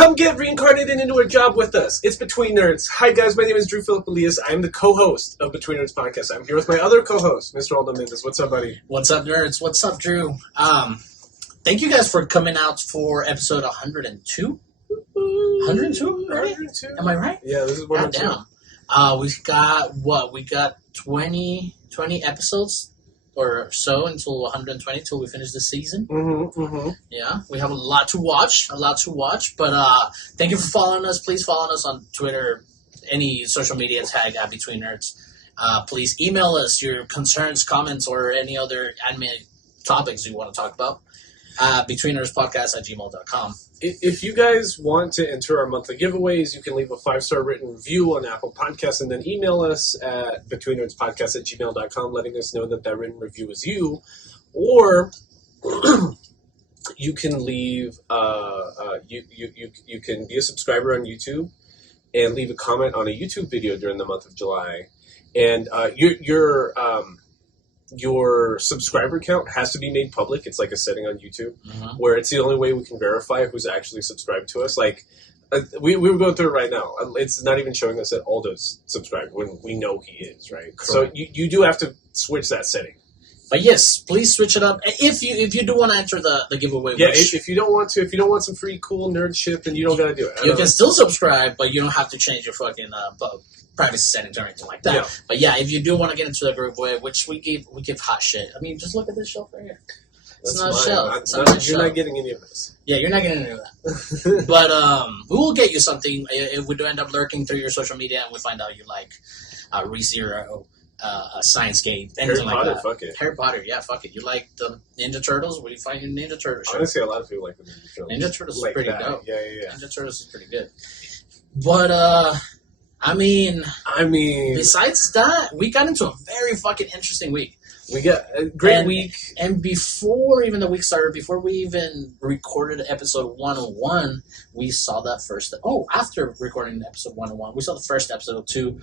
Come get reincarnated into a job with us. It's Between Nerds. Hi, guys. My name is Drew Philip Elias. I'm the co-host of Between Nerds podcast. I'm here with my other co-host, Mr. Aldo Mendes. What's up, buddy? What's up, nerds? What's up, Drew? Thank you guys for coming out for episode 102. 102? Right? 102. Am I right? Yeah, this is 102. We got 20 episodes or so until 120 till we finish the season. Yeah, we have a lot to watch. But thank you for following us. Please follow us on Twitter, any social media tag at Between Nerds. Please email us your concerns, comments, or any other anime topics you want to talk about. BetweenNerdsPodcast@gmail.com. If you guys want to enter our monthly giveaways, you can leave a 5-star written review on Apple Podcasts and then email us at BetweenNerdsPodcast@gmail.com letting us know that written review is you. Or you can leave, you can be a subscriber on YouTube and leave a comment on a YouTube video during the month of July. And your subscriber count has to be made public. It's like a setting on YouTube where it's the only way we can verify who's actually subscribed to us. Like, we were going through it right now. It's not even showing us that Aldo's subscribed when we know he is, right? Correct. So you do have to switch that setting. But yes, please switch it up if you do want to enter the giveaway. Yeah, if you don't want to, if you don't want some free cool nerd shit, then you don't gotta do it. You can still subscribe, but you don't have to change your fucking privacy settings or anything like that. Yeah. But yeah, if you do want to get into the giveaway, which we give hot shit. I mean, just look at this shelf right here. It's not a shelf. You're not getting any of this. Yeah, you're not getting any of that. But we will get you something if we do end up lurking through your social media and we find out you like ReZero, Science Gate, anything like that. Fuck it. Harry Potter, yeah, fuck it. You like the Ninja Turtles? What do you find your Ninja Turtles? Honestly, a lot of people like the Ninja Turtles. Ninja Turtles is pretty dope. Yeah. Ninja Turtles is pretty good. But I mean, besides that, we got into a very fucking interesting week. We got a great week. And before even the week started, before we even recorded episode 101, we saw that first... after recording episode 101, we saw the first episode to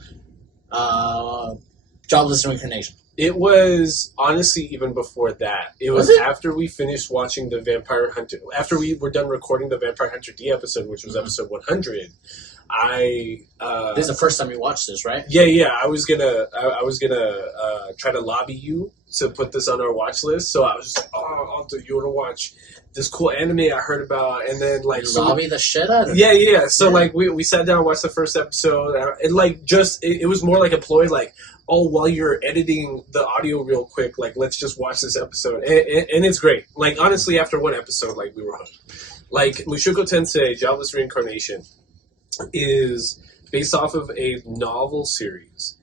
Jobless Reincarnation. It was, honestly, even before that. It was after we finished watching the Vampire Hunter... After we were done recording the Vampire Hunter D episode, which was episode 100... this is the first time you watched this, right? Yeah. I was gonna try to lobby you to put this on our watch list. So I was just like, Aldo, you want to watch this cool anime I heard about? And then lobby the shit out of it. Yeah. So we sat down and watched the first episode, and it was more like a ploy, like, while you're editing the audio real quick, let's just watch this episode, and it's great. Honestly, after one episode, we were hooked. Mushoku Tensei, Jobless Reincarnation, is based off of a novel series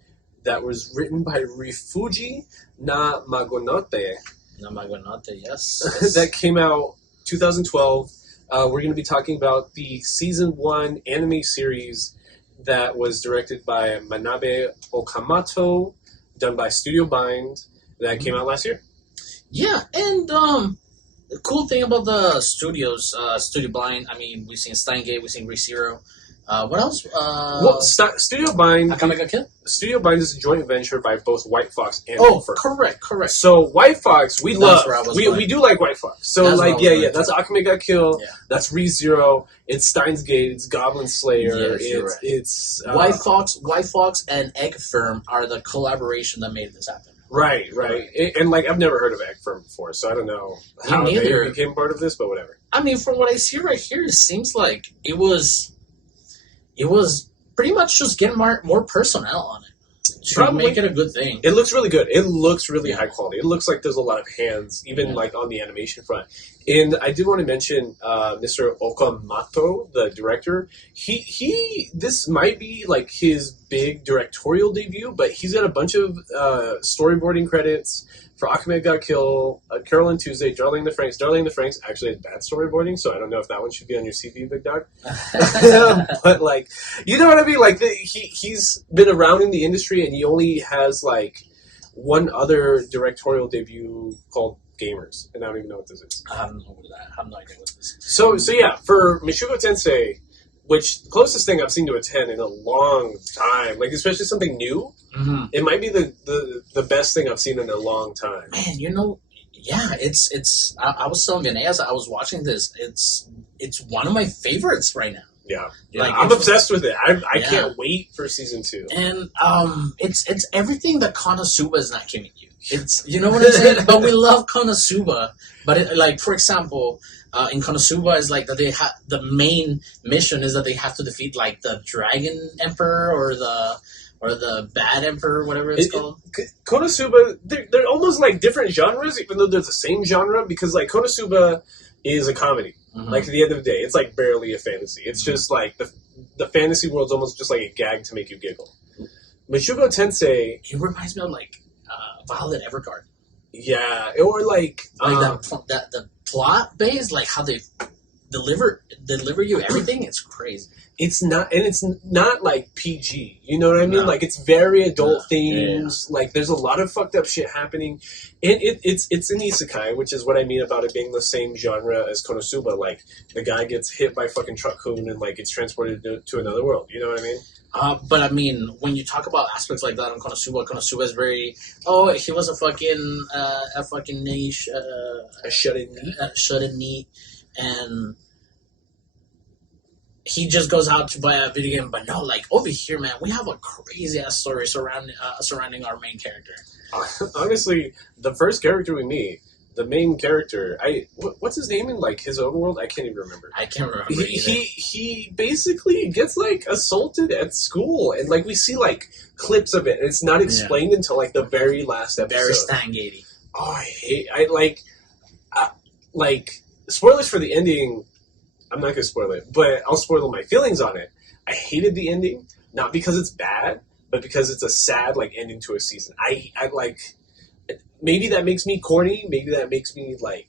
that was written by Rifuji Namagonote. Yes. That came out 2012. We're going to be talking about the season 1 anime series that was directed by Manabe Okamoto, done by Studio Bind, that came out last year. Yeah, and the cool thing about the studios, Studio Bind, we've seen Steingate, we've seen ReZero. What else? Studio Bind. Akame ga Kill? Studio Bind is a joint venture by both White Fox and First. Correct. So White Fox, we love. We do like White Fox. So that's Akame ga Kill. Yeah. That's ReZero. It's Steins Gate. It's Goblin Slayer. Yes, it's White Fox and Egg Firm are the collaboration that made this happen. Right. And I've never heard of Egg Firm before, so I don't know how they became part of this, but whatever. From what I see right here, it seems like it was pretty much just getting more personnel on it to make it a good thing. It looks really good. It looks really high quality. It looks like there's a lot of hands, even on the animation front. And I did want to mention Mr. Okamoto, the director. He this might be his big directorial debut, but he's got a bunch of storyboarding credits for Akame ga Kill, Carol and Tuesday, Darling the Franks. Darling the Franks actually had bad storyboarding, so I don't know if that one should be on your CV, big dog. But you know what I mean? He's been around in the industry, and he only has one other directorial debut called Gamers, and I don't even know what this is. I don't know that. I have no idea what this is. So yeah, for Mushoku Tensei, which the closest thing I've seen to a 10 in a long time, especially something new, it might be the best thing I've seen in a long time. Man, yeah, I was telling Vinay as I was watching this, it's one of my favorites right now. Yeah, Like, I'm obsessed with it. I Yeah. can't wait for season 2. And it's everything that Konosuba is not giving you. It's, you know what I'm saying? But we love Konosuba. But like, for example, in Konosuba is like that they have the main mission is that they have to defeat like the Dragon Emperor or the Bad Emperor, whatever it's called. Konosuba, they're almost like different genres, even though they're the same genre. Because like Konosuba is a comedy. Mm-hmm. Like at the end of the day, it's like barely a fantasy. It's just like the fantasy world's almost just like a gag to make you giggle. Mushoku Tensei, It reminds me of like Violet Evergarden. yeah, or like That the plot base, like how they deliver you everything, it's crazy. it's not like PG. You know what I mean? No. Like it's very adult Yeah. themes. Like there's a lot of fucked up shit happening. It's an isekai, which is what I mean about it being the same genre as Konosuba. Like the guy gets hit by fucking truck-kun and like gets transported to another world. You know what I mean? But I mean, when you talk about aspects like that on Konosuba is very. He was a fucking niche, A shut-in. shut-in neat, and he just goes out to buy a video game. But no, like over here, man, we have a crazy ass story surrounding our main character. Honestly, the first character we meet, the main character, what's his name in like his own world? I can't even remember. I can't remember. He basically gets like assaulted at school, and like we see like clips of it, and it's not explained until like the very last episode. Very Stangady. Oh, like spoilers for the ending. I'm not gonna spoil it, but I'll spoil my feelings on it. I hated the ending, not because it's bad, but because it's a sad like ending to a season. I like. Maybe that makes me corny. Maybe that makes me like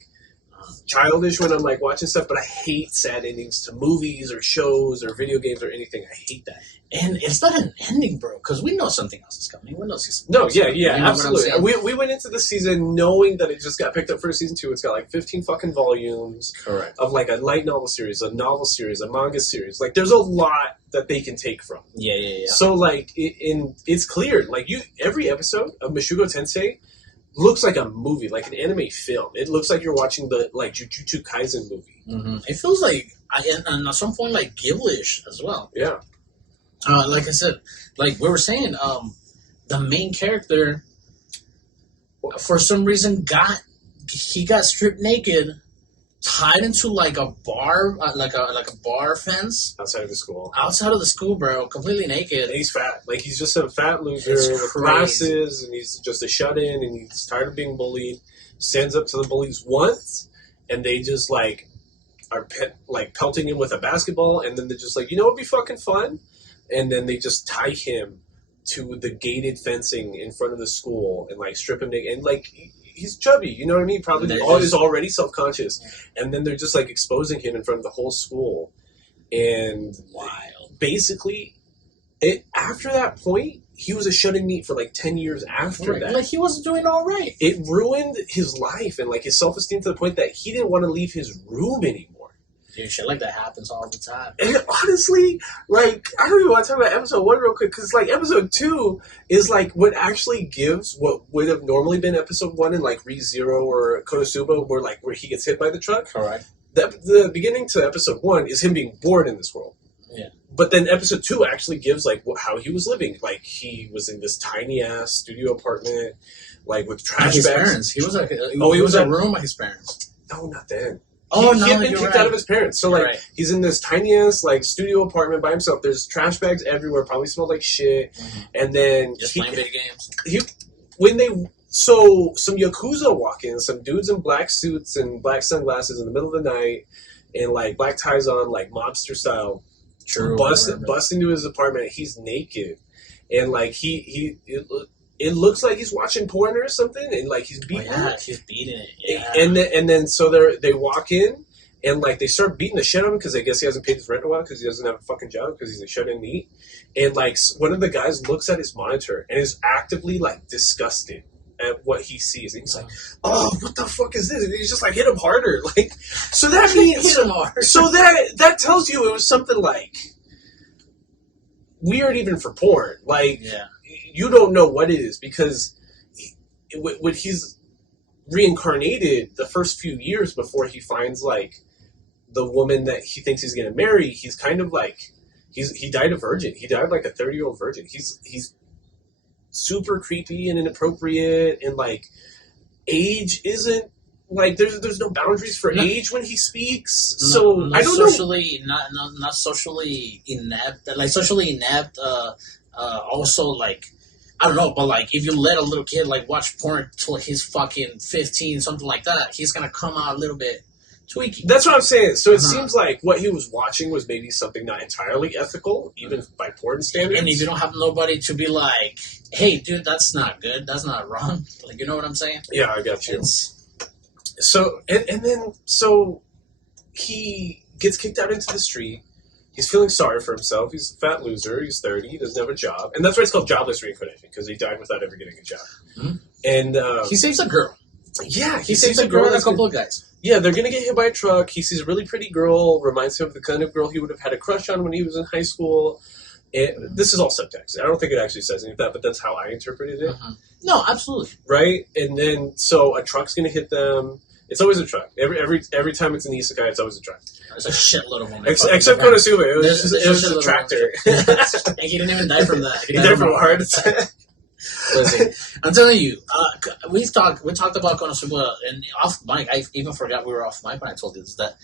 childish when I'm like watching stuff. But I hate sad endings to movies or shows or video games or anything. I hate that. And it's not an ending, bro, because we know something else is coming. We know season. No, yeah, You know absolutely. We went into the season knowing that it just got picked up for season 2. It's got like 15 fucking volumes. Correct. Of like a light novel series, a novel series, a manga series. Like there's a lot that they can take from. Yeah. So like it's clear. Like every episode of Mushoku Tensei looks like a movie, like an anime film. It looks like you're watching the like Jujutsu Kaisen movie. Mm-hmm. It feels like, and at some point, like Ghibli-ish as well. Yeah. Like I said, like we were saying, the main character, for some reason, got stripped naked, tied into like a bar, like a bar fence Outside of the school. outside of the school, bro, completely naked. And he's fat. Like he's just a fat loser It's with crazy. glasses, and he's just a shut-in, and he's tired of being bullied. Stands up to the bullies once, and they just like are pelting him with a basketball, and then they're just like, you know, what'd be fucking fun, and then they just tie him to the gated fencing in front of the school and like strip him naked, and like he's chubby, you know what I mean? Probably is already self-conscious, and then they're just like exposing him in front of the whole school, and Wild. basically, after that point, he was a shut-in neat for like 10 years after that. Like he wasn't doing all right. It ruined his life and like his self-esteem to the point that he didn't want to leave his room anymore. Dude, shit like that happens all the time. And honestly, like, I don't even want to talk about episode 1 real quick, because like episode 2 is like what actually gives what would have normally been episode 1 in like Re:Zero or Konosuba, where he gets hit by the truck. Correct. The beginning to episode 1 is him being bored in this world. Yeah. But then episode 2 actually gives like how he was living. Like he was in this tiny ass studio apartment, like with trash His bags. parents. He was like, he was in at a room with his parents. No, not then. Oh, he no, had been you're kicked right. out of his parents. So You're like right. he's in this tiny ass like studio apartment by himself. There's trash bags everywhere. Probably smell like shit. Mm-hmm. And then Just playing video games. Some yakuza walk in, some dudes in black suits and black sunglasses in the middle of the night, and like black ties on, like mobster style. True. Bust into his apartment. He's naked, and like it looks like he's watching porn or something, and like he's beating. He's beating it. Yeah. And then so they walk in, and like they start beating the shit out of him because I guess he hasn't paid his rent in a while because he doesn't have a fucking job because he's a shut-in neat. And like one of the guys looks at his monitor and is actively like disgusted at what he sees. And he's like, "Oh, what the fuck is this?" And he's just like, "Hit him harder!" Like, so that means Hit him hard. so that tells you it was something like weird even for porn. Like, Yeah. you don't know what it is because when he's reincarnated the first few years before he finds like the woman that he thinks he's going to marry. He's kind of like he died a virgin. He died like a 30-year-old virgin. He's super creepy and inappropriate, and like age isn't like there's no boundaries for age when he speaks. So I don't socially, know. Not socially inept. Like socially inept. Also like. I don't know, but like if you let a little kid like watch porn till he's fucking 15, something like that, he's gonna come out a little bit tweaky. That's what I'm saying. So it seems like what he was watching was maybe something not entirely ethical, even by porn standards. And if you don't have nobody to be like, "Hey, dude, that's not good. That's not wrong." Like, you know what I'm saying? Yeah, I got you. So then he gets kicked out into the street. He's feeling sorry for himself. He's a fat loser. He's 30. He doesn't have a job. And that's why it's called Jobless Reincarnation, because he died without ever getting a job. Mm-hmm. And he saves a girl. Yeah, he saves a girl and a couple of guys. Yeah, they're going to get hit by a truck. He sees a really pretty girl, reminds him of the kind of girl he would have had a crush on when he was in high school. This is all subtext. I don't think it actually says any of that, but that's how I interpreted it. Mm-hmm. No, absolutely. Right? And then, so a truck's going to hit them. It's always a truck. Every time it's an isekai, it's always a truck. There's a shitload of them. Except Konosuba. It was just a tractor. And he didn't even die from that. He died from a heart attack. Listen, I'm telling you, we talked about Konosuba, and off mic, I even forgot we were off mic when I told you this, that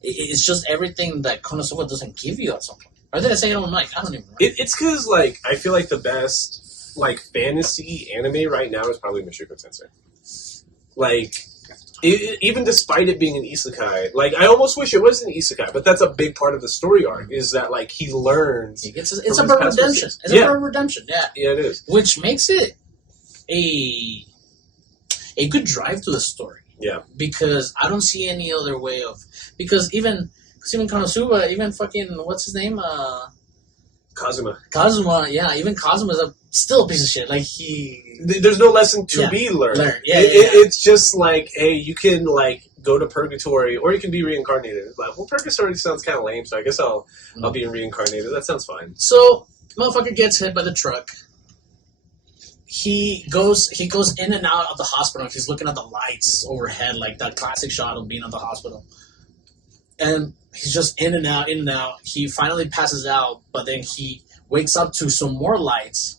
it's just everything that Konosuba doesn't give you at some point. Or did I say it on mic? I don't even remember. It's because, like, I feel like the best, like, fantasy anime right now is probably Mushoku Tensei. Like... even despite it being an isekai, like I almost wish it was an isekai, but that's a big part of the story arc is that like he learns. It's about redemption. It's about redemption. Yeah, yeah, it is. Which makes it a good drive to the story. Yeah, because I don't see any other way of because even Konosuba, even fucking what's his name, Kazuma, yeah, even Kazuma's still a piece of shit. Like there's no lesson to be learned. It's just like, hey, you can like go to purgatory, or you can be reincarnated. It's like, well, purgatory sounds kind of lame, so I guess I'll be reincarnated. That sounds fine. So, motherfucker gets hit by the truck. He goes in and out of the hospital. He's looking at the lights overhead, like that classic shot of being at the hospital. And he's just in and out, in and out. He finally passes out, but then he wakes up to some more lights.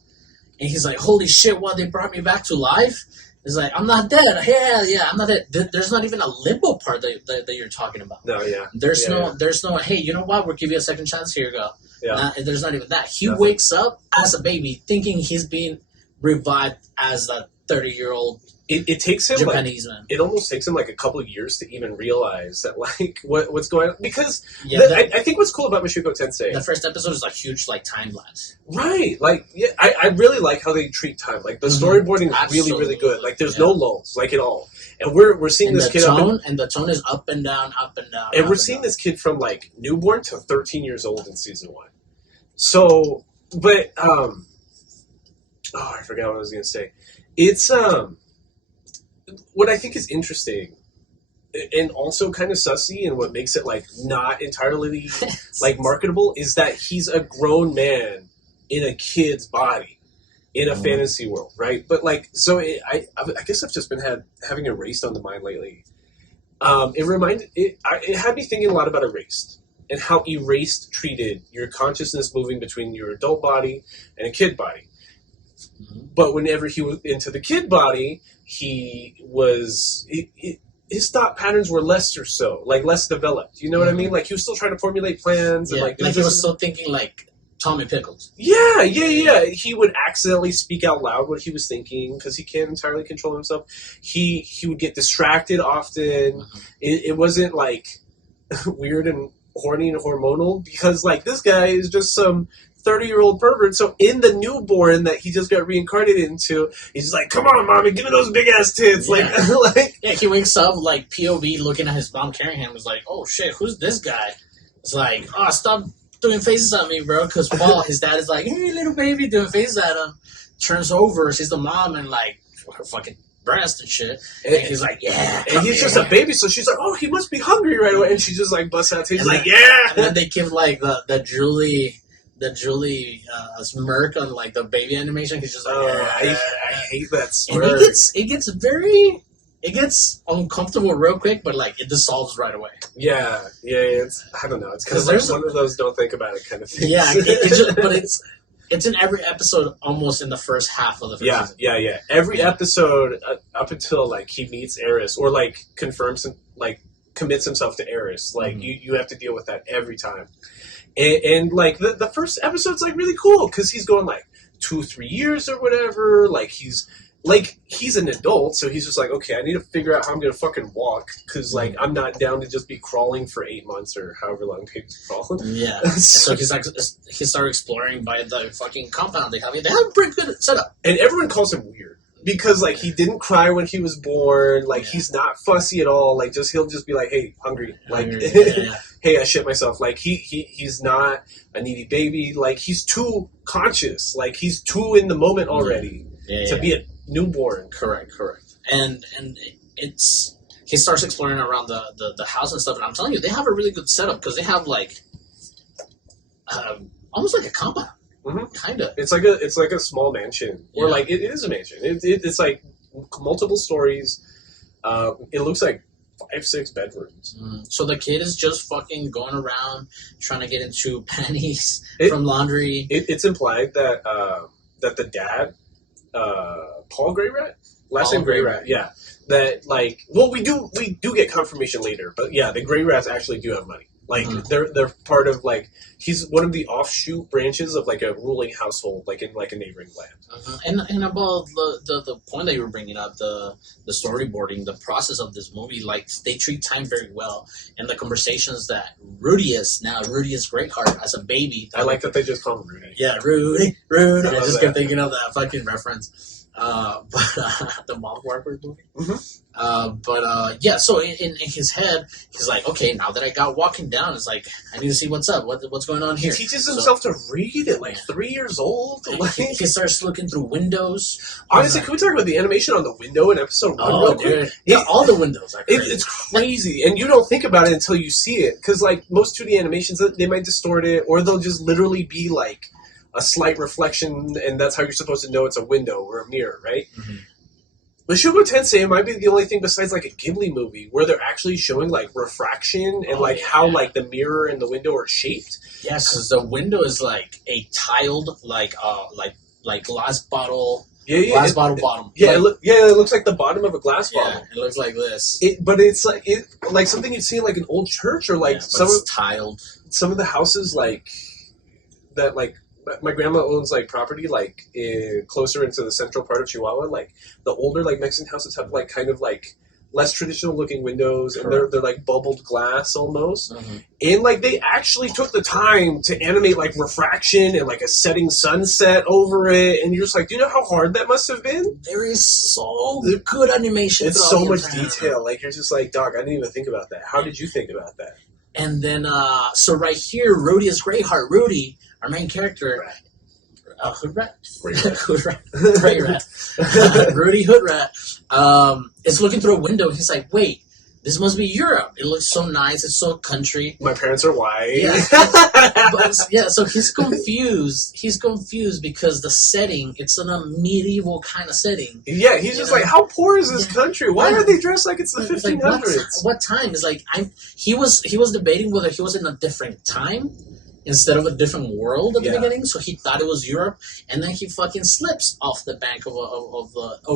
And he's like, holy shit, what, they brought me back to life? He's like, I'm not dead. Hell yeah, I'm not dead. There's not even a limbo part that you're talking about. No, yeah. There's no, hey, you know what, we'll give you a second chance, here you go. Yeah. There's not even that. He wakes up as a baby thinking he's being revived as a 30-year-old It takes him Japanese man. It almost takes him like a couple of years to even realize that like what's going on, because I think what's cool about Mushoku Tensei, the first episode is like huge like time lapse. Right, like I really like how they treat time. Like the storyboarding is really really good. Like there's no lulls like at all, and we're seeing this kid and the tone is up and down, and we're seeing this kid from like newborn to 13 years old in season 1. So, but I forgot what I was gonna say. It's what I think is interesting and also kind of sussy, and what makes it like not entirely like marketable, is that he's a grown man in a kid's body in a fantasy world, right? But like, so I guess I've just been having Erased on the mind lately. It had me thinking a lot about Erased and how Erased treated your consciousness moving between your adult body and a kid body. But whenever he was into the kid body, his thought patterns were less developed. You know what I mean? Like he was still trying to formulate plans, and like he was still thinking like Tommy Pickles. Yeah. He would accidentally speak out loud what he was thinking because he can't entirely control himself. He would get distracted often. It wasn't like weird and horny and hormonal, because like this guy is just some 30-year-old pervert. So in the newborn that he just got reincarnated into, he's just like, come on, mommy, give me those big ass tits. Yeah, he wakes up like POV looking at his mom carrying him. Was like, oh shit, who's this guy? It's like, oh, stop doing faces at me, bro. Because Paul, his dad is like, hey, little baby, doing faces at him. Turns over, sees the mom and like her fucking breast and shit. And he's like, yeah. And he's just a baby, so she's like, oh, he must be hungry right away. And she just like busts out. He's like, yeah. And then they give like the Julie smirk on like the baby animation. He's just like, I hate that smirk. And it gets very it gets uncomfortable real quick, but like it dissolves right away. Yeah. It's I don't know. It's kind of like one of those don't think about it kind of things. Yeah, but it's in every episode almost in the first half of the first season. Yeah. Every episode up until like he meets Eris or like confirms like commits himself to Eris. Like you have to deal with that every time. And like the first episode's like really cool because he's going like 2-3 years or whatever. Like he's an adult, so he's just like, okay, I need to figure out how I'm gonna fucking walk because like I'm not down to just be crawling for 8 months or however long babies crawl. Yeah. So he started exploring by the fucking compound they have. They have a pretty good setup, and everyone calls him weird because like he didn't cry when he was born. Like he's not fussy at all. Like he'll just be like, hey, hungry. Like hey, I shit myself. Like he's not a needy baby. Like he's too conscious. Like he's too in the moment already to be a newborn. Correct. And it's he starts exploring around the house and stuff. And I'm telling you, they have a really good setup because they have like almost like a compound. Kind of. It's like a small mansion, or like it is a mansion. It's like multiple stories. It looks like 5-6 bedrooms. So the kid is just fucking going around trying to get into panties from laundry. It's implied that that the dad, Paul Greyrat, last name Greyrat, yeah. That like, well, we do get confirmation later, but yeah, the Greyrats actually do have money. Like they're part of like he's one of the offshoot branches of like a ruling household, like in like a neighboring land. And about the point that you were bringing up, the storyboarding, the process of this movie, like they treat time very well, and the conversations that Rudius Greatheart as a baby. I like that they just call him Rudy. Yeah, Rudy. I just kept thinking of that fucking reference. But the Mom Warper movie. Yeah, so in his head, he's like, okay, now that I got walking down, it's like, I need to see what's up, what's going on here. He teaches himself to read at like 3 years old. Like, he starts looking through windows. Honestly, can we talk about the animation on the window in episode 1 real quick? Yeah, all the windows are crazy. It's crazy, and you don't think about it until you see it, because like most 2D animations, they might distort it, or they'll just literally be like a slight reflection, and that's how you're supposed to know it's a window or a mirror, right? Mushoku Tensei might be the only thing besides like a Ghibli movie where they're actually showing like refraction and how like the mirror and the window are shaped. Yes, because the window is like a tiled like glass bottle. Glass bottle bottom. Yeah, it looks like the bottom of a glass bottle. It looks like this. But it's like something you'd see in like an old church or like tiled. Some of the houses like that like. My grandma owns like property like closer into the central part of Chihuahua. Like the older like Mexican houses have like kind of like less traditional looking windows, and they're like bubbled glass almost. And like they actually took the time to animate like refraction and like a setting sunset over it, and you're just like, do you know how hard that must have been? There is so good animation. It's so much detail. Like you're just like, dog, I didn't even think about that. How did you think about that? And then so right here, Rudius Greatheart, Rudy, our main character, Hoodrat? Hoodrat. Rudy Hoodrat is looking through a window. He's like, wait, this must be Europe. It looks so nice. It's so country. My parents are white. Yeah, so he's confused. He's confused because the setting, it's in a medieval kind of setting. Yeah, he's just like, how poor is this country? Why are they dressed like it's the 1500s? Like, what time? It's like, he was debating whether he was in a different time instead of a different world at the beginning, so he thought it was Europe, and then he fucking slips off the bank of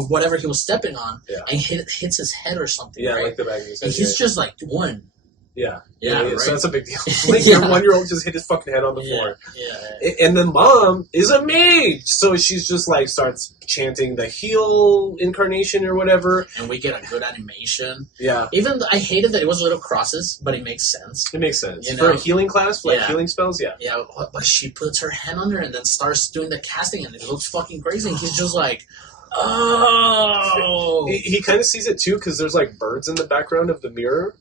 whatever he was stepping on, and hits his head or something. Yeah, right? like the back of his head. And he's just like, one. Yeah. Right? So that's a big deal. Like your 1-year-old just hit his fucking head on the floor. Yeah. And then mom is a mage, so she's just like starts chanting the heal incarnation or whatever. And we get a good animation. Yeah. Even though I hated that it was little crosses, but it makes sense. It makes sense. You For know? a healing class, like healing spells, Yeah, but she puts her hand on her and then starts doing the casting, and it looks fucking crazy. And he's just like, oh. He kind of sees it too, because there's like birds in the background of the mirror.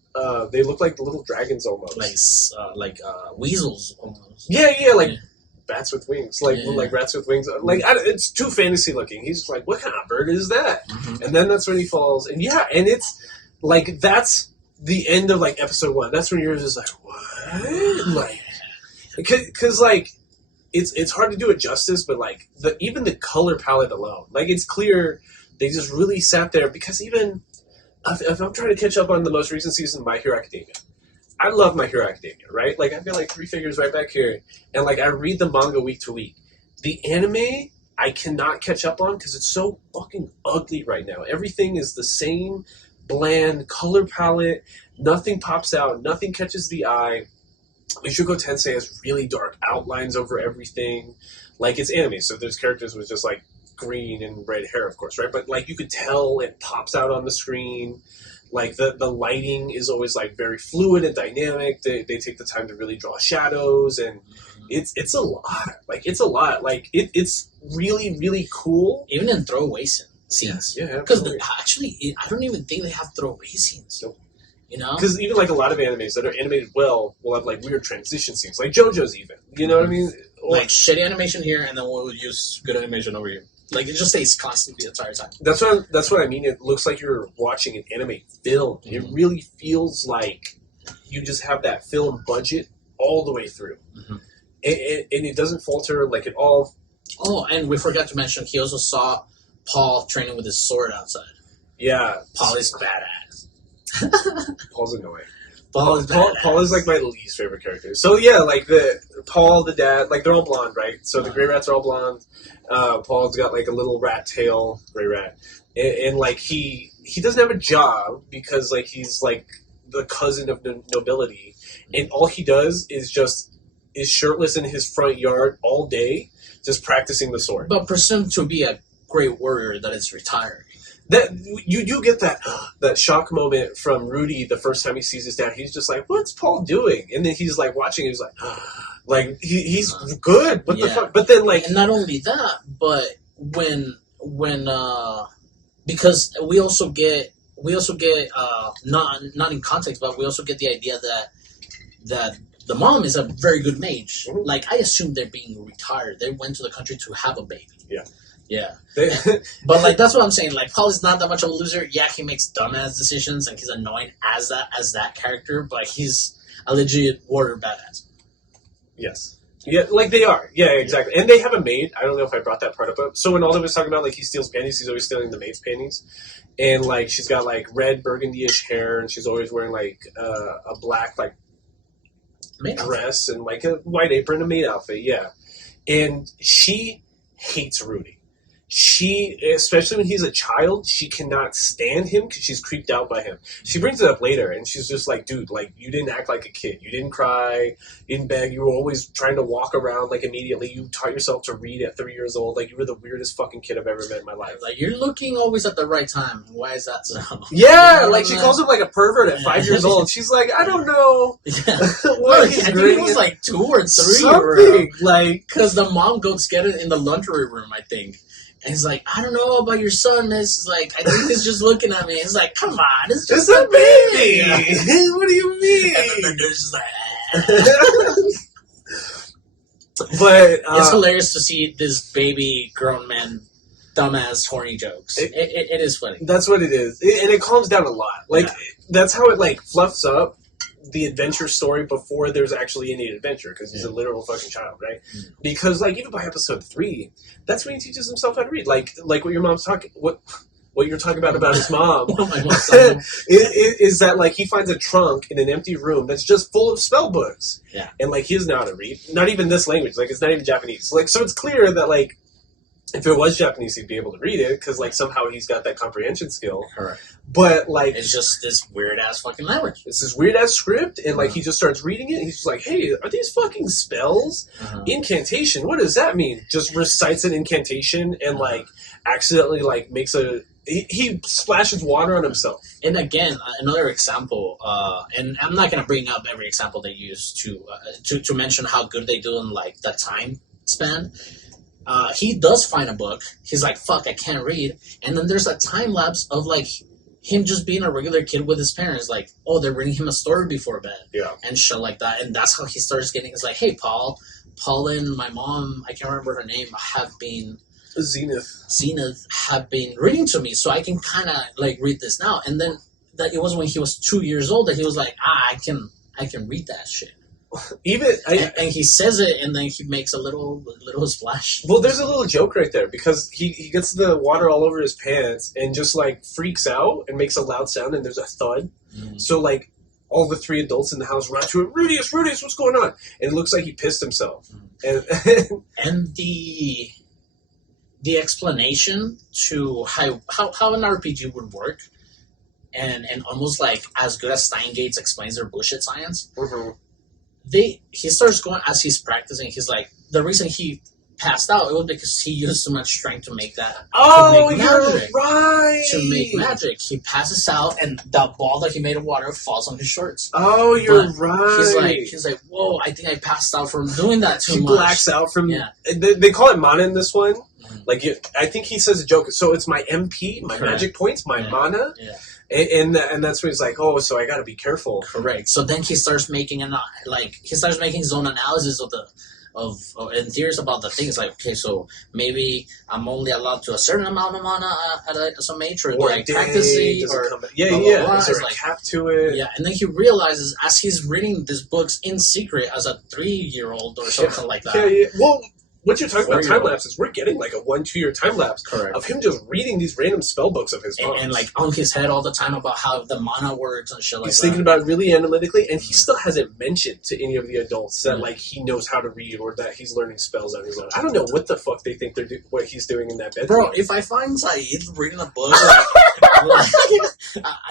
They look like little dragons almost. Like weasels almost. Yeah, like bats with wings. Like rats with wings. Like it's too fantasy looking. He's just like, what kind of bird is that? And then that's when he falls. And and it's like, that's the end of like episode 1. That's when you're just like, what? Like, because like, it's hard to do it justice, but like even the color palette alone, like it's clear they just really sat there, because even if I'm trying to catch up on the most recent season of My Hero Academia, I love My Hero Academia, right? Like, I've got like 3 figures right back here, and like I read the manga week to week. The anime I cannot catch up on because it's so fucking ugly right now. Everything is the same bland color palette. Nothing pops out. Nothing catches the eye. Mushoku Tensei has really dark outlines over everything. Like, it's anime, so there's characters with just like green and red hair, of course, right? But like you could tell it pops out on the screen. Like the lighting is always like very fluid and dynamic. They take the time to really draw shadows, and it's a lot. Like it's a lot. Like it's really really cool. Even in throwaway scenes. Yeah. Because actually, I don't even think they have throwaway scenes. Nope. You know? Because even like a lot of animes that are animated well will have like weird transition scenes, like JoJo's even. You know what I mean? Or, like shitty animation here, and then we'll use good animation over here. Like, it just stays constantly the entire time. That's what I mean. It looks like you're watching an anime film. Mm-hmm. It really feels like you just have that film budget all the way through. Mm-hmm. And it doesn't falter, like, at all. Oh, and we forgot to mention, he also saw Paul training with his sword outside. Yeah. Paul is badass. Paul's annoying. Paul is like my least favorite character. So yeah, like Paul, the dad, like they're all blonde, right? So the gray rats are all blonde. Paul's got like a little rat tail, gray rat, and like he doesn't have a job because like he's like the cousin of the nobility, and all he does is shirtless in his front yard all day, just practicing the sword. But presumed to be a great warrior that is retired. That you get that shock moment from Rudy the first time he sees his dad. He's just like, "What's Paul doing?" And then he's like watching. He's like he's good. What the fuck? But then like, and not only that, but when because we also get not in context, but we also get the idea that the mom is a very good mage. Mm-hmm. Like, I assume they're being retired. They went to the country to have a baby. Yeah. Yeah. But, like, that's what I'm saying. Like, Paul is not that much of a loser. Yeah, he makes dumbass decisions, and he's annoying as that character, but he's a legit warrior badass. Yes. Yeah, like they are. Yeah, exactly. And they have a maid. I don't know if I brought that part up. So when Aldo was talking about, like, he steals panties, he's always stealing the maid's panties. And, like, she's got, like, red burgundy-ish hair, and she's always wearing, like, a black, like, maid dress outfit. And, like, a white apron, a maid outfit, yeah. And she hates Rudy. She, especially when he's a child, she cannot stand him because she's creeped out by him. She brings it up later, and she's just like, dude, like, you didn't act like a kid. You didn't cry. You didn't beg. You were always trying to walk around, like, immediately. You taught yourself to read at 3 years old. Like, you were the weirdest fucking kid I've ever met in my life. Like, you're looking always at the right time. Why is that so? Yeah, like, she calls him, like, a pervert at 5 years old. She's like, I don't know. Yeah. Look, I think he was, like, 2 or 3. Something, like... Because the mom goes get it in the laundry room, I think. And he's like, I don't know about your son, miss. He's like, I think he's just looking at me. He's like, come on, it's just a baby. Yeah. What do you mean? And then the nurse is like, But it's hilarious to see this baby grown man dumbass horny jokes. It is funny. That's what it is. And it calms down a lot. Like, that's how it, like, fluffs up the adventure story before there's actually any adventure, because he's a literal fucking child, right? Mm. Because, like, even by episode 3, that's when he teaches himself how to read. Like what your mom's talking, what you're talking about his mom, is that, like, he finds a trunk in an empty room that's just full of spell books. Yeah. And, like, he doesn't know how to read. Not even this language. Like, it's not even Japanese. Like, so it's clear that, like, if it was Japanese, he'd be able to read it, because, like, somehow he's got that comprehension skill. Correct. But, like... It's just this weird-ass fucking language. It's this weird-ass script, and, like, he just starts reading it, and he's just like, hey, are these fucking spells? Incantation, what does that mean? Just recites an incantation, and, like, accidentally, like, makes a... He splashes water on himself. And again, another example, and I'm not going to bring up every example they use to mention how good they do in, like, that time span. He does find a book. He's like, fuck, I can't read. And then there's a time lapse of, like, him just being a regular kid with his parents. Like, oh, they're reading him a story before bed. Yeah. And shit like that. And that's how he starts getting... It's like, hey, Paul and my mom, I can't remember her name, have been... Zenith have been reading to me, so I can kind of, like, read this now. And then it was when he was 2 years old that he was like, I can read that shit. and he says it, and then he makes a little splash. Well, there's a little joke right there because he gets the water all over his pants and just like freaks out and makes a loud sound, and there's a thud. So like all the 3 adults in the house run to him. Rudius, what's going on? And it looks like he pissed himself. And the explanation to how an RPG would work, and almost like as good as Steingates explains their bullshit science. He starts going as he's practicing. He's like, the reason he passed out, it was because he used too much strength to make that. Oh, you're right. To make magic, he passes out, and the ball that he made of water falls on his shorts. Oh, you're right. He's like, whoa! I think I passed out from doing that too much. He blacks out from. Yeah. They call it mana in this one. Like I think he says a joke. So it's my MP, my magic points, my mana. Yeah. And that's when he's like, oh, so I got to be careful. Correct. So then he starts making his own analysis and theories about the things. Like, okay, so maybe I'm only allowed to a certain amount of mana as a mage, or like practicing, or is there a cap to it? Yeah, and then he realizes as he's reading these books in secret as a 3-year-old or something like that. Yeah. Well, what you're talking about time lapses, we're getting like a 1-2 year time lapse of him just reading these random spell books of his and like on his head all the time about how the mana works and shit like that. He's thinking about it really analytically, and he still hasn't mentioned to any of the adults that like he knows how to read or that he's learning spells on his own. I don't know what the fuck they think what he's doing in that bedroom. Bro, if I find Saeed reading a book,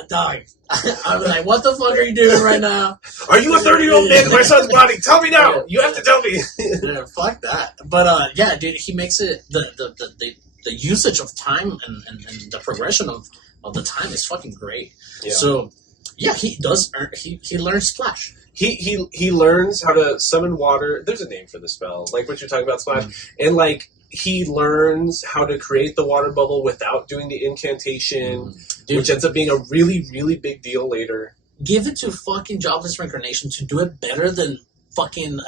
dog, I'm like, what the fuck are you doing right now? Are you a 30-year-old man in my son's body? Tell me now. You have to tell me. Yeah, fuck that. But yeah, dude, he makes it the usage of time and the progression of the time is fucking great. Yeah. So yeah, he learns splash. He learns how to summon water. There's a name for the spell, like what you're talking about, splash, and like he learns how to create the water bubble without doing the incantation, which ends up being a really, really big deal later. Give it to fucking Jobless Reincarnation to do it better than fucking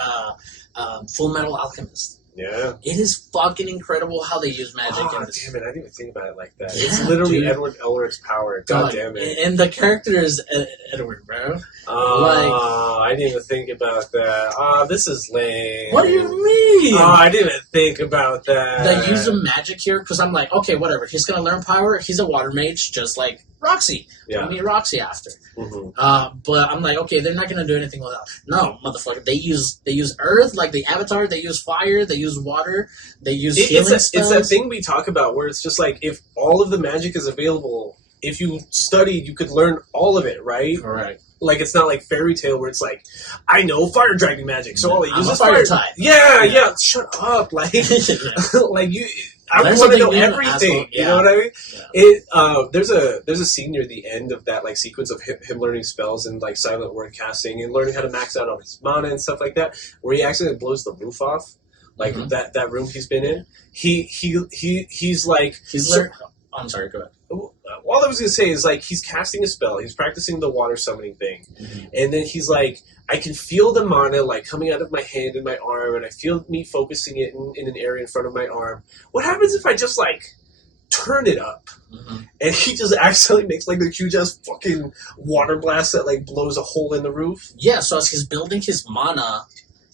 Full Metal Alchemist. Yeah. It is fucking incredible how they use magic. Oh, damn it. I didn't even think about it like that. Yeah, it's literally Edward Elric's power. God damn it. And the character is Edward, bro. I didn't even think about that. This is lame. What do you mean? I didn't even think about that. They use the magic here because I'm like, okay, whatever. He's going to learn power. He's a water mage just like Roxy. Yeah. We'll meet Roxy after. But I'm like, okay, they're not going to do anything without. No, motherfucker. They use earth, like the Avatar. They use fire. They use water. They use healing spells. It's that thing we talk about where it's just like, if all of the magic is available, if you studied, you could learn all of it, right? Correct. Like, it's not like Fairy Tail where it's like, I know fire dragon magic, so all I use is fire type. Yeah, shut up. Like, like you... I want to know everything. You know what I mean? Yeah. There's a scene near the end of that like sequence of him learning spells and like silent word casting and learning how to max out on his mana and stuff like that, where he accidentally blows the roof off, like that room he's been in. He's like I'm sorry, go ahead. All I was going to say is, like, he's casting a spell. He's practicing the water summoning thing. And then he's like, I can feel the mana, like, coming out of my hand and my arm, and I feel me focusing it in an area in front of my arm. What happens if I just, like, turn it up? And he just accidentally makes, like, the huge-ass fucking water blast that, like, blows a hole in the roof? Yeah, so as he's building his mana,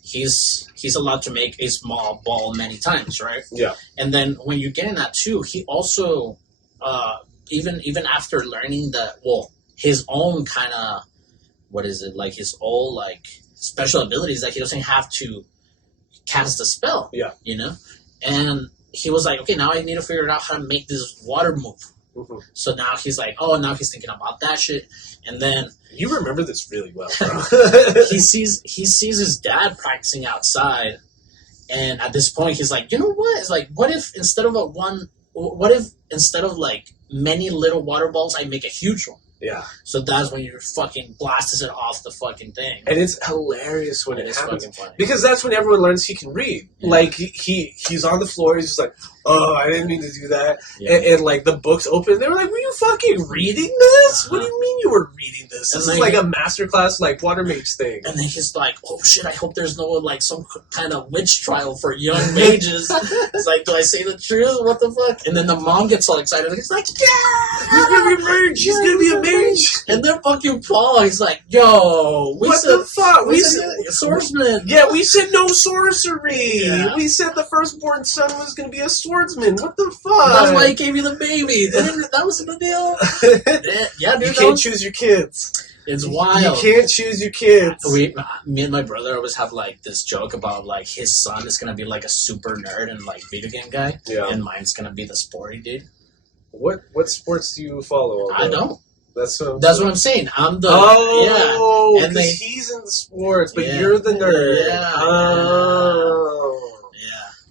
he's allowed to make a small ball many times, right? Yeah. And then when you're getting that, too, he also... even after learning his own kind of, like his own like special abilities that he doesn't have to cast the spell. Yeah. You know? And he was like, okay, now I need to figure out how to make this water move. So now he's like, now he's thinking about that shit. And then... You remember this really well, bro. he sees his dad practicing outside. And at this point, he's like, you know what? It's like, what if instead of like many little water balls, I make a huge one? Yeah. So that's when you fucking blasts it off the fucking thing. And it's hilarious when it happens. Because that's when everyone learns he can read. Yeah. Like, he's on the floor, he's just like, oh, I didn't mean to do that. Yeah. And like, the books open, they were like, were you fucking reading this? What do you mean you were reading this? This is like a masterclass, like, water mage thing. And then he's like, oh shit, I hope there's no, like, some kind of witch trial for young mages. It's like, do I say the truth? What the fuck? And then the mom gets all excited. He's like, yeah! He's gonna be a mage! He's gonna be a mage! mage? And then fucking Paul, he's like, yo, What the fuck? We said swordsman. Yeah, we said no sorcery. Yeah. We said the firstborn son was going to be a swordsman. What the fuck? That's why he gave you the baby. That was the deal. Yeah, dude. You can't choose your kids. It's wild. You can't choose your kids. Me and my brother always have like this joke about like his son is gonna be like a super nerd and like video game guy, and mine's gonna be the sporty dude. What sports do you follow? I don't. That's what I'm saying. I'm the and he's in the sports, but you're the nerd.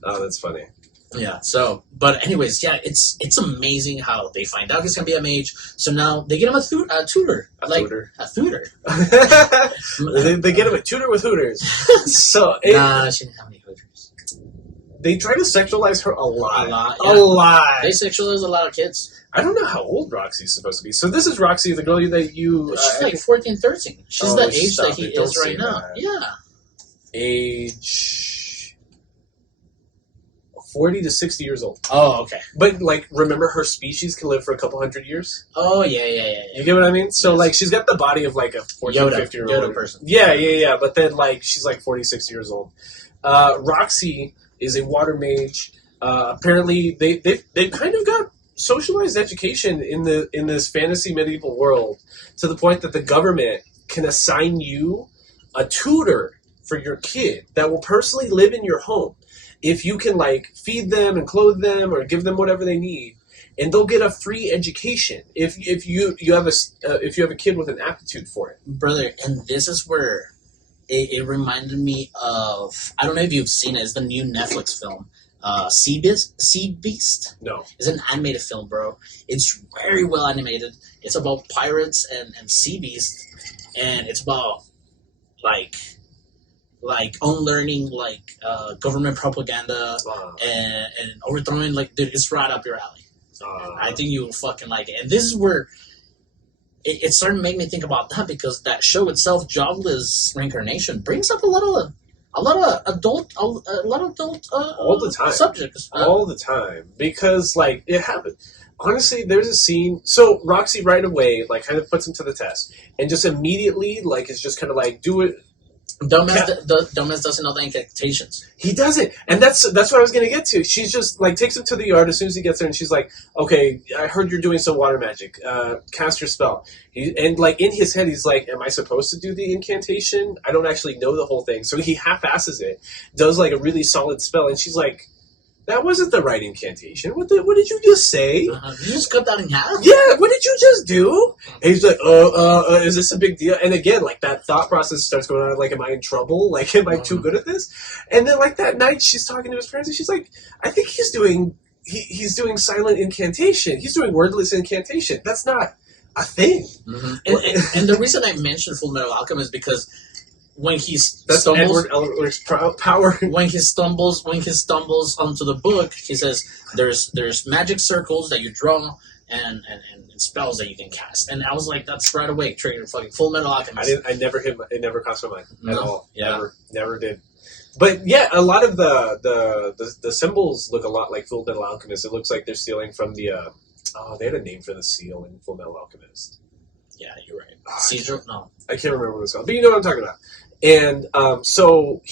Oh, that's funny. Yeah. So, but anyways, it's amazing how they find out he's gonna be a mage. So now they get him a tutor. A tutor. They get him a tutor with hooters. So she didn't have any hooters. They try to sexualize her a lot. A lot. A lot. They sexualize a lot of kids. I don't know how old Roxy's supposed to be. So this is Roxy, the girl that you... She's like 14, 13. She's the age that he is right now. Yeah. Age... 40 to 60 years old. Oh, okay. But, like, remember her species can live for a couple hundred years? Oh, yeah. You get what I mean? So, like, she's got the body of, like, a 14, 50-year-old Yoda person. Yeah. But then, like, she's, like, 40, 60 years old. Roxy is a water mage. Apparently, they kind of got socialized education in this fantasy medieval world to the point that the government can assign you a tutor for your kid that will personally live in your home. If you can, like, feed them and clothe them or give them whatever they need, and they'll get a free education if you have a kid with an aptitude for it, brother. And this is where it reminded me of, I don't know if you've seen it. It's the new Netflix film, Sea Beast. No, it's an animated film, bro. It's very well animated. It's about pirates and sea beasts, and it's about like unlearning government propaganda and overthrowing, like, dude, it's right up your alley. I think you will fucking like it. And this is where it started to make me think about that, because that show itself, Jobless Reincarnation, brings up a lot of adult all the time subjects all the time, because like it happened. Honestly, there's a scene. So Roxy right away like kind of puts him to the test, and just immediately like is just kind of like do it. Dumbass doesn't know the incantations. He doesn't, and that's what I was gonna get to. She's just like takes him to the yard as soon as he gets there, and she's like, "Okay, I heard you're doing some water magic. Cast your spell." And like in his head, he's like, "Am I supposed to do the incantation? I don't actually know the whole thing." So he half-asses it, does like a really solid spell, and she's like, "That wasn't the right incantation. What did you just say? You just cut that in half? Yeah, what did you just do?" And he's like, is this a big deal? And again, like, that thought process starts going on, like, am I in trouble? Like, am I too good at this? And then, like, that night, she's talking to his parents, and she's like, I think he's doing silent incantation. He's doing wordless incantation. That's not a thing. Mm-hmm. And the reason I mentioned Full Metal Alchemist is because when that's Edward Elric power. When he stumbles onto the book, he says there's magic circles that you draw and spells that you can cast. And I was like, that's right away trigger fucking Full Metal Alchemist. It never crossed my mind at all. Yeah. Never did. But yeah, a lot of the symbols look a lot like Full Metal Alchemist. It looks like they're stealing from the they had a name for the seal in Full Metal Alchemist. Yeah, you're right. Caesar? No. I can't remember what it's called, but you know what I'm talking about. And so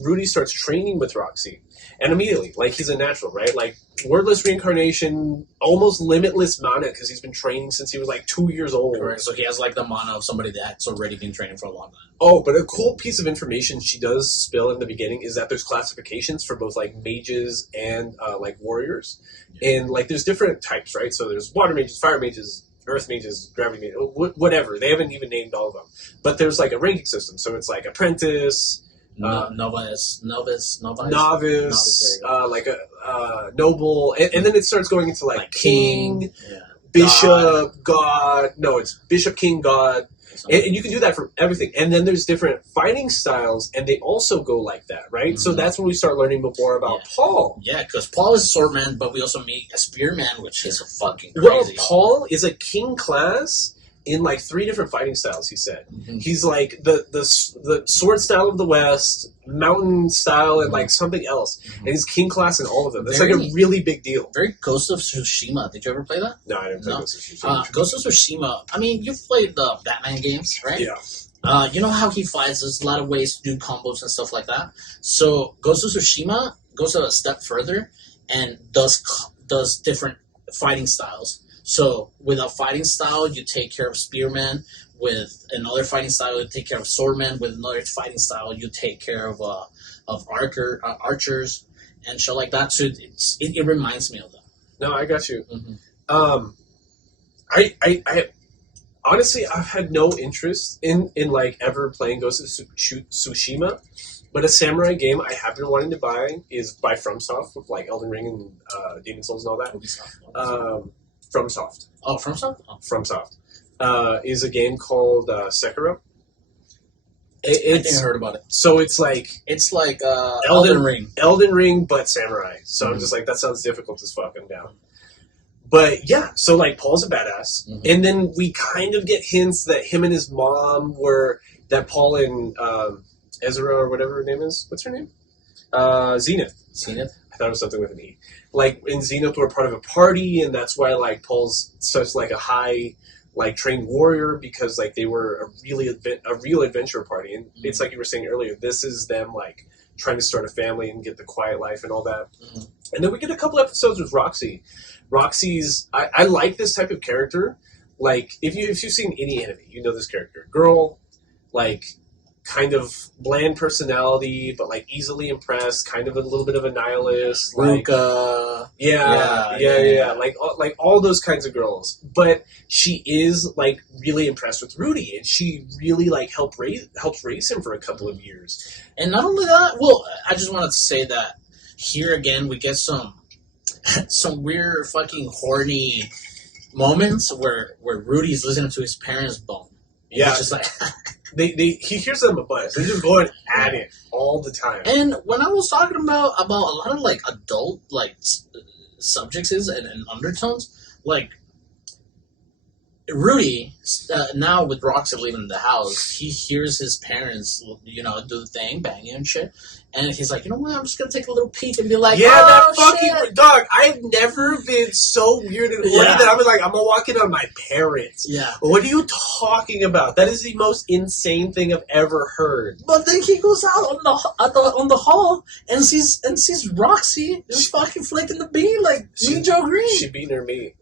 Rudy starts training with Roxy, and immediately, like, he's a natural, right? Like, wordless reincarnation, almost limitless mana, because he's been training since he was like 2 years old. Right, so he has like the mana of somebody that's already been training for a long time. Oh, but a cool piece of information she does spill in the beginning is that there's classifications for both like mages and like warriors, and like there's different types, right? So there's water mages, fire mages, earth mages, gravity mages, whatever. They haven't even named all of them. But there's like a ranking system. So it's like apprentice, novice, like a noble, and then it starts going into like king, bishop, god. No, it's bishop, king, god. And you can do that for everything. And then there's different fighting styles, and they also go like that, right? Mm-hmm. So that's when we start learning more about Paul. Yeah, because Paul is a swordman, but we also meet a spearman, which is a fucking Well, crazy. Paul is a king class, in like 3 different fighting styles. He said Mm-hmm. he's like the sword style of the West, mountain style, and like something else. Mm-hmm. And he's king class in all of them. That's like a really big deal. Very Ghost of Tsushima. Did you ever play that? No, I didn't play Ghost of Tsushima. Ghost of Tsushima. I mean, you've played the Batman games, right? Yeah. You know how he fights. There's a lot of ways to do combos and stuff like that. So Ghost of Tsushima goes a step further and does different fighting styles. So with a fighting style, you take care of spearmen. With another fighting style, you take care of swordmen. With another fighting style, you take care of archers and shit like that. So it reminds me of that. No, I got you. Mm-hmm. I honestly, I've had no interest in like ever playing Ghost of Tsushima, but a samurai game I have been wanting to buy is by FromSoft with like Elden Ring and Demon Souls and all that. FromSoft. Oh, FromSoft? Oh. FromSoft is a game called Sekiro. I think I heard about it. So it's like Elden Ring. Elden Ring, but samurai. So I'm just like, that sounds difficult as fuck. I'm down. But yeah, so like Paul's a badass, and then we kind of get hints that him and his mom that Paul and Ezra or whatever her name is. What's her name? Zenith. Zenith. I thought it was something with an E. Like in Zenith, we're part of a party, and that's why like Paul's such like a high like trained warrior because like they were a real adventure party, and it's like you were saying earlier. This is them like trying to start a family and get the quiet life and all that. And then we get a couple episodes with Roxy. Roxy's I like this type of character. Like if you've seen any anime, you know this character. Girl, like kind of bland personality, but like easily impressed, kind of a little bit of a nihilist. Ruka. Yeah. Like all those kinds of girls. But she is like really impressed with Rudy, and she really like helps raise him for a couple of years. And not only that, well, I just wanted to say that here again we get some weird fucking horny moments where Rudy's listening to his parents bone. Yeah, it's just like he hears them a bunch. They're just going at it all the time. And when I was talking about a lot of like adult like subjects and undertones, like Rudy now with Roxy leaving the house, he hears his parents, do the thing, banging and shit. And he's like, you know what? I'm just gonna take a little peek and be like, that fucking dog. I've never been so weird and horny that I was like, I'm gonna walk in on my parents. Yeah. What are you talking about? That is the most insane thing I've ever heard. But then he goes out on the hall and sees Roxy just fucking flicking the bean like Mean Joe Green. She beating her meat.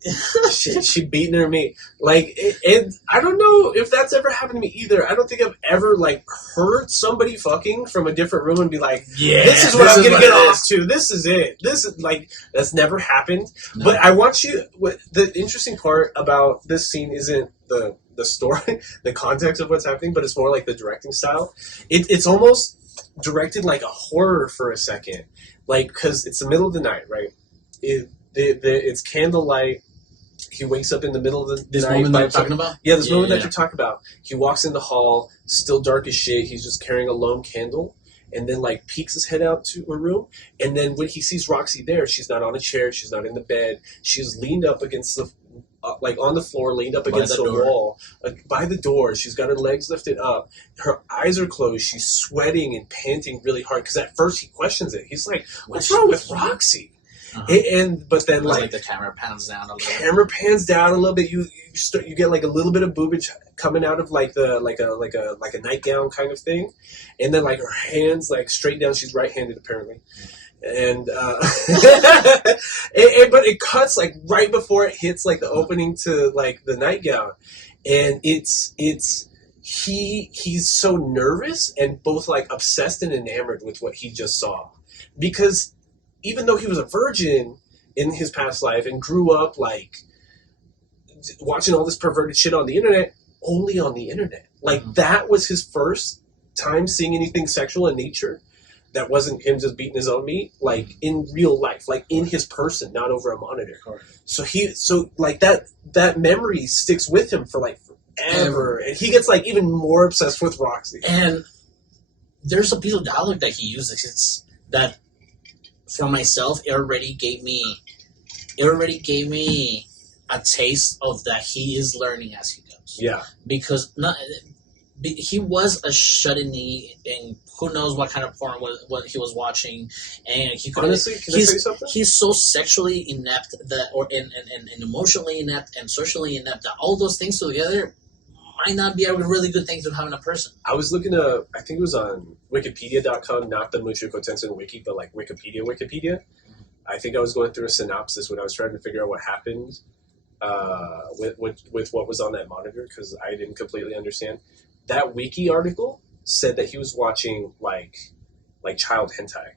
she beating her meat. Like, and I don't know if that's ever happened to me either. I don't think I've ever like heard somebody fucking from a different room and be like, yeah, this is what I'm gonna get off to. This is it. This is like, that's never happened. No. But I want you. The interesting part about this scene isn't the story, the context of what's happening, but it's more like the directing style. It's almost directed like a horror for a second, like because it's the middle of the night, right? It's candlelight. He wakes up in the middle of the this night. Moment that you're talking about? Yeah, this moment that you're talking about. He walks in the hall, still dark as shit. He's just carrying a lone candle. And then, like, peeks his head out to her room. And then when he sees Roxy there, she's not on a chair. She's not in the bed. She's leaned up against the, on the floor, leaned up against the wall. By the door. She's got her legs lifted up. Her eyes are closed. She's sweating and panting really hard. Because at first he questions it. He's like, what's wrong with Roxy? But then like the camera pans down a little. Camera pans down a little bit. You get like a little bit of boobage coming out of like a nightgown kind of thing, and then like her hands like straight down. She's right-handed apparently, and but it cuts like right before it hits like the opening to like the nightgown, and he's so nervous and both like obsessed and enamored with what he just saw, because even though he was a virgin in his past life and grew up like watching all this perverted shit on the internet, only on the internet. Like that was his first time seeing anything sexual in nature that wasn't him just beating his own meat, like in real life, like in his person, not over a monitor. So like that memory sticks with him for like forever. And he gets like even more obsessed with Roxy. And there's a piece of dialogue that he uses. It's that for myself, it already gave me a taste of that he is learning as he goes. times. Yeah. Because he was a shut-in-y, and who knows what kind of porn what he was watching, and he could honestly. Can I say something? He's so sexually inept and emotionally inept and socially inept that all those things together might not be a really good thing to have in a person. I was looking at, I think it was on Wikipedia.com, not the Mushoku Tensei wiki, but like Wikipedia. I think I was going through a synopsis when I was trying to figure out what happened with what was on that monitor, because I didn't completely understand. That wiki article said that he was watching like child hentai.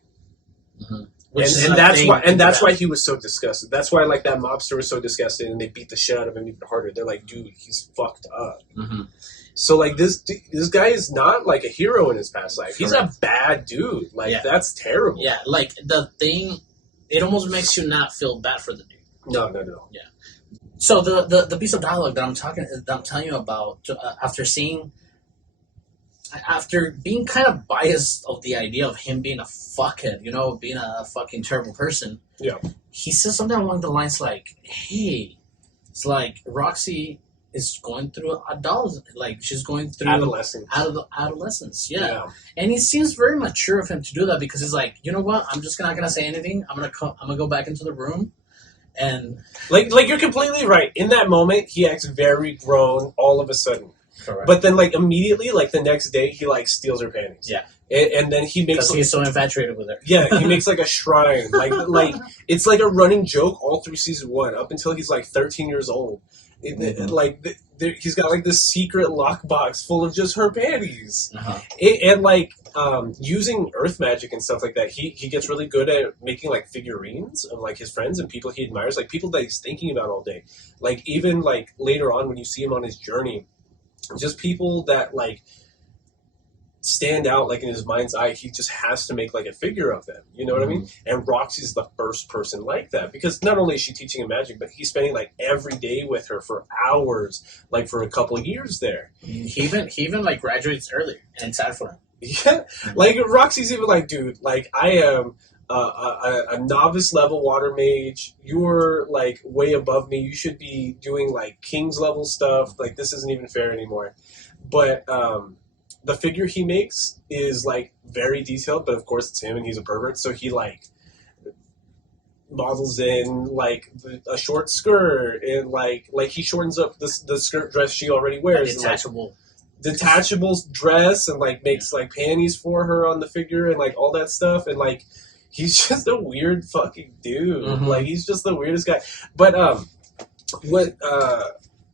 Mm-hmm. And that's why he was so disgusted. That's why like that mobster was so disgusted, and they beat the shit out of him even harder. They're like, dude, he's fucked up. Mm-hmm. So like this guy is not like a hero in his past life. He's a bad dude. Like that's terrible. Yeah, like the thing, it almost makes you not feel bad for the dude. No. Yeah. So the piece of dialogue that I'm telling you about after being kind of biased of the idea of him being a fuckhead, being a fucking terrible person. Yeah. He says something along the lines like, "Hey, it's like Roxy is going through she's going through adolescence." Yeah. And it seems very mature of him to do that, because he's like, you know what? I'm just not gonna say anything. I'm gonna go back into the room, and like you're completely right. In that moment, he acts very grown all of a sudden. Correct. But then, like, immediately, like, the next day, he, like, steals her panties. Yeah. And then he makes... Because he's so infatuated with her. Yeah, he makes, like, a shrine. Like it's, like, a running joke all through season 1, up until he's, like, 13 years old. He's got, like, this secret lockbox full of just her panties. Uh-huh. Using earth magic and stuff like that, he gets really good at making, like, figurines of, like, his friends and people he admires, like, people that he's thinking about all day. Like, even, like, later on when you see him on his journey... Just people that, like, stand out, like, in his mind's eye. He just has to make, like, a figure of them. You know what I mean? And Roxy's the first person like that. Because not only is she teaching him magic, but he's spending, like, every day with her for hours, like, for a couple of years there. He even like, graduates early, and it's sad for him. Yeah. Like, Roxy's even like, dude, like, I am... a novice level water mage. You're like way above me. You should be doing like king's level stuff. Like, this isn't even fair anymore. But the figure he makes is like very detailed, but of course it's him and he's a pervert, so he like models in like a short skirt and like he shortens up the skirt dress she already wears. Detachable dress, and like makes like panties for her on the figure and like all that stuff, and like he's just a weird fucking dude. Mm-hmm. Like, he's just the weirdest guy. But what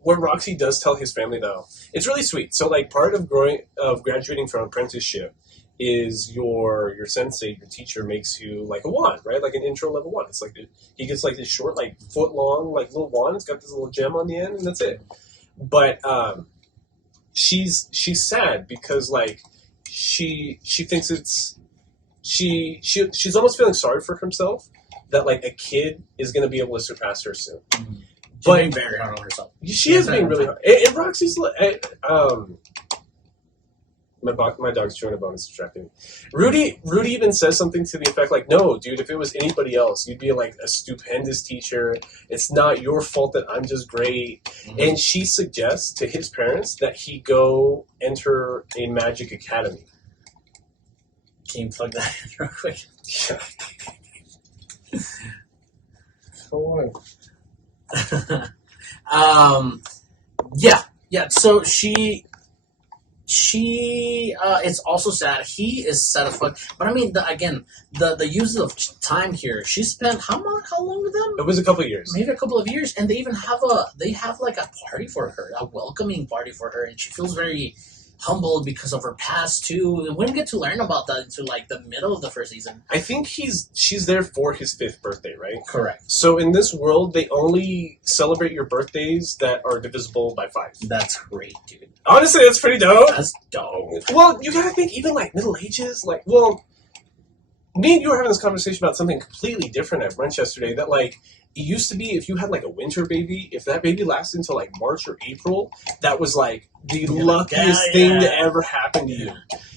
Roxy does tell his family, though, it's really sweet. So, like, part of graduating from apprenticeship is your sensei, your teacher, makes you like a wand, right? Like an intro level wand. It's like he gets like this short, like foot long, like little wand. It's got this little gem on the end, and that's it. But she's sad because like she thinks it's. She's almost feeling sorry for herself that like a kid is going to be able to surpass her soon. Mm-hmm. She's being very hard on herself. She is being really hard. And Roxy's my dog's chewing a bone. It's distracting me. Rudy even says something to the effect like, "No, dude, if it was anybody else, you'd be like a stupendous teacher. It's not your fault that I'm just great." Mm-hmm. And she suggests to his parents that he go enter a magic academy. Can you plug that in real quick? Yeah. Yeah. So she it's also sad. He is sad as fuck. But I mean, the use of time here. She spent how long with them? It was a couple of years. Maybe a couple of years, and they even have like a party for her, a welcoming party for her, and she feels very humbled because of her past too. And we didn't get to learn about that until like the middle of the first season. I think she's there for his 5th birthday, right? Correct. So in this world, they only celebrate your birthdays that are divisible by 5. That's great, dude. Honestly, that's pretty dope. That's dope. Well, you gotta think, even like Middle Ages, like, well, me and you were having this conversation about something completely different at brunch yesterday, that like it used to be if you had like a winter baby, if that baby lasted until like March or April, that was like the luckiest thing to ever happen to you.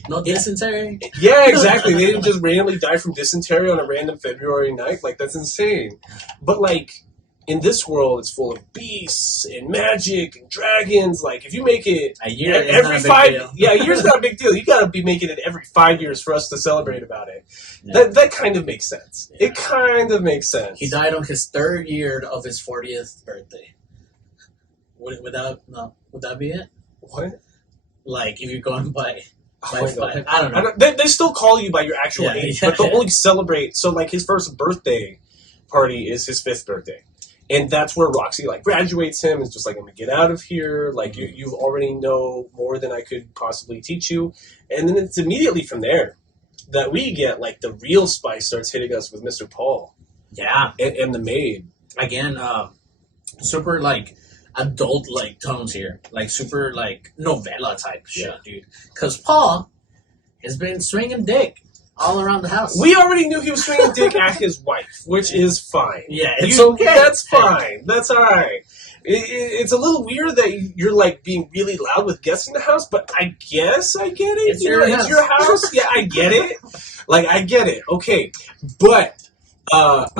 No dysentery. Yeah, exactly. They didn't just randomly die from dysentery on a random February night. Like, that's insane. But like in this world, it's full of beasts and magic and dragons. Like, if you make it a year every 5 years, yeah, a year's not a big deal. You got to be making it every 5 years for us to celebrate about it. Yeah. That kind of makes sense. Yeah. It kind of makes sense. He died on his 3rd year of his 40th birthday. Would that be it? What? Like, if you're going by I don't know. They still call you by your actual age, but they'll only celebrate. So, like, his first birthday party is his 5th birthday. And that's where Roxy, like, graduates him. It's just like, I'm going to get out of here. Like, you already know more than I could possibly teach you. And then it's immediately from there that we get, like, the real spice starts hitting us with Mr. Paul. Yeah. And the maid. Again, super, like, adult, like, tones here. Like, super, like, novella type shit, dude. Because Paul has been swinging dick all around the house. We already knew he was swinging dick at his wife, which is fine. Yeah, it's okay. That's fine. That's all right. It's a little weird that you're, like, being really loud with guests in the house, but I guess I get it. It's your house. Yeah, I get it. Like, I get it. Okay. But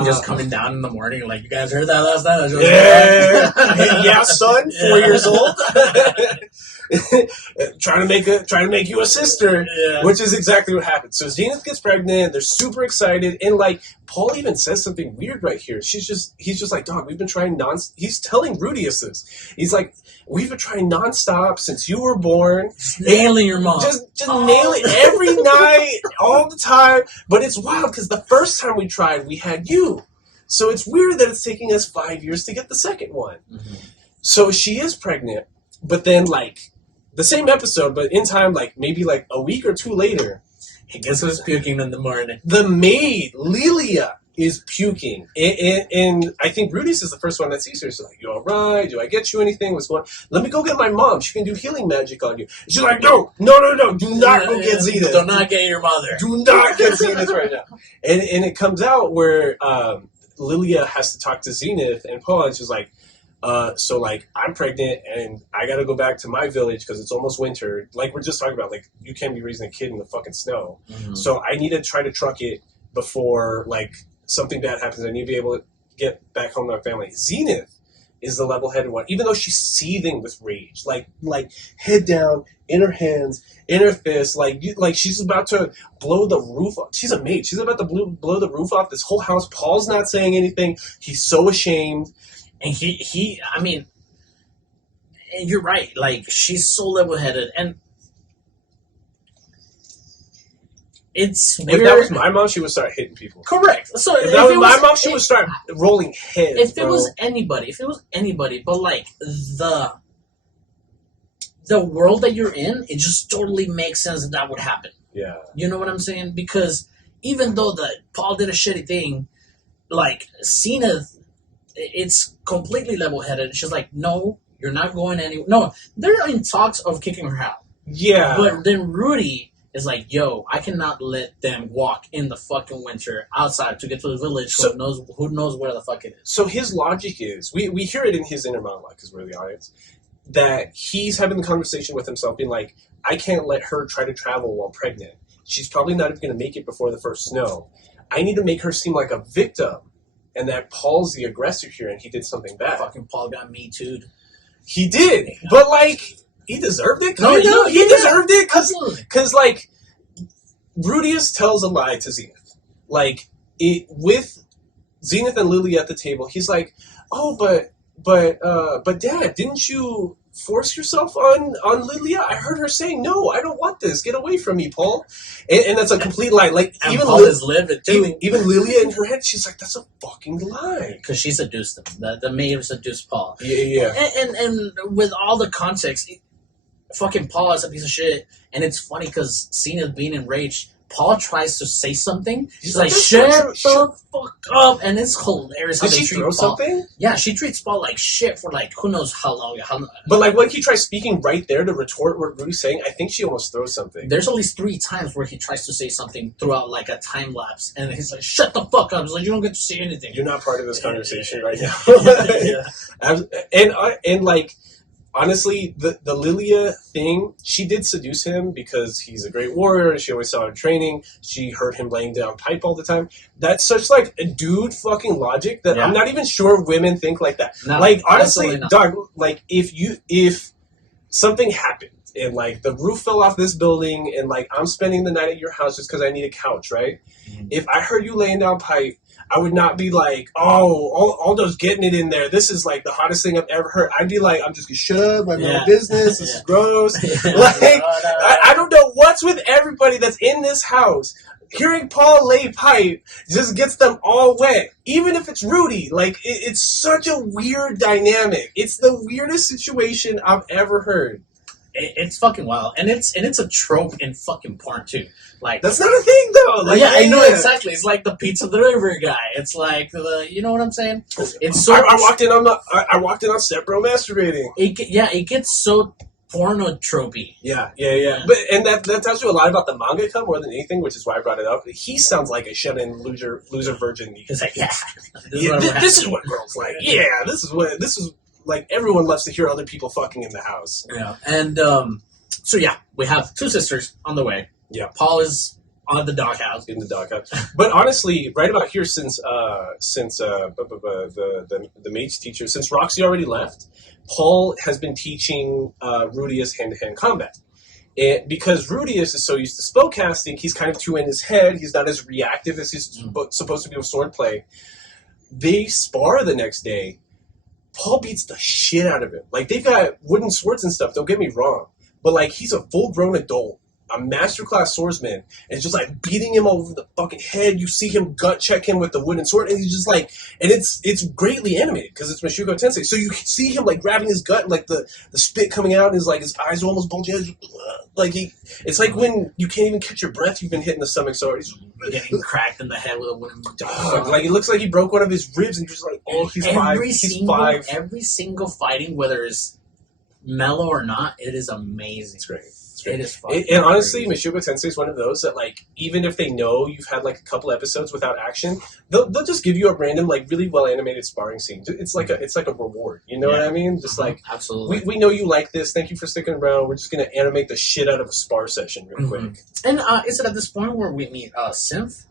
just coming down in the morning, like, you guys heard that last night? Yeah, son, 4 years old. trying to make you a sister, which is exactly what happened. So Zenith gets pregnant. They're super excited, and like Paul even says something weird right here. He's just like, dog, we've been trying He's telling Rudius this. He's like, we've been trying nonstop since you were born. Just nailing your mom. Just nail it every night, all the time. But it's wild because the first time we tried, we had you. So it's weird that it's taking us 5 years to get the second one. Mm-hmm. So she is pregnant, but then like the same episode, but in time, like maybe like a week or 2 later, guess who's puking in the morning? The maid, Lilia, is puking. And I think Rudy's is the first one that sees her. She's like, you all right? Do I get you anything? What's going on? Let me go get my mom. She can do healing magic on you. And she's like, no. Do not go get Zenith. Do not get your mother. Do not get Zenith right now. And it comes out where Lilia has to talk to Zenith and Paul, and she's like, so like I'm pregnant and I gotta go back to my village because it's almost winter. Like we're just talking about, like you can't be raising a kid in the fucking snow. Mm-hmm. So I need to try to truck it before like something bad happens. I need to be able to get back home to my family. Zenith is the level-headed one, even though she's seething with rage, like head down, in her hands, in her fists, like she's about to blow the roof off. She's a maid. She's about to blow the roof off this whole house. Paul's not saying anything. He's so ashamed. And he, I mean, and you're right. Like, she's so level-headed. And it's weird. If that was my mom, she would start hitting people. Correct. So if that was my mom, she would start rolling heads. If it was anybody, but like the world that you're in, it just totally makes sense that would happen. Yeah. You know what I'm saying? Because even though Paul did a shitty thing, like Zenith, it's completely level-headed. She's like, no, you're not going anywhere. No, they're in talks of kicking her out. Yeah. But then Rudy is like, yo, I cannot let them walk in the fucking winter outside to get to the village. So who knows where the fuck it is. So his logic is, we hear it in his inner monologue because we're the audience, that he's having the conversation with himself being like, I can't let her try to travel while pregnant. She's probably not even going to make it before the first snow. I need to make her seem like a victim. And that Paul's the aggressor here, and he did something bad. Fucking Paul got me too'd. He did, but like he deserved it. He deserved it because like Rudius tells a lie to Zenith. Like with Zenith and Lily at the table, he's like, "Oh, but Dad, didn't you force yourself on Lilia? I heard her saying, no, I don't want this. Get away from me, Paul." And that's a complete lie. Like, and even Paul is livid, too. Even Lilia in her head, she's like, that's a fucking lie. Because she seduced him. The maid seduced Paul. Yeah. And with all the context, fucking Paul is a piece of shit. And it's funny because Zenith being enraged, Paul tries to say something. She's like, shut the fuck up. And it's hilarious how they treat Paul. Something? Yeah, she treats Paul like shit for like who knows how long. But like when he tries speaking right there to retort what Rudy's saying, I think she almost throws something. There's at least 3 times where he tries to say something throughout like a time lapse. And he's like, shut the fuck up. He's like, you don't get to say anything. You're not part of this conversation right now. And like, honestly, the Lilia thing, she did seduce him because he's a great warrior. She always saw him training. She heard him laying down pipe all the time. That's such like a dude fucking logic that I'm not even sure women think like that. No, like honestly, dog, like if something happened and like the roof fell off this building and like I'm spending the night at your house just because I need a couch, right? Mm-hmm. If I heard you laying down pipe, I would not be like, oh, Aldo's getting it in there. This is like the hottest thing I've ever heard. I'd be like, I'm just gonna shut up, my own business. This is gross. Like, I don't know what's with everybody that's in this house. Hearing Paul lay pipe just gets them all wet, even if it's Rudy. Like, it's such a weird dynamic. It's the weirdest situation I've ever heard. It's fucking wild, and it's a trope in fucking porn too. Like that's not a thing though. Like, I know exactly. It's like the pizza delivery guy. It's like you know what I'm saying. It's so. I walked in on step bro masturbating. It gets so porno tropey. Yeah. But and that tells you a lot about the mangaka more than anything, which is why I brought it up. He sounds like a shut-in loser virgin. He's like, this is what girls like. Yeah, this is like everyone loves to hear other people fucking in the house. Yeah, and so we have two sisters on the way. Yeah, Paul is on the doghouse. In the doghouse. But honestly, right about here, since the mage teacher, since Roxy already left, Paul has been teaching Rudius hand-to-hand combat. And because Rudius is so used to spellcasting, he's kind of too in his head. He's not as reactive as he's supposed to be with swordplay. They spar the next day. Paul beats the shit out of him. Like, they've got wooden swords and stuff, don't get me wrong. But, like, he's a full-grown adult, a masterclass swordsman, and just, like, beating him over the fucking head. You see him gut check him with the wooden sword, and he's just, like... And it's greatly animated, because it's Mushoku Tensei. So you see him, like, grabbing his gut, and, like, the spit coming out, and his eyes are almost bulging. Like, it's like when you can't even catch your breath, you've been hit in the stomach so hard. He's getting cracked in the head with a wooden dog. Like, it looks like he broke one of his ribs, and you're just like, oh, he's five. Every single fighting, whether it's mellow or not, it is amazing. It's great. It is fun. And honestly, Mushoku Tensei is one of those that, like, even if they know you've had, like, a couple episodes without action, they'll just give you a random, like, really well-animated sparring scene. It's like a reward. You know what I mean? Just like, absolutely. We know you like this. Thank you for sticking around. We're just going to animate the shit out of a spar session real quick. And is it at this point where we meet Synth?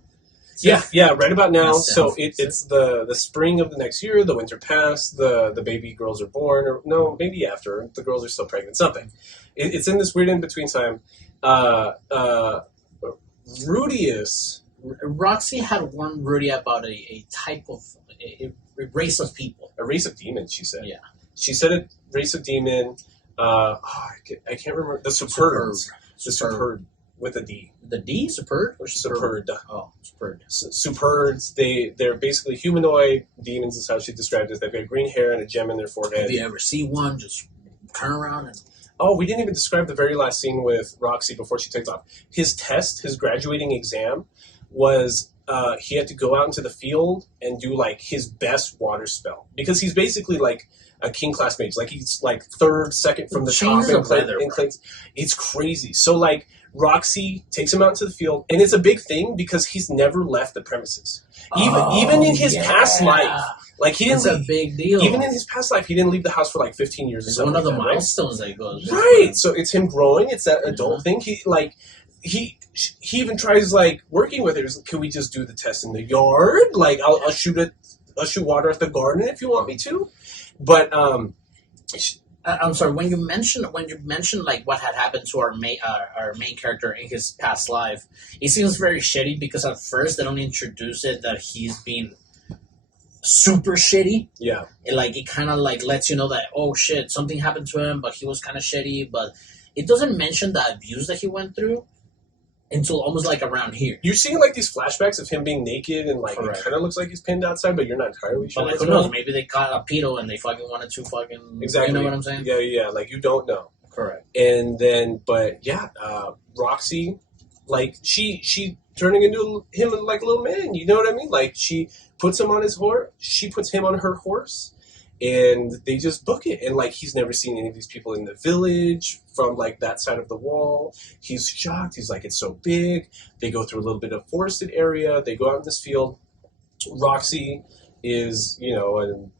Yeah, right about now. So it's the spring of the next year, the winter passed, the baby girls are born, or no, maybe after, the girls are still pregnant, something. It's in this weird in-between time. Rudius... Roxy had warned Rudy about a type of... a race of people. A race of demons, she said. Yeah. She said a race of demon... I can't remember. The Superbs. The Superb. With a D. The D? Superb? Or Superb. Oh, Superb. Superbs, they're basically humanoid demons is how she described it. They've got green hair and a gem in their forehead. If you ever see one, just turn around and... Oh, we didn't even describe the very last scene with Roxy before she takes off. His test, his graduating exam, was he had to go out into the field and do, like, his best water spell. Because he's basically, like, a king class mage. Like, he's, like, third, second from the top. It's crazy. So, like, Roxy takes him out into the field, and it's a big thing because he's never left the premises. Even in his past life. Like, he didn't. It's a big deal. Even in his past life, he didn't leave the house for like 15 years. It's one of the milestones that goes. Right. So it's him growing. It's that adult thing. He even tries like working with it. He's like, can we just do the test in the yard? Like, I'll shoot water at the garden if you want me to. But I'm sorry. When you mentioned like what had happened to our main character in his past life, it seems very shitty because at first they don't introduce it that he's been super shitty. Yeah. It kind of like lets you know that, oh shit, something happened to him, but he was kind of shitty. But it doesn't mention the abuse that he went through until almost like around here. You're seeing like these flashbacks of him being naked and like it kind of looks like he's pinned outside, but you're not entirely sure. But like, who knows? Maybe they caught a pedo and they fucking wanted to fucking... Exactly. You know what I'm saying? Yeah. Like, you don't know. Correct. And then, but yeah, Roxy, like, she turning into him like a little man. You know what I mean? Like, she puts him on his horse. She puts him on her horse. And they just book it. And, like, he's never seen any of these people in the village from, like, that side of the wall. He's shocked. He's like, it's so big. They go through a little bit of forested area. They go out in this field. Roxy is, you know,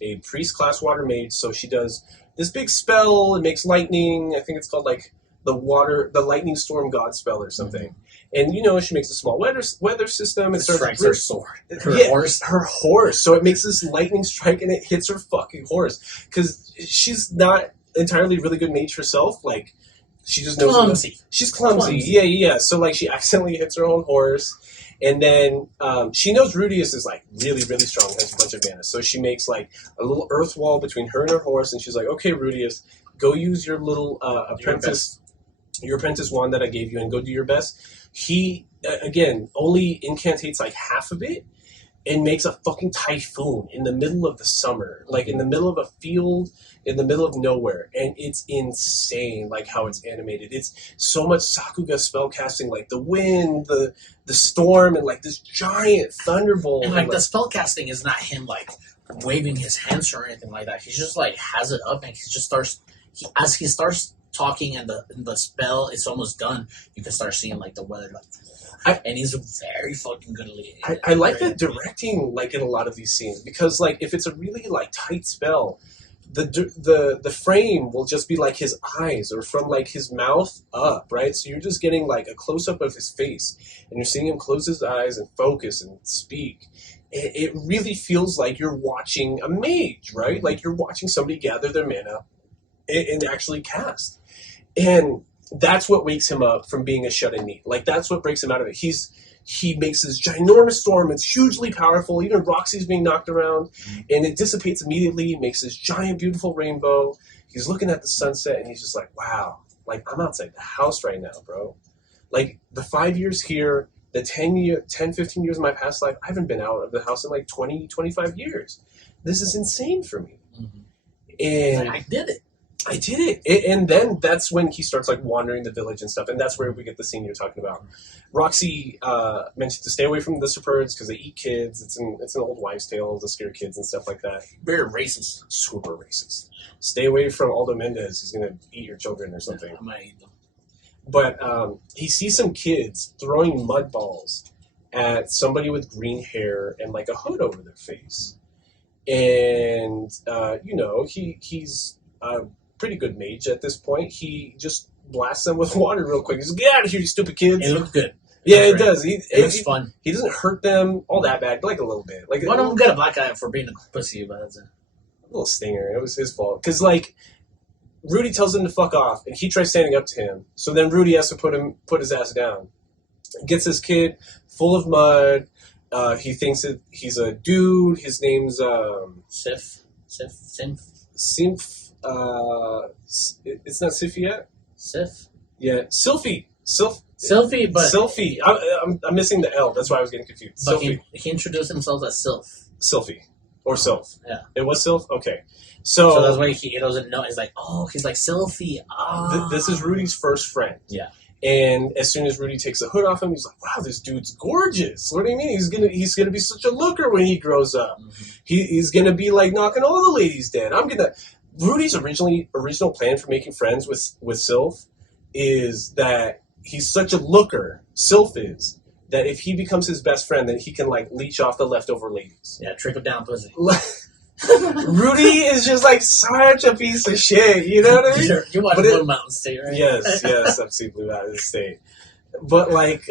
a priest class water mage. So she does this big spell. It makes lightning. I think it's called like the lightning storm god spell or something. And she makes a small weather system. It strikes her sword. Her horse. So it makes this lightning strike and it hits her fucking horse because she's not entirely really good mage herself. Like she just knows clumsy. She's clumsy. Yeah. So like she accidentally hits her own horse. And then she knows Rudius is like really, really strong, has a bunch of mana. So she makes like a little earth wall between her and her horse, and she's like, "Okay, Rudius, go use your little your apprentice wand that I gave you, and go do your best." He again only incantates like half of it, and makes a fucking typhoon in the middle of the summer, like in the middle of a field, in the middle of nowhere, and it's insane, like how it's animated. It's so much Sakuga spellcasting, like the wind, the storm, and like this giant thunderbolt. And like the spellcasting is not him like waving his hands or anything like that. He just like has it up, and he just starts. As he starts talking, and the spell is almost done, you can start seeing like the weather, like. And he's very fucking good at it. I like the directing, like in a lot of these scenes, because like if it's a really like tight spell, the frame will just be like his eyes or from like his mouth up, right? So you're just getting like a close up of his face, and you're seeing him close his eyes and focus and speak. It really feels like you're watching a mage, right? Like you're watching somebody gather their mana and actually cast, and that's what wakes him up from being a shut-in knee. Like, that's what breaks him out of it. He makes this ginormous storm. It's hugely powerful. Even Roxy's being knocked around, and it dissipates immediately. He makes this giant, beautiful rainbow. He's looking at the sunset, and he's just like, wow. Like, I'm outside the house right now, bro. Like, the 5 years here, the 10, 15 years of my past life, I haven't been out of the house in, like, 20, 25 years. This is insane for me. And I did it. I did it. And then that's when he starts like wandering the village and stuff, and that's where we get the scene you're talking about. Roxy mentioned to stay away from the Superbirds because they eat kids. It's an old wives' tale to scare kids and stuff like that. Very racist. Super racist. Stay away from Aldo Mendez. He's gonna eat your children or something. I might eat them. But he sees some kids throwing mud balls at somebody with green hair and like a hood over their face. And he's pretty good mage at this point. He just blasts them with water real quick. He's like, get out of here, you stupid kids. It looks good. Yeah, it does. It looks fun. He doesn't hurt them all that bad, like a little bit. Like one of them got a black eye for being a pussy, but that's it. A little stinger. It was his fault. Because, like, Rudy tells him to fuck off, and he tries standing up to him. So then Rudy has to put his ass down. Gets this kid full of mud. He thinks that he's a dude. His name's Simph. It's not Sif yet. Sif. Yeah, Sylphie. Sylphie, but Sylphie. I'm missing the L. That's why I was getting confused. But Sylphie. he introduced himself as Sylph. Sylphie or Sylph. Yeah, it was Sylph. Okay, so that's why he doesn't know. He's like, he's like Sylphie. This is Rudy's first friend. Yeah. And as soon as Rudy takes the hood off him, he's like, "Wow, this dude's gorgeous. What do you mean? He's gonna be such a looker when he grows up. He's gonna be like knocking all the ladies dead. Rudy's original plan for making friends with Sylph is that he's such a looker, Sylph is, that if he becomes his best friend, then he can like leech off the leftover ladies. Yeah, trickle down pussy. Rudy is just like such a piece of shit, you know what I mean? You watch Blue Mountain State, right? Yes, I've seen Blue Mountain State. But like,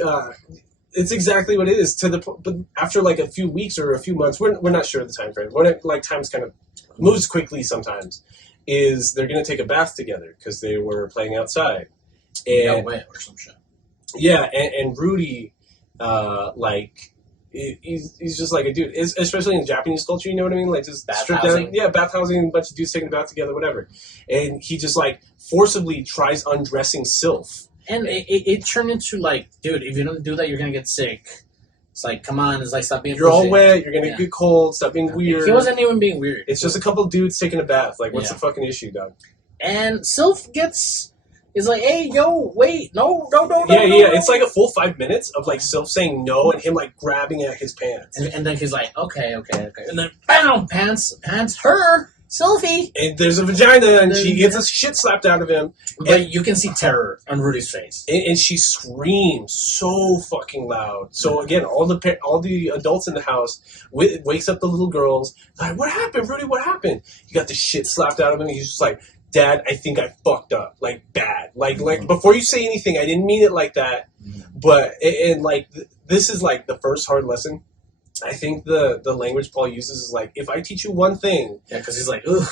it's exactly what it is. But after like a few weeks or a few months, we're not sure of the time frame. When time's kind of moves quickly sometimes, is they're gonna take a bath together because they were playing outside. And wet or some shit. Yeah, and Rudy, he's just like a dude, especially in Japanese culture, you know what I mean? Like just stripped down, bathhousing, a bunch of dudes taking a bath together, whatever. And he just like forcibly tries undressing Sylph. And it turned into like, dude, if you don't do that, you're gonna get sick. It's like, come on, it's like, stop being You're all wet, you're gonna get cold, stop being weird. He wasn't even being weird. It's just a couple dudes taking a bath. Like, what's the fucking issue, dog? And Sylph is like, hey, yo, wait, no. Yeah, it's like a full 5 minutes of like Sylph saying no and him like grabbing at his pants. And then he's like, okay. And then, bam, pants her. Sylvie! And there's a vagina, and she gets a shit slapped out of him. But you can see terror on Rudy's face. And she screams so fucking loud. So again, all the adults in the house wakes up the little girls. Like, what happened, Rudy? What happened? He got the shit slapped out of him. He's just like, Dad, I think I fucked up. Like, bad. Like before you say anything, I didn't mean it like that. But, and like, this is like the first hard lesson. I think the language Paul uses is like, if I teach you one thing, because he's like, ugh,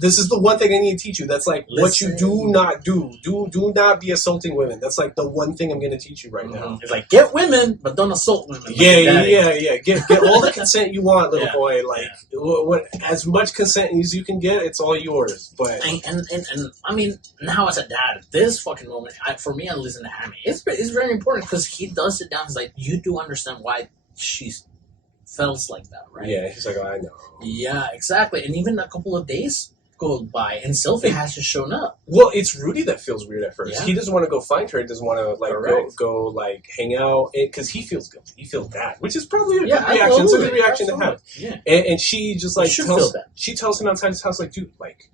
this is the one thing I need to teach you. That's like what you do not do. Do not be assaulting women. That's like the one thing I'm going to teach you right now. It's like, get women, but don't assault women. Yeah. Get all the consent you want, little boy. Like what as much consent as you can get, it's all yours. But and I mean, now as a dad, this fucking moment for me, at least in the anime, it's very important because he does sit down. He's like, you do understand why she's feels like that, right? Yeah, he's like, oh, I know. Yeah, exactly. And even a couple of days go by, and Sylvie has just shown up. Well, it's Rudy that feels weird at first. Yeah. He doesn't want to go find her. He doesn't want to like go like hang out because he feels guilty. He feels bad, which is probably a good reaction. It's a good reaction to have. Yeah. And she just like tells him outside his house, like, dude, like,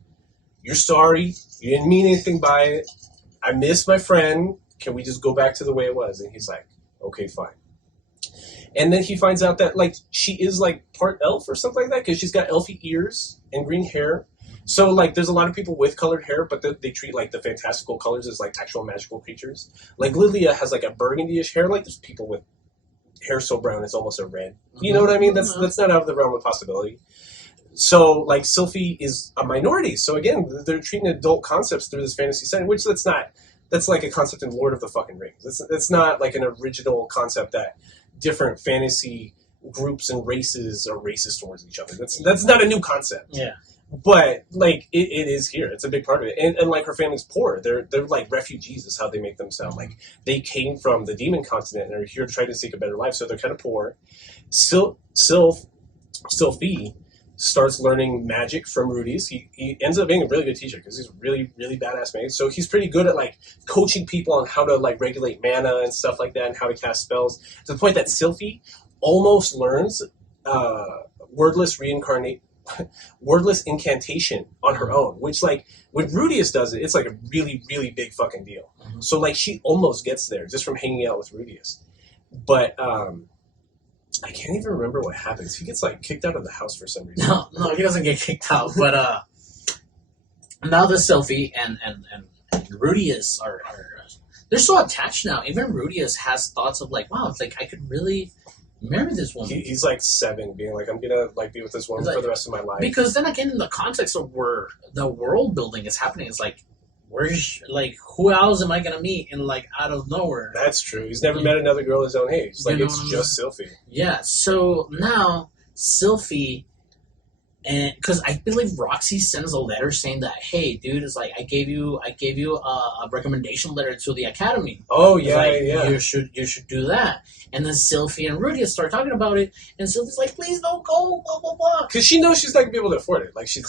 you're sorry. You didn't mean anything by it. I miss my friend. Can we just go back to the way it was? And he's like, okay, fine. And then he finds out that, like, she is, like, part elf or something like that, because she's got elfy ears and green hair. So, like, there's a lot of people with colored hair, but they treat, like, the fantastical colors as, like, actual magical creatures. Like, Lilia has, like, a burgundy-ish hair. Like, there's people with hair so brown it's almost a red. You know what I mean? That's not out of the realm of possibility. So, like, Sylphie is a minority. So, again, they're treating adult concepts through this fantasy setting, which that's like a concept in Lord of the fucking Rings. It's not, like, an original concept that different fantasy groups and races are racist towards each other. That's not a new concept. Yeah. But like it is here. It's a big part of it. And like her family's poor. They're like refugees is how they make them sound. Like they came from the demon continent and are here to try to seek a better life. So they're kind of poor. Sylphie starts learning magic from Rudy's. He ends up being a really good teacher because he's a really, really badass mage. So he's pretty good at like coaching people on how to like regulate mana and stuff like that and how to cast spells to the point that Sylphie almost learns wordless incantation on her own, which like when Rudius does it, it's like a really, really big fucking deal. Mm-hmm. So like she almost gets there just from hanging out with Rudius. But I can't even remember what happens. He gets like kicked out of the house for some reason. No, he doesn't get kicked out. But now the Sylphie and Rudius are they're so attached now. Even Rudius has thoughts of like, wow, it's like I could really marry this woman. He's like 7, being like, I'm gonna like be with this woman for the rest of my life. Because then again, in the context of where the world building is happening, it's like, who else am I gonna meet in like out of nowhere? That's true. He's never met another girl his own age. Like it's just Sylphie. Yeah. So now Sylphie, and because I believe Roxy sends a letter saying that, hey, dude, it's like I gave you a recommendation letter to the academy. Oh yeah, yeah. You should do that. And then Sylphie and Rudy start talking about it, and Sylphie's like, please don't go, blah blah blah. Because she knows she's not gonna be able to afford it. Like she's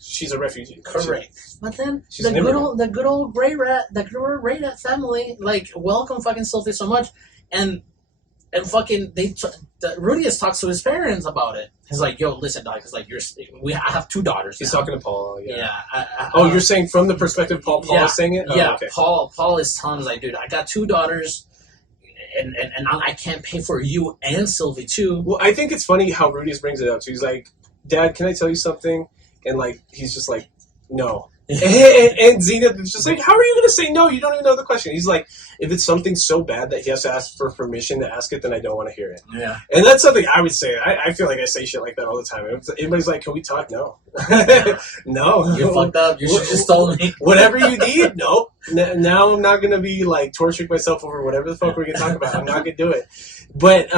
she's a refugee. Correct. But then the good old Ray Rat family like welcome fucking Sylphie so much, and fucking Rudius talks to his parents about it. He's like, yo, listen, dog. He's like, I have 2 daughters. He's talking to Paul. Yeah. You're saying from the perspective Paul is saying it? Yeah. Oh, okay. Paul is telling him like, dude, I got 2 daughters, and I can't pay for you and Sylvie too. Well, I think it's funny how Rudius brings it up. So he's like, Dad, can I tell you something? And like, he's just like, no. And Zenith is just like, how are you going to say no? You don't even know the question. He's like, if it's something so bad that he has to ask for permission to ask it, then I don't want to hear it. Yeah. And that's something I would say. I feel like I say shit like that all the time. If anybody's like, can we talk? No. No. You're fucked up. You should just told me. Whatever you need, nope. Now I'm not going to be like torturing myself over whatever the fuck we're going to talk about. I'm not going to do it. But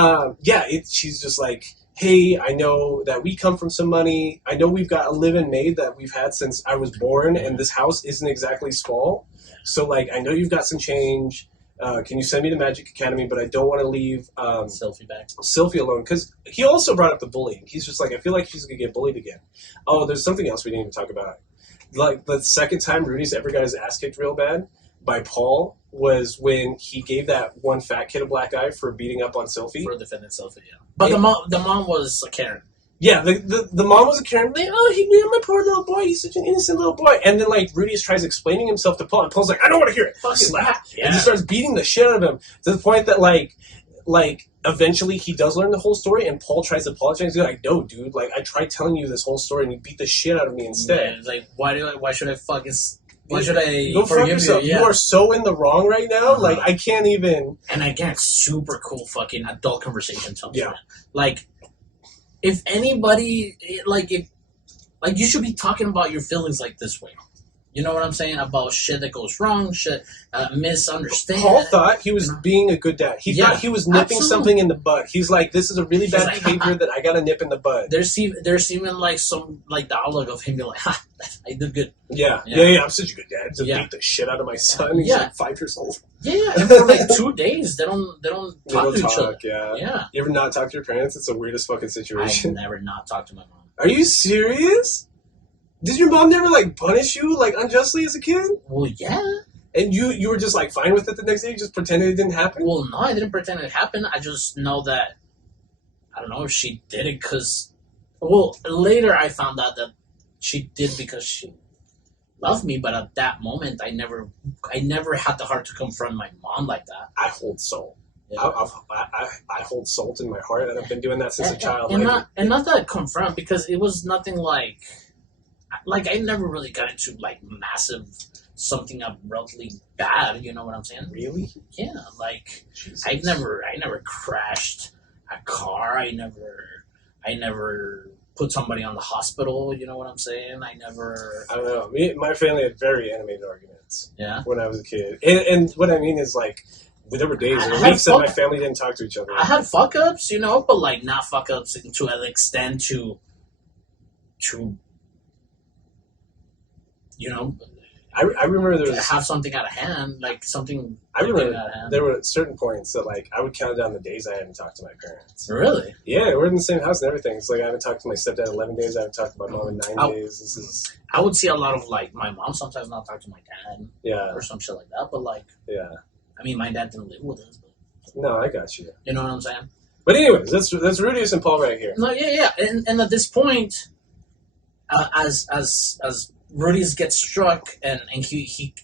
she's just like, hey, I know that we come from some money. I know we've got a live-in maid that we've had since I was born, and this house isn't exactly small. So, like, I know you've got some change. Can you send me to Magic Academy? But I don't want to leave Sylphie alone. Because he also brought up the bullying. He's just like, I feel like she's going to get bullied again. Oh, there's something else we didn't even talk about. Like, the second time Rudy's ever got his ass kicked real bad by Paul was when he gave that one fat kid a black eye for beating up on Sylphie. For defending Sylphie, yeah. But the mom was a Karen. Yeah, the mom was a Karen. Like, oh, my poor little boy. He's such an innocent little boy. And then, like, Rudy tries explaining himself to Paul. And Paul's like, I don't want to hear it. Fuck slap. Yeah. And just starts beating the shit out of him. To the point that, like, eventually he does learn the whole story. And Paul tries to apologize. He's like, no, dude. Like, I tried telling you this whole story. And you beat the shit out of me instead. Man, like, why should I go fuck yourself? Yeah. You are so in the wrong right now. Like, I can't even. And again, super cool fucking adult conversation. Yeah. Like, if anybody, you should be talking about your feelings like this way. You know what I'm saying? About shit that goes wrong, shit, misunderstanding. Paul thought he was being a good dad. He thought he was nipping something in the bud. He's like, this is a really bad behavior that I gotta nip in the bud. There's even like some, like, dialogue of him being like, ha, I did good. Yeah, I'm such a good dad. Just beat the shit out of my son. He's like 5 years old. Yeah, and for like 2 days, they don't talk to each other. Yeah. You ever not talk to your parents? It's the weirdest fucking situation. I've never not talked to my mom. Are you serious? Did your mom never, like, punish you, like, unjustly as a kid? Well, yeah. And you were just, like, fine with it the next day? You just pretended it didn't happen? Well, no, I didn't pretend it happened. I just know that, I don't know if she did it because, well, later I found out that she did because she loved me, but at that moment, I never had the heart to confront my mom like that. I hold salt. Yeah. I hold salt in my heart, and I've been doing that since a child. And not that confront, because it was nothing like I never really got into, like, massive something abruptly bad. You know what I'm saying? Really? Yeah. Like, Jesus. I never crashed a car. I never put somebody on the hospital. You know what I'm saying? I don't know. My family had very animated arguments. Yeah. When I was a kid, and what I mean is, like, there were days or weeks that my family didn't talk to each other. I had fuck ups, you know, but, like, not fuck ups to an extent to. You know, I remember there was have something out of hand, like something. I remember there were certain points that, like, I would count down the days I hadn't talked to my parents. Really? Yeah, we're in the same house and everything. It's like I haven't talked to my stepdad in 11 days. I haven't talked to my mom in 9 days. I would see a lot of, like, my mom sometimes not talk to my dad. Yeah. Or some shit like that. But, like, yeah. I mean, my dad didn't live with us. But, no, I got you. You know what I'm saying? But anyways, that's Rudius and Paul right here. No, yeah. And at this point, as Rudius gets struck and he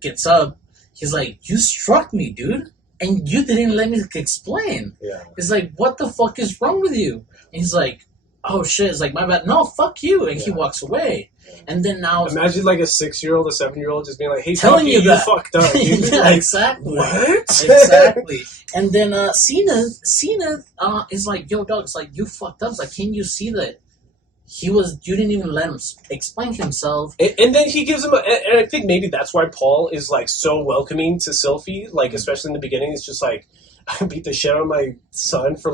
gets up, he's like, you struck me, dude, and you didn't let me explain. Yeah. He's like, what the fuck is wrong with you? And he's like, oh shit, it's like, my bad. No, fuck you. And he walks away. Yeah. And then now, imagine, like, a 6-year-old, a 7-year-old just being like, hey, telling you that you fucked up, dude. yeah, like, exactly. What? Exactly. And then Cena is like, yo, dog, it's like, you fucked up. It's like, can you see that you didn't even let him explain himself. And then he gives him, and I think maybe that's why Paul is, like, so welcoming to Sylphie, like, especially in the beginning. It's just like, I beat the shit out of my son for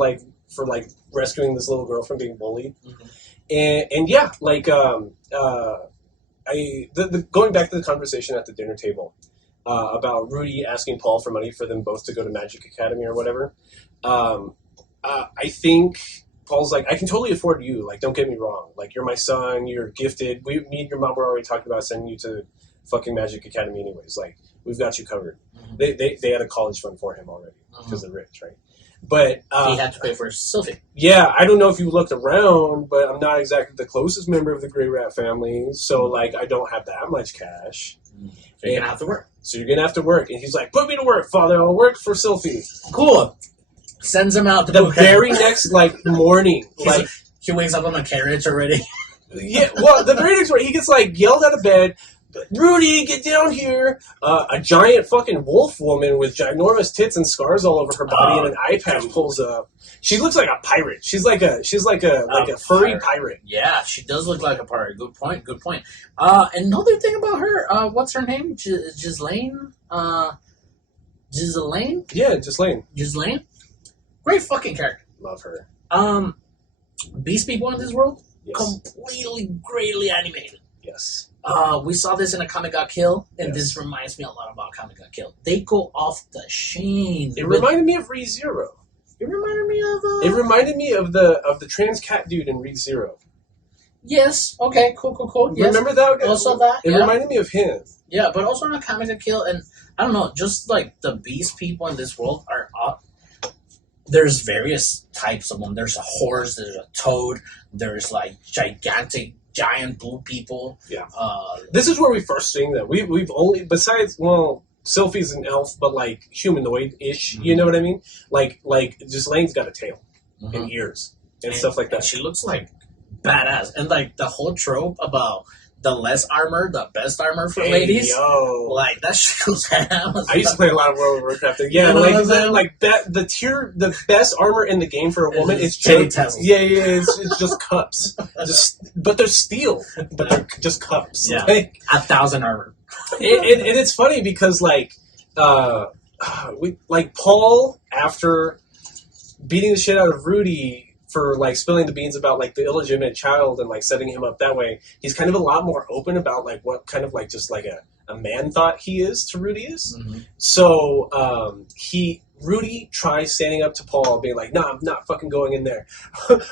rescuing this little girl from being bullied. Mm-hmm. And yeah, like, going back to the conversation at the dinner table about Rudy asking Paul for money for them both to go to Magic Academy or whatever, I think Paul's like, I can totally afford you. Like, don't get me wrong. Like, you're my son. You're gifted. Me and your mom were already talking about sending you to fucking Magic Academy anyways. Like, we've got you covered. Mm-hmm. They had a college fund for him already because they're rich, right? But he had to pay for Sylphie. Yeah, I don't know if you looked around, but I'm not exactly the closest member of the Grey Rat family. So, like, I don't have that much cash. So you're going to have to work. So you're going to have to work. And he's like, put me to work, father. I'll work for Sylphie. Cool. Sends him out the very next, like, morning. Like, he wakes up on a carriage already. Yeah, well, the very next morning, he gets, like, yelled out of bed. Rudy, get down here. A giant fucking wolf woman with ginormous tits and scars all over her body and an eye patch pulls up. She looks like a pirate. She's like a furry pirate. Yeah, she does look like a pirate. Good point. Another thing about her, what's her name? Ghislaine? Ghislaine? Yeah, Ghislaine. Ghislaine? Great fucking character. Love her. Beast people in this world? Yes. Completely greatly animated. Yes. We saw this in a Comic Got Kill, and this reminds me a lot about Comic Got Kill. They go off the chain. It reminded me of ReZero. It reminded me of... It reminded me of the trans cat dude in ReZero. Yes. Okay. Cool. Yes. Remember that? Also that. It reminded me of him. Yeah, but also in a Comic Got Kill, and I don't know, just like the beast people in this world are there's various types of them. There's a horse, there's a toad, there's like giant blue people. Yeah. This is where we first seen them. We've only, besides, well, Sylphie's an elf, but like humanoid-ish, you know what I mean? Like just Lane's got a tail and ears and stuff like that. And she looks like badass. And like the whole trope about the less armor, the best armor for ladies. Like that shit goes ham. I used to play a lot of World of Warcraft. Yeah, you know the best armor in the game for a woman is just it's just cups. But they're steel, but they're just cups. Yeah, like, 1,000 armor. And it's funny because like Paul, after beating the shit out of Rudy for like spilling the beans about like the illegitimate child and like setting him up that way, he's kind of a lot more open about like what kind of like just like a man thought he is to Rudy is. So Rudy tries standing up to Paul, being like, "Nah, I'm not fucking going in there."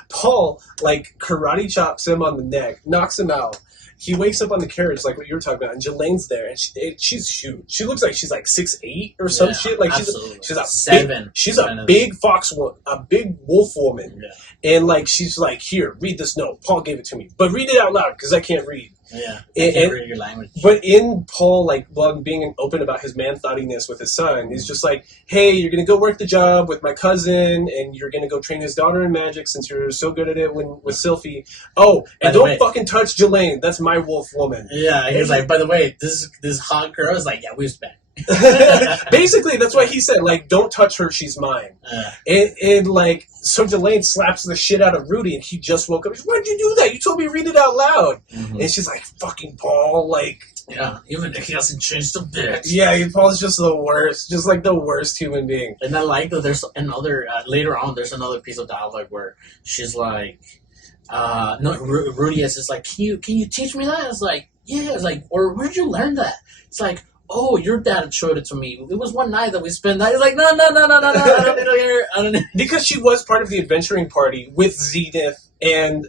Paul like karate chops him on the neck, knocks him out. He wakes up on the carriage, like what you were talking about, and Jelane's there, and she's huge. She looks like she's like 6'8" or some shit. Like she's a big fox, a big wolf woman, and like she's like, "Here, read this note. Paul gave it to me, but read it out loud because I can't read." Yeah, I can't read your language. But in Paul, like, being open about his man-thoughtiness with his son, he's just like, "Hey, you're gonna go work the job with my cousin, and you're gonna go train his daughter in magic since you're so good at it with Sylphie. Oh, and don't fucking touch Jelane. That's my wolf woman." Yeah, he was like, "By the way, this hot girl is like, yeah, we respect." Basically, that's what he said. Like, don't touch her; she's mine. And like, so Jelane slaps the shit out of Rudy, and he just woke up. He's, "Why'd you do that? You told me to read it out loud." And she's like, "Fucking Paul!" Like, yeah, even if he hasn't changed a bit. Yeah, Paul's just the worst, just like the worst human being. And I like that. There's another later on. There's another piece of dialogue where she's like, Rudy is just like, "Can you teach me that?" It's like, "Yeah." It's like, "Or where'd you learn that?" It's like, "Oh, your dad showed it to me. It was one night that we spent that." He's like, no, I don't know. Because she was part of the adventuring party with Zenith and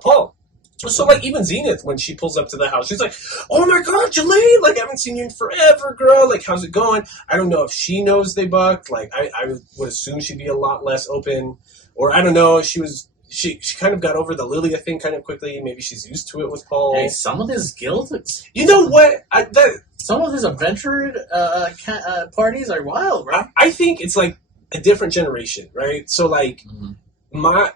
Paul. So, like, even Zenith, when she pulls up to the house, she's like, "Oh my god, Jelane! Like, I haven't seen you in forever, girl. Like, how's it going?" I don't know if she knows they bucked. Like, I would assume she'd be a lot less open. Or, I don't know, she kind of got over the Lilia thing kind of quickly. Maybe she's used to it with Paul. Hey, some of his guild... You know what? Some of his adventure parties are wild, right? I think it's like a different generation, right? So like my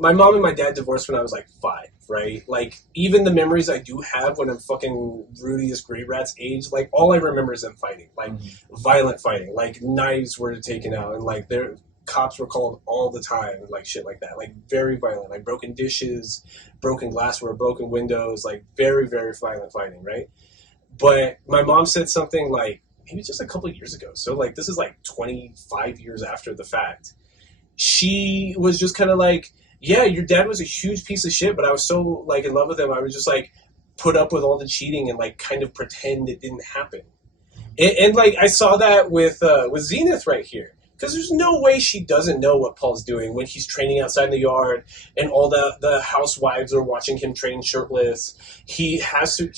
mom and my dad divorced when I was like 5, right? Like even the memories I do have when I'm fucking Rudy's Grey Rat's age, like all I remember is them fighting, like violent fighting, like knives were taken out and like their cops were called all the time and like shit like that, like very violent, like broken dishes, broken glassware, broken windows, like very, very violent fighting, right? But my mom said something like, maybe just a couple of years ago. So, like, this is like 25 years after the fact. She was just kind of like, "Yeah, your dad was a huge piece of shit, but I was so, like, in love with him. I would just, like, put up with all the cheating and, like, kind of pretend it didn't happen." And like, I saw that with Zenith right here. Because there's no way she doesn't know what Paul's doing when he's training outside in the yard and all the housewives are watching him train shirtless. She has to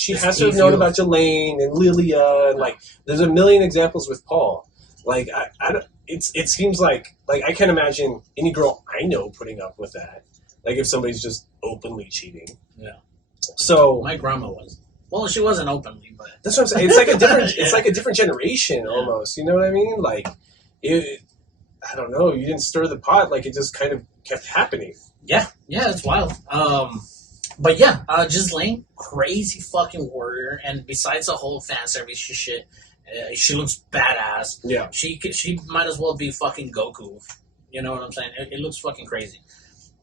have known about Jelane and Lilia. And, like, there's a million examples with Paul. Like, it seems like I can't imagine any girl I know putting up with that. Like, if somebody's just openly cheating. Yeah. So. My grandma was. Well, she wasn't openly, but. That's what I'm saying. It's like a different generation almost. You know what I mean? Like, I don't know. You didn't stir the pot. Like, it just kind of kept happening. Yeah, it's wild. But yeah, Ghislaine, crazy fucking warrior. And besides the whole fan service shit, she looks badass. Yeah. She might as well be fucking Goku. You know what I'm saying? It looks fucking crazy.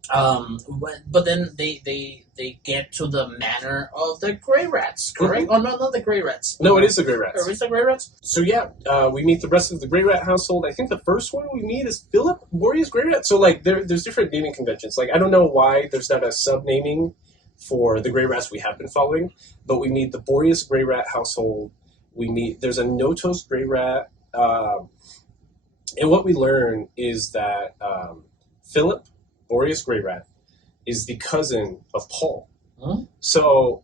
But then they get to the manor of the Grey Rats, correct? Oh, no, not the Grey Rats. No, it is the Grey Rats. Or is the Grey Rats? So yeah, we meet the rest of the Grey Rat household. I think the first one we meet is Philip Boreas Grey Rat. So like, there's different naming conventions. Like, I don't know why there's not a sub-naming for the Grey Rats we have been following, but we meet the Boreas Grey Rat household. There's a Notos Grey Rat, and what we learn is that Philip Boreas Grey Rat is the cousin of Paul. Huh? So,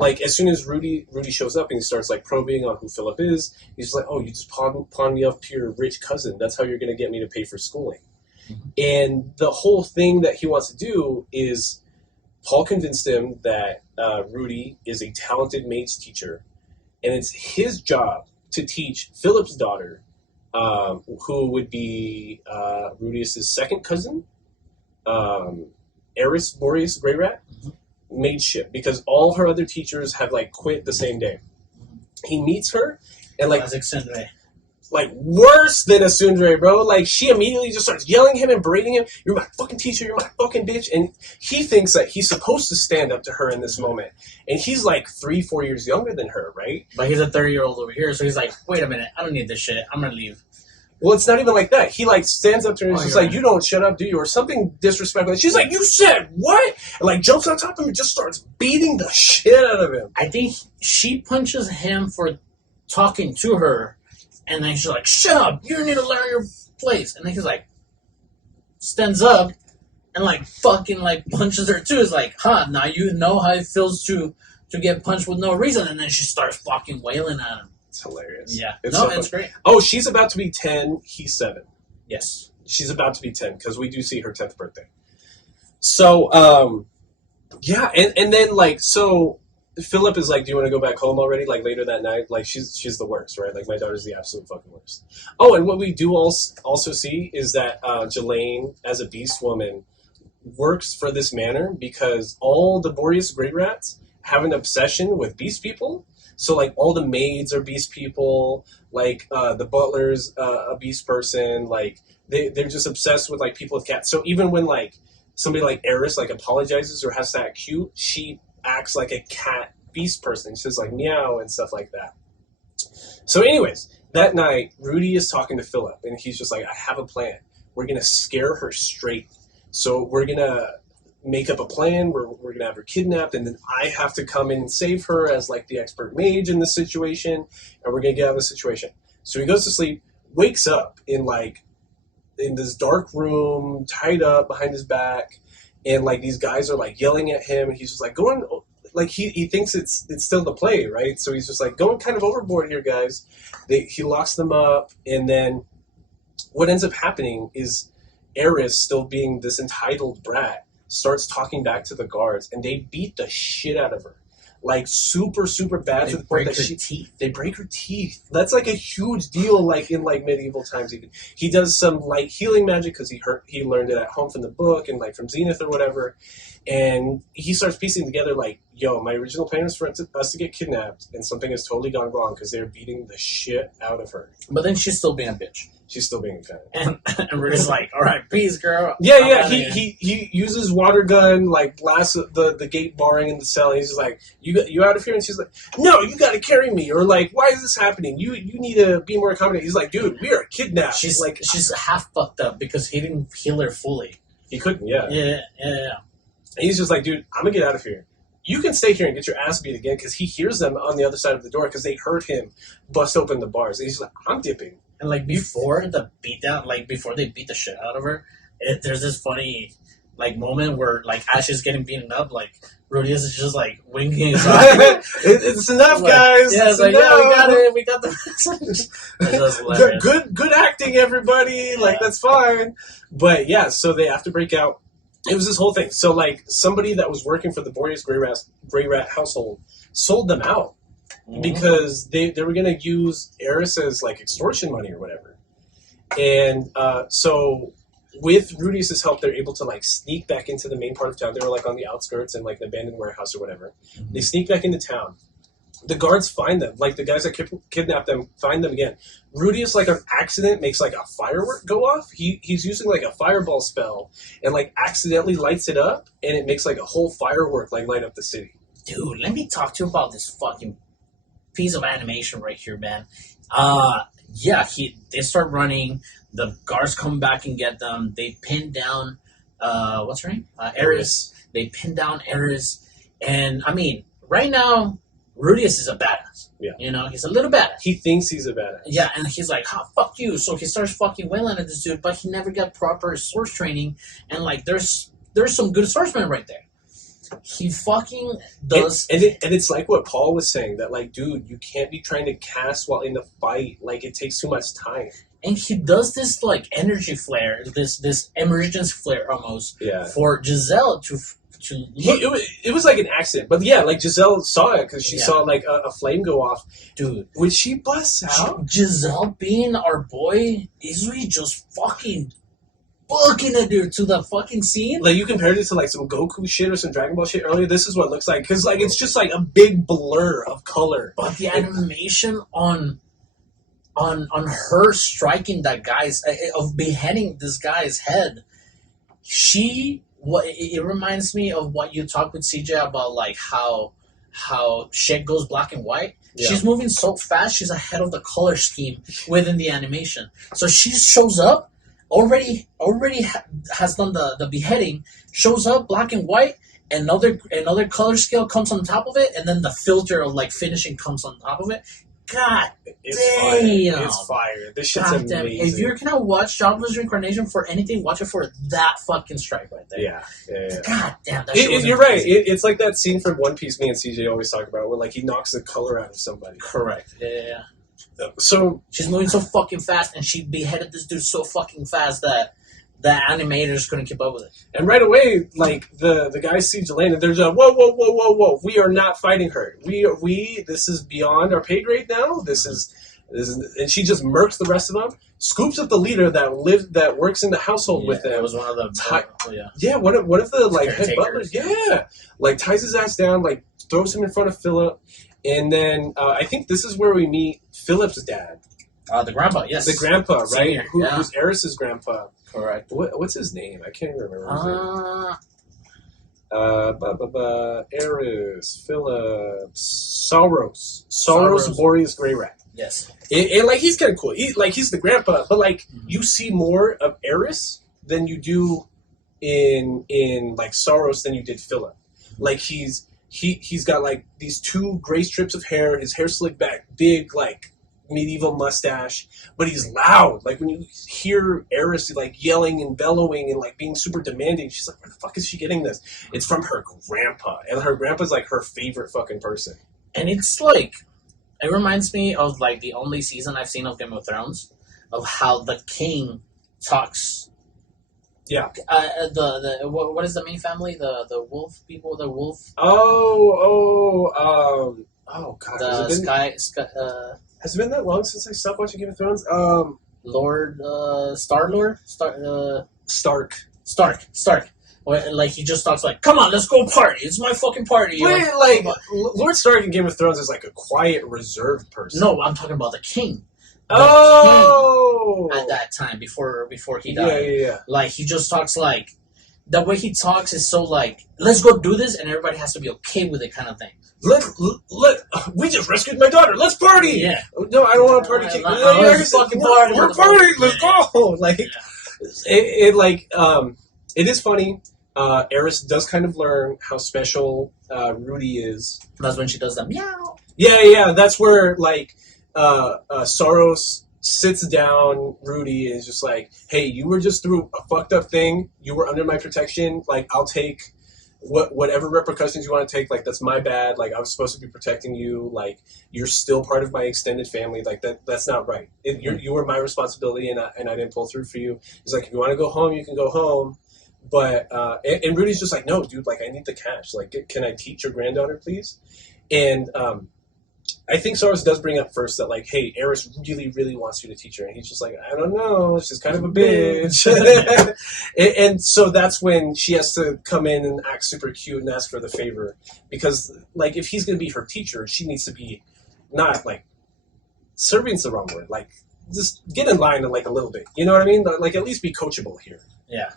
like as soon as Rudy shows up and he starts like probing on who Philip is, he's just like, oh, you just pawned me off to your rich cousin. That's how you're going to get me to pay for schooling. Mm-hmm. And the whole thing that he wants to do is Paul convinced him that Rudy is a talented mage teacher, and it's his job to teach Philip's daughter, who would be Rudius's second cousin, Eris Boreas Grey Rat, mateship, because all her other teachers have like quit the same day. He meets her and like worse than a tsundere, bro. Like she immediately just starts yelling at him and berating him. You're my fucking teacher. You're my fucking bitch. And he thinks that he's supposed to stand up to her in this moment. And he's like 3-4 years younger than her, right? But he's a 30-year-old over here, so he's like, wait a minute, I don't need this shit. I'm gonna leave. Well, it's not even like that. He like stands up to her and he's like, you don't shut up, do you? Or something disrespectful. She's like, you said what? And like jumps on top of him and just starts beating the shit out of him. I think she punches him for talking to her, and then she's like, shut up, you need to learn your place. And then he's like, stands up and like fucking like punches her too. It's like, now you know how it feels to get punched with no reason. And then she starts fucking wailing at him. It's hilarious. Yeah. It's great. Oh, she's about to be 10. He's 7. Yes. She's about to be 10 because we do see her 10th birthday. So, yeah. And then, like, so Philip is like, do you want to go back home already? Like, later that night? Like, she's the worst, right? Like, my daughter's the absolute fucking worst. Oh, and what we do also see is that Jelaine, as a beast woman, works for this manor because all the Boreas Great Rats have an obsession with beast people. So, like, all the maids are beast people, like, the butler's a beast person, like, they're just obsessed with, like, people with cats. So even when, like, somebody like Eris, like, apologizes or has to act cute, she acts like a cat beast person. She says, like, meow and stuff like that. So anyways, that night, Rudy is talking to Philip, and he's just like, I have a plan. We're going to scare her straight. So we're going to make up a plan. We're going to have her kidnapped, and then I have to come in and save her as like the expert mage in this situation, and we're going to get out of the situation. So he goes to sleep, wakes up in this dark room, tied up behind his back, and like these guys are like yelling at him, and he's just like going, like he thinks it's still the play, right? So he's just like going kind of overboard here, guys. He locks them up, and then what ends up happening is Eris, still being this entitled brat, starts talking back to the guards, and they beat the shit out of her. Like, super, super bad. They to the point that they break her teeth. That's, like, a huge deal, like, in, like, medieval times even. He does some, like, healing magic, because he learned it at home from the book, and, like, from Zenith or whatever. And he starts piecing together, like, yo, my original plan was for us to get kidnapped, and something has totally gone wrong, because they're beating the shit out of her. But then she's still being a bitch. She's still being a cunt. And we're just like, all right, peace, girl. Yeah. He uses water gun, like, blasts the gate barring in the cell. And he's just like, you out of here? And she's like, no, you got to carry me. Or like, why is this happening? You need to be more accommodating. He's like, dude, we are kidnapped. She's half fucked up because he didn't heal her fully. He couldn't. Yeah. And he's just like, dude, I'm gonna get out of here. You can stay here and get your ass beat again, because he hears them on the other side of the door because they heard him bust open the bars. And he's like, I'm dipping. And like before the beatdown, like before they beat the shit out of her, there's this funny like moment where like as she's getting beaten up, like Rudy is just like winking his eye. It's enough, like, guys. Yeah, it's like, yeah, we got it. We got the good acting, everybody. Like, that's fine. But yeah, so they have to break out. It was this whole thing. So like somebody that was working for the Boreas Grey Rat household sold them out. Because they were going to use Eris as, like, extortion money or whatever. And so with Rudius's help, they're able to, like, sneak back into the main part of town. They were, like, on the outskirts in, like, an abandoned warehouse or whatever. Mm-hmm. They sneak back into town. The guards find them. Like, the guys that kidnapped them find them again. Rudius, like, on accident, makes, like, a firework go off. He's using, like, a fireball spell and, like, accidentally lights it up, and it makes, like, a whole firework, like, light up the city. Dude, let me talk to you about this fucking piece of animation right here, man. They start running. The guards come back and get them. They pin down, what's her name? Eris. They pin down Eris. And, I mean, right now, Rudius is a badass. Yeah. You know, he's a little badass. He thinks he's a badass. Yeah, and he's like, fuck you. So he starts fucking wailing at this dude, but he never got proper source training. And, like, there's some good swordsmen right there. he fucking does. And it's like what Paul was saying, that like, dude, you can't be trying to cast while in the fight. Like, it takes too much time. And he does this like energy flare, this emergence flare almost for Giselle to it was like an accident, but yeah, like Giselle saw it because she saw like a flame go off, dude. When she busts out, Giselle being our boy Izui just fucking booking it, dude, to the fucking scene. Like, you compared it to like some Goku shit or some Dragon Ball shit earlier. This is what it looks like, because like it's just like a big blur of color. But the animation on her striking that guy's of beheading this guy's head, it reminds me of what you talked with CJ about, like how shit goes black and white. Yeah. She's moving so fast, she's ahead of the color scheme within the animation. So she shows up, already has done the beheading, shows up black and white, another color scale comes on top of it, and then the filter of like finishing comes on top of it. God damn. It's fire. This shit's amazing. If you're gonna watch Jobless Reincarnation for anything, watch it for that fucking strike right there. Yeah. God damn, that shit was you're right. It's like that scene from One Piece me and CJ always talk about, where like he knocks the color out of somebody. Correct. Yeah. So she's moving so fucking fast, and she beheaded this dude so fucking fast that the animators couldn't keep up with it. And right away, like, the guys see Jelena, and they're just, whoa, we are not fighting her. This is beyond our pay grade now. This is, and she just murks the rest of them, scoops up the leader that works in the household with them. It was one of the, one of the, like, head butlers, like, ties his ass down, like, throws him in front of Philip, and then, I think this is where we meet Philip's dad. The grandpa, yes. The grandpa, right? Who's Eris's grandpa. Correct. What's his name? I can't remember his name. Eris, Phillips, Soros, Boreas Grey Rat. Yes. And like, he's kind of cool. He's the grandpa, but like, you see more of Eris than you do in like Soros than you did Philip. Like, he's got like these two gray strips of hair, his hair slicked back, big like medieval mustache, but he's loud. Like, when you hear Eris like yelling and bellowing and like being super demanding, she's like, where the fuck is she getting this? It's from her grandpa, and her grandpa's like her favorite fucking person. And it's like, it reminds me of like the only season I've seen of Game of Thrones, of how the king talks. Yeah. What is the main family? The wolf people. The wolf. Oh god. The has it been that long since I stopped watching Game of Thrones? Lord Star-Lord? Stark. Like, he just talks like, come on, let's go party. It's my fucking party. Wait, like Lord Stark in Game of Thrones is like a quiet, reserved person. No, I'm talking about the king. King at that time, before he died. Yeah. Like, he just talks like, the way he talks is so like, let's go do this, and everybody has to be okay with it kind of thing. We just rescued my daughter. Let's party. Yeah. No, I don't want to party. We're partying. Let's go. Like, it is funny. Eris does kind of learn how special Rudy is. That's when she does that meow. Yeah. That's where like Soros sits down Rudy and is just like, hey, you were just through a fucked up thing. You were under my protection. Like, I'll take whatever repercussions you want to take. Like, that's my bad. Like, I was supposed to be protecting you. Like, you're still part of my extended family. Like, that's not right. You were my responsibility, and I didn't pull through for you. He's like, if you want to go home, you can go home. But and Rudy's just like, no, dude. Like, I need the cash. Like, can I teach your granddaughter, please? And I think Soros does bring up first that, like, hey, Eris really, really wants you to teach her. And he's just like, I don't know. She's kind of a bitch. and so that's when she has to come in and act super cute and ask for the favor. Because, like, if he's going to be her teacher, she needs to be not, like, serving's the wrong word. Like, just get in line like a little bit. You know what I mean? Like, at least be coachable here. Yeah.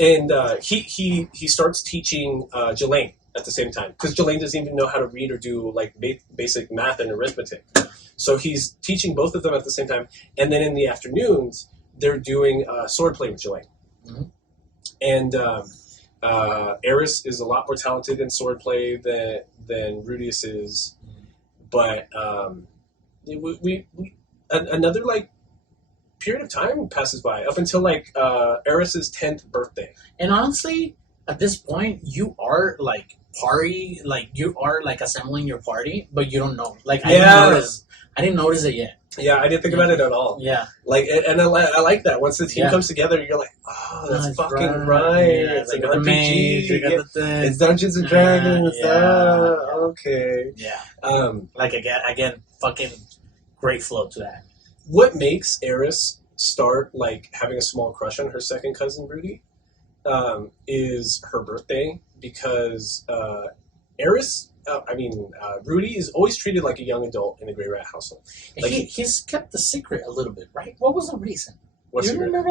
And he starts teaching Jelaine at the same time, because Jelaine doesn't even know how to read or do like basic math and arithmetic. So he's teaching both of them at the same time, and then in the afternoons they're doing swordplay with Jelaine. Mm-hmm. And Eris is a lot more talented in swordplay than Rudius is, but we another like period of time passes by up until like Eris's 10th birthday. And honestly, At this point, you are like party, like you are like assembling your party, but you don't know. Like I didn't notice it yet. Yeah, I didn't think about it at all. Yeah, like, and I like that. Once the team comes together, you're like, oh, that's fucking right. Yeah, it's like an RPG. Mage, Yeah, it's Dungeons and Dragons. Okay. Yeah. Like again, fucking great flow to that. What makes Eris start like having a small crush on her second cousin Rudy is her birthday, because Eris. Rudy is always treated like a young adult in the Grey Rat household. Like he's kept the secret a little bit, right? What was the reason? What's you remember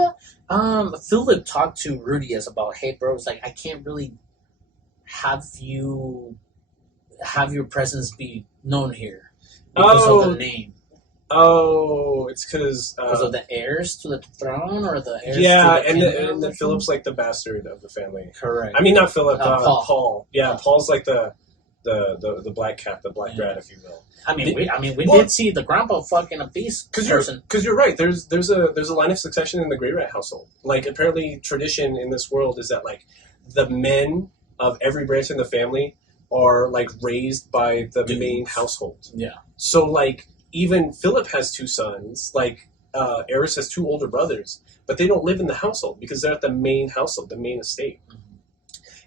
that? Philip talked to Rudy as about, hey, bro, it's like I can't really have your presence be known here because of the name. Oh, it's because of the heirs to the throne, or the heirs and then Philip's like the bastard of the family. Correct. I mean, not Philip. Paul. Yeah, Paul's like the black cat, the black rat, if you will. We did see the grandpa fucking a beast person. Because you're right. There's a line of succession in the Grey Rat household. Like, apparently, tradition in this world is that like the men of every branch in the family are like raised by the main household. Yeah. So like even Philip has two sons. Like Eris has two older brothers, but they don't live in the household because they're at the main household, the main estate. Mm-hmm.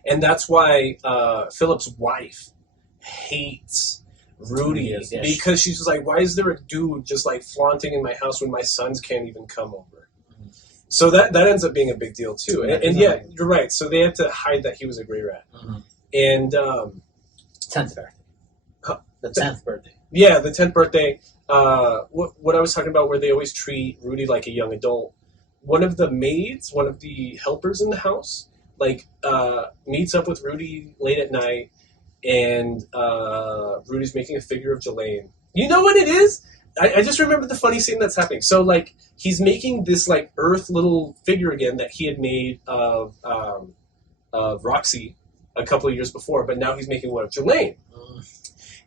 And that's why Philip's wife hates Rudy, because she's just like, why is there a dude just like flaunting in my house when my sons can't even come over? Mm-hmm. So that ends up being a big deal too. And yeah, you're right. So they had to hide that he was a Grey Rat. Mm-hmm. And 10th birthday. The 10th birthday. Yeah, the 10th birthday. What I was talking about, where they always treat Rudy like a young adult. One of the maids, one of the helpers in the house, like meets up with Rudy late at night, and Rudy's making a figure of Jelaine. You know what it is? I just remember the funny scene that's happening. So like he's making this like earth little figure again that he had made of Roxy a couple of years before, but now he's making one of Jelaine.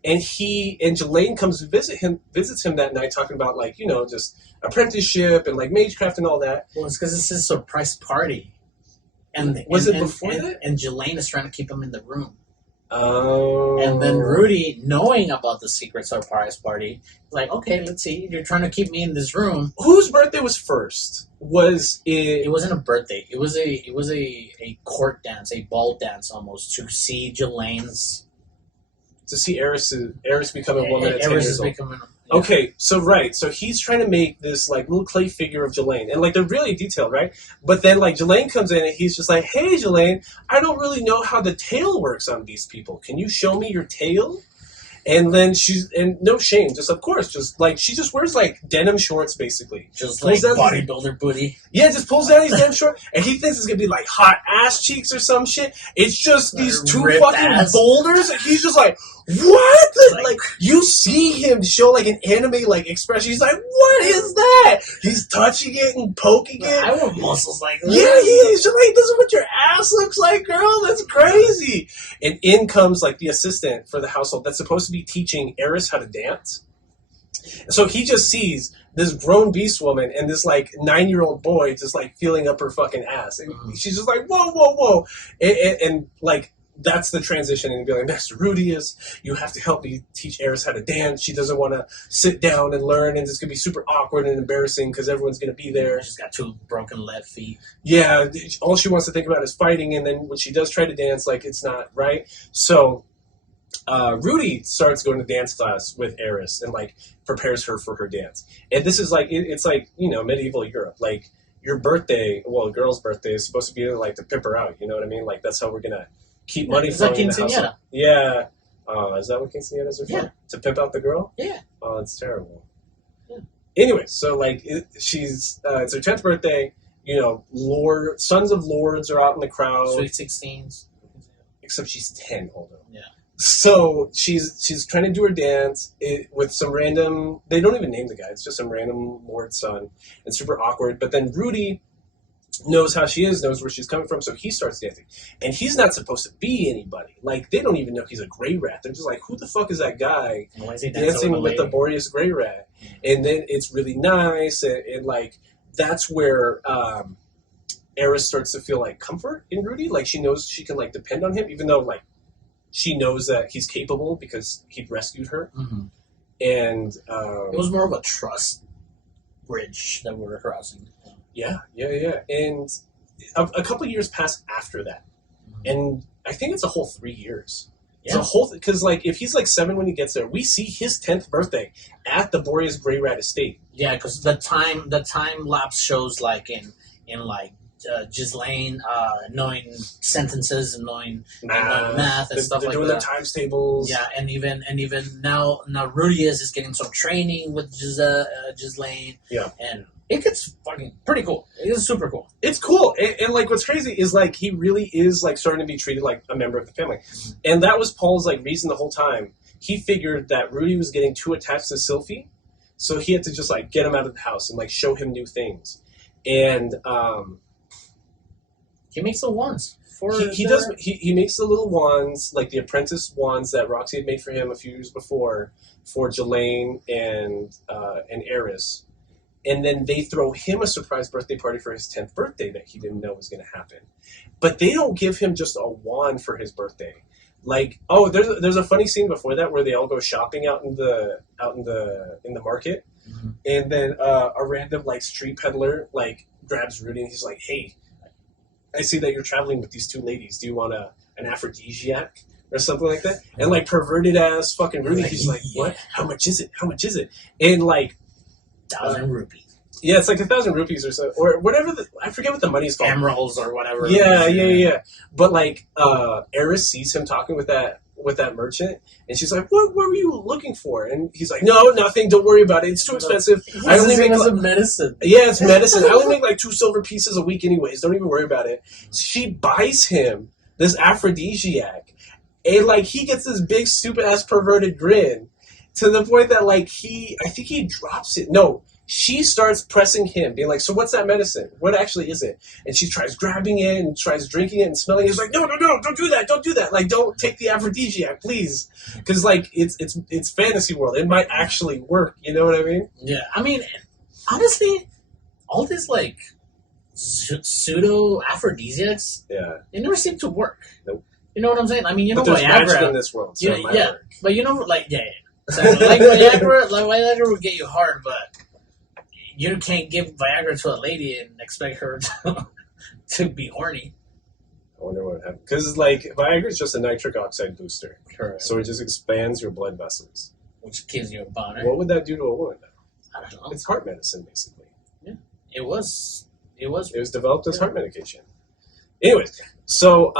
And Jelaine comes to visits him that night, talking about like, just apprenticeship and like magecraft and all that. Well, it's because it's his surprise party. And was it before that? And Jelaine is trying to keep him in the room. Oh. And then Rudy, knowing about the secret surprise party, is like, okay, let's see. You're trying to keep me in this room. Whose birthday was first? It wasn't a birthday. It was a court dance, a ball dance almost, to see Jelaine's. To see Eris become a woman at 10 years old. Yeah. Okay, so he's trying to make this like little clay figure of Jelaine, and like they're really detailed, right? But then like Jelaine comes in and he's just like, "Hey, Jelaine, I don't really know how the tail works on these people. Can you show me your tail?" And then no shame, just of course, just like she just wears like denim shorts basically, just like bodybuilder booty. Yeah, just pulls down these denim shorts, and he thinks it's gonna be like hot ass cheeks or some shit. It's just these two fucking ass boulders, and he's just like, what? Like you see him show like an anime like expression. He's like, what is that? He's touching it and poking it. I want muscles like that. Yeah, he's just like, this is what your ass looks like, girl. That's crazy. And in comes like the assistant for the household that's supposed to be teaching Eris how to dance. So he just sees this grown beast woman and this like 9-year-old boy just like feeling up her fucking ass. And she's just like, whoa, whoa, whoa. And like, that's the transition, and be like, Master Rudy, you have to help me teach Eris how to dance. She doesn't want to sit down and learn, and it's going to be super awkward and embarrassing because everyone's going to be there. She's got 2 broken left feet. Yeah, all she wants to think about is fighting, and then when she does try to dance, like, it's not right. So Rudy starts going to dance class with Eris and, like, prepares her for her dance. And this is, like, it's like, medieval Europe. Like, your birthday, well, a girl's birthday is supposed to be, like, to pimp her out, you know what I mean? Like, that's how we're going to keep money flowing in the house. Yeah. Is that what quinceañeras are for? Yeah. To pimp out the girl? Yeah. Oh, it's terrible. Yeah. Anyway, so like it's her 10th birthday. Sons of lords are out in the crowd. Sweet 16s. Except she's 10. Hold on. Yeah. So she's trying to do her dance with some random. They don't even name the guy. It's just some random lord son. It's super awkward. But then Rudy knows how she is, knows where she's coming from, so he starts dancing. And he's not supposed to be anybody. Like, they don't even know he's a Grey Rat. They're just like, who the fuck is that guy dancing with the Boreas Grey Rat? And then it's really nice, and like, that's where Eris starts to feel like comfort in Rudy. Like she knows she can like depend on him, even though like she knows that he's capable because he'd rescued her. Mm-hmm. And it was more of a trust bridge that we were crossing. Yeah. And a couple of years pass after that, and I think it's a whole 3 years. It's a whole because like if he's like 7 when he gets there, we see his 10th birthday at the Boreas Grey Rat estate. Yeah, because the time lapse shows like in like Ghislaine knowing sentences and knowing math and stuff like that. They're doing the times tables. Yeah, and even now Rudy is getting some training with Ghislaine. Yeah, and it gets fucking pretty cool. It is super cool. It's cool, and like what's crazy is like he really is like starting to be treated like a member of the family, and that was Paul's like reason the whole time. He figured that Rudy was getting too attached to Sylphie, so he had to just like get him out of the house and like show him new things, and he makes the wands. He makes the little wands, like the apprentice wands that Roxy had made for him a few years before for Jelaine and Eris. And then they throw him a surprise birthday party for his 10th birthday that he didn't know was going to happen. But they don't give him just a wand for his birthday. Like, oh, there's a funny scene before that where they all go shopping out in the market, and then a random like street peddler like grabs Rudy and he's like, "Hey, I see that you're traveling with these two ladies. Do you want an aphrodisiac or something like that?" And like perverted ass fucking Rudy, he's like, "What? How much is it? How much is it?" And like 1,000 rupees. Yeah, it's like 1,000 rupees or so, or whatever. I forget what the money's called. Emeralds or whatever. Yeah. But like, Eris sees him talking with that merchant, and she's like, "What were you looking for?" And he's like, "No, nothing. Don't worry about it. It's too expensive. I only make like, medicine. Yeah, it's medicine. I only make like 2 silver pieces a week, anyways. Don't even worry about it." She buys him this aphrodisiac, and like he gets this big stupid ass perverted grin to the point that like I think he drops it. No. She starts pressing him, being like, "So what's that medicine? What actually is it?" And she tries grabbing it and tries drinking it and smelling it. He's like, "No, don't do that. Like, don't take the aphrodisiac, please." Because, like, it's fantasy world. It might actually work. You know what I mean? Yeah. I mean, honestly, all this, like, pseudo aphrodisiacs, they never seem to work. Nope. You know what I'm saying? I mean, you know, but there's Viagra magic in this world, so it might work. But you know, like, So, like Viagra will get you hard, but you can't give Viagra to a lady and expect her to be horny. I wonder what would happen. Because, like, Viagra is just a nitric oxide booster. Correct. So it just expands your blood vessels. Which gives you a boner. What would that do to a woman? I don't know. It's heart medicine, basically. Yeah. It was developed as heart medication. Anyways, so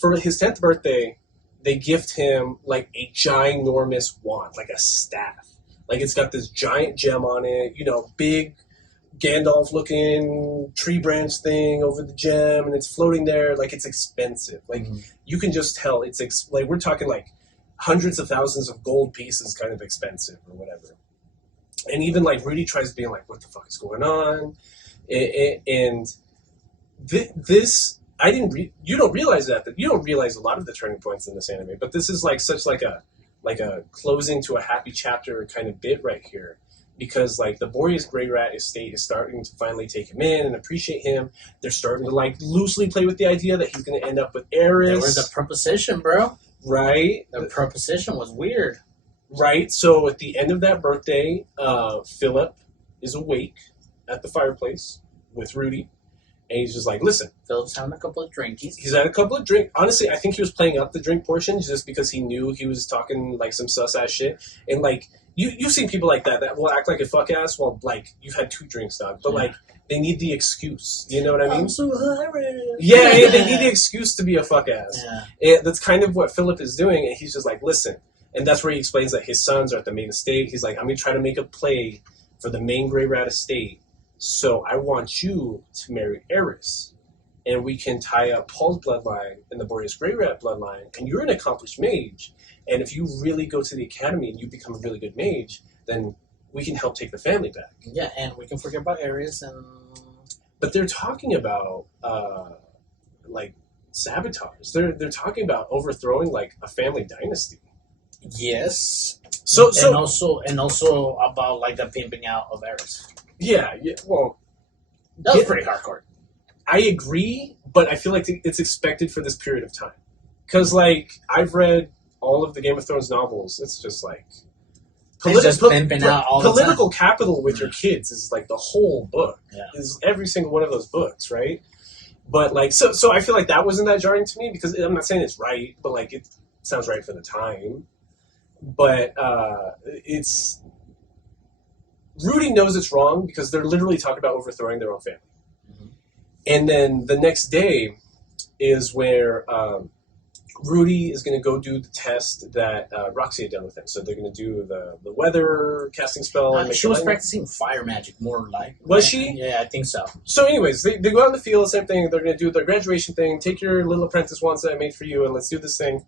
for his 10th birthday, they gift him, like, a ginormous wand, like a staff. Like, it's got this giant gem on it, you know, big Gandalf-looking tree branch thing over the gem, and it's floating there. Like, it's expensive. Like, you can just tell it's, like, we're talking, like, hundreds of thousands of gold pieces kind of expensive or whatever. And even, like, Rudy tries being like, "What the fuck is going on?" And this... you don't realize that you don't realize a lot of the turning points in this anime, but this is like such like a closing to a happy chapter kind of bit right here, because like the Boreas Grey Rat estate is starting to finally take him in and appreciate him. They're starting to like loosely play with the idea that he's going to end up with Eris. There was the proposition, bro. Right. The proposition was weird. Right. So at the end of that birthday, Philip is awake at the fireplace with Rudy. And he's just like, "Listen." Philip's having a couple of drinkies. He's had a couple of drinks. Honestly, I think he was playing up the drink portion just because he knew he was talking like some sus-ass shit. And like, you've seen people like that will act like a fuck-ass while like you've had 2 drinks, dog. But like, they need the excuse. You know what I mean? I'm so hungry. Yeah, they need the excuse to be a fuck-ass. Yeah. And that's kind of what Philip is doing. And he's just like, "Listen." And that's where he explains that his sons are at the main estate. He's like, "I'm going to try to make a play for the main Grey Rat estate. So I want you to marry Eris. And we can tie up Paul's bloodline and the Boreas Grey Rat bloodline. And you're an accomplished mage. And if you really go to the academy and you become a really good mage, then we can help take the family back." Yeah, and we can forget about Eris and... But they're talking about, like, sabotage. They're talking about overthrowing, like, a family dynasty. Yes. So and also about, like, the pimping out of Eris. Yeah, well... That was pretty hardcore. I agree, but I feel like it's expected for this period of time. Because, like, I've read all of the Game of Thrones novels. It's just like... political capital with your kids is, like, the whole book. Yeah. Is every single one of those books, right? But, like, so I feel like that wasn't that jarring to me, because I'm not saying it's right, but, like, it sounds right for the time. But it's... Rudy knows it's wrong, because they're literally talking about overthrowing their own family. Mm-hmm. And then the next day is where Rudy is going to go do the test that Roxy had done with him. So they're going to do the weather casting spell. She was practicing fire magic, more like. Was she? Yeah, I think so. So anyways, they go out in the field, same thing. They're going to do their graduation thing. Take your little apprentice wands that I made for you, and let's do this thing.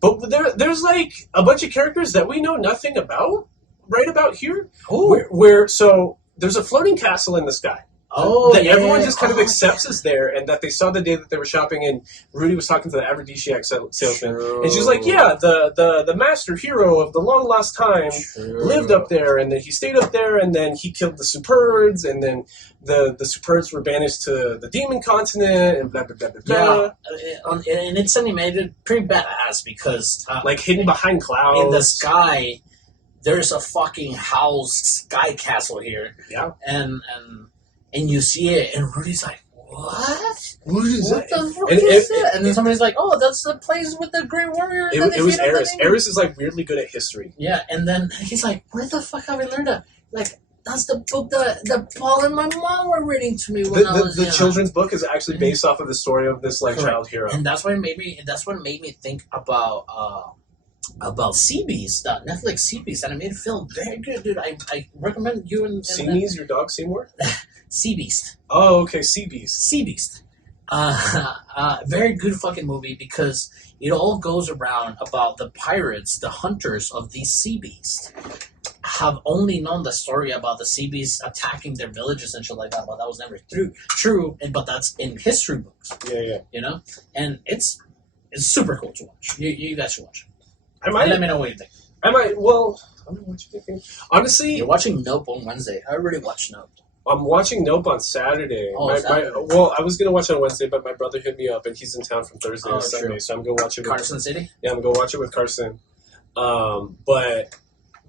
But there's like a bunch of characters that we know nothing about right about here. Where so there's a floating castle in the sky. That everyone just kind of accepts is there, and that they saw the day that they were shopping, and Rudy was talking to the aphrodisiac salesman, and she's like, yeah, the master hero of the long lost time lived up there, and then he stayed up there, and then he killed the Superds, and then the Superds were banished to the demon continent, and blah, blah, blah, blah, blah. Yeah, and it's animated pretty badass, because... like, hidden behind clouds. In the sky, there's a fucking house sky castle here. Yeah. And you see it, and Rudy's like, what? What is what the fuck is that? And then somebody's like, oh, that's the place with the Great Warrior. It was Eris. Eris is, like, weirdly good at history. Yeah, and then he's like, where the fuck have I learned that? Like, that's the book that Paul and my mom were reading to me when I was young. The children's book is actually based off of the story of this, like, child hero. And that's what made me think about Sea Beast, that Netflix Sea Beast animated film. Very good, dude. I recommend you and Seamees, your dog Seymour? Sea Beast. Oh, okay, Sea Beast. Sea Beast. Very good fucking movie, because it all goes around about the pirates, the hunters of these sea beasts, have only known the story about the sea beasts attacking their villages and shit like that, but that was never true. But that's in history books. Yeah. You know, and it's super cool to watch. You guys should watch it. I might. Let me know what you think. I might. Well, I don't know what you're thinking. Honestly, you're watching Nope on Wednesday. I already watched Nope. I'm watching Nope on Saturday. Saturday. Well, I was going to watch it on Wednesday, but my brother hit me up, and he's in town from Thursday to Sunday, true. So I'm going to watch it with Carson City? Yeah, I'm going to watch it with Carson. But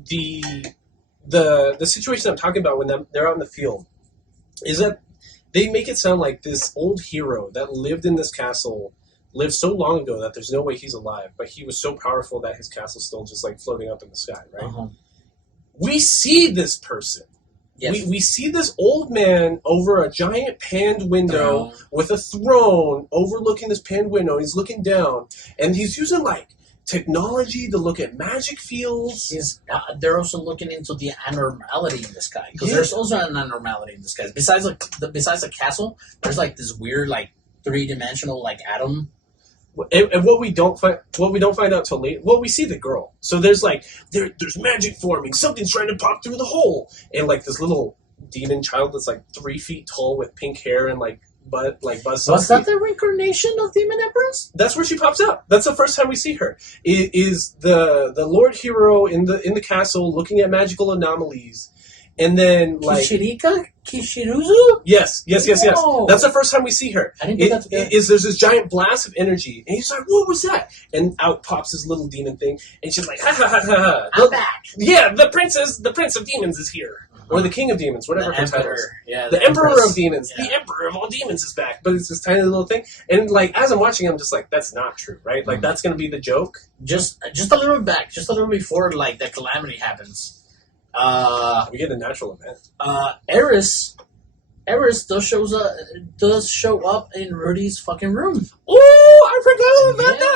the situation I'm talking about when they're out in the field is that they make it sound like this old hero that lived in this castle lived so long ago that there's no way he's alive, but he was so powerful that his castle's still just, like, floating up in the sky, right? Uh-huh. We see this person. Yes. We see this old man over a giant paned window with a throne overlooking this paned window. He's looking down, and he's using, like, technology to look at magic fields. They're also looking into the abnormality in the sky, because there's also an abnormality in the sky. Besides the castle, there's, like, this weird, like, 3-dimensional, like, atom. And what we don't find out till late. Well, we see the girl. So there's like there's magic forming. Something's trying to pop through the hole. And like this little demon child that's like 3 feet tall with pink hair and like buzz. Was that the reincarnation of Demon Empress? That's where she pops out. That's the first time we see her. It is the Lord Hero in the castle looking at magical anomalies. And then, like... Kishiruzu? Yes. That's the first time we see her. I didn't put that together. There's this giant blast of energy, and he's like, what was that? And out pops his little demon thing, and she's like, ha ha ha ha. I'm back. Yeah, the prince of demons is here. Or the king of demons, whatever her title is. Yeah, the emperor of demons. Yeah. The emperor of all demons is back. But it's this tiny little thing. And, like, as I'm watching, I'm just like, that's not true, right? Like, that's going to be the joke. Just a little bit back. Just a little before, like, the calamity happens. We get a natural event. Eris does show up in Rudy's fucking room. Oh, I forgot about that.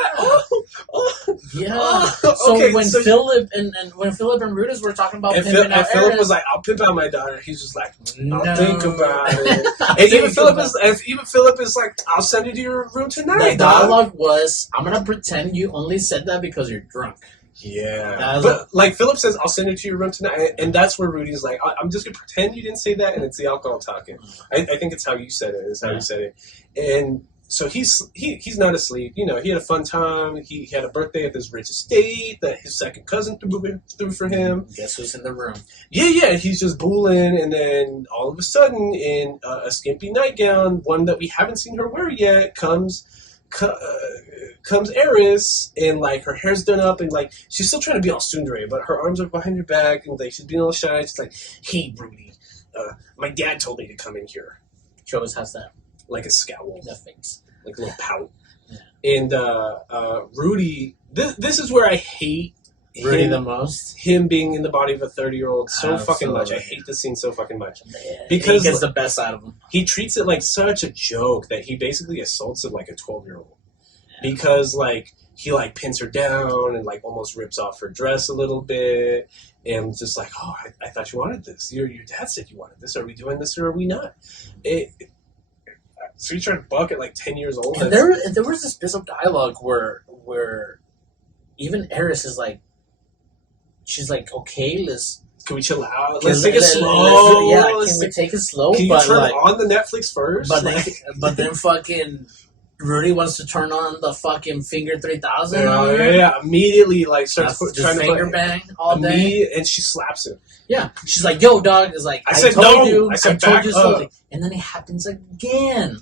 Yeah. So Philip and Rudy were talking about pimping out Philip Eris, was like, "I'll pimp out my daughter." He's just like, "I'll think about it." And even Philip is like, "I'll send you to your room tonight." The dialogue was, "I'm gonna pretend you only said that because you're drunk." Yeah, but like Philip says, I'll send it to your room tonight, and that's where Rudy's like, I'm just gonna pretend you didn't say that, and it's the alcohol talking. I think it's how you said it. It's how you said it, and So he's not asleep. You know, he had a fun time. He had a birthday at this rich estate that his second cousin threw for him. Guess who's in the room? Yeah. He's just booling, and then all of a sudden, in a skimpy nightgown, one that we haven't seen her wear yet, comes Eris, and like her hair's done up, and like she's still trying to be all tsundere, but her arms are behind her back, and like she's being all shy. She's like, "Hey, Rudy, my dad told me to come in here." She always has that. Like a scowl. That face. Like a little pout. Yeah. And Rudy, this is where I hate Rudy the most. Him being in the body of a 30-year-old so fucking much. I hate this scene so fucking much. Because he gets the best out of him. He treats it like such a joke that he basically assaults it like a 12-year-old. Yeah. Because like he like pins her down and like almost rips off her dress a little bit. And just like, oh, I thought you wanted this. Your dad said you wanted this. Are we doing this or are we not? So you try to buck at like 10 years old. And there was this bit of dialogue where even Eris is like, she's like, okay, can we chill out? Let's take it slow. Can we take it slow? Can you turn on the Netflix first? But then fucking Rudy wants to turn on the fucking Finger 3000. Yeah. Immediately like starts trying to finger bang all day, and she slaps him. Yeah, she's like, "Yo, dog," is like, I told you, and then it happens again,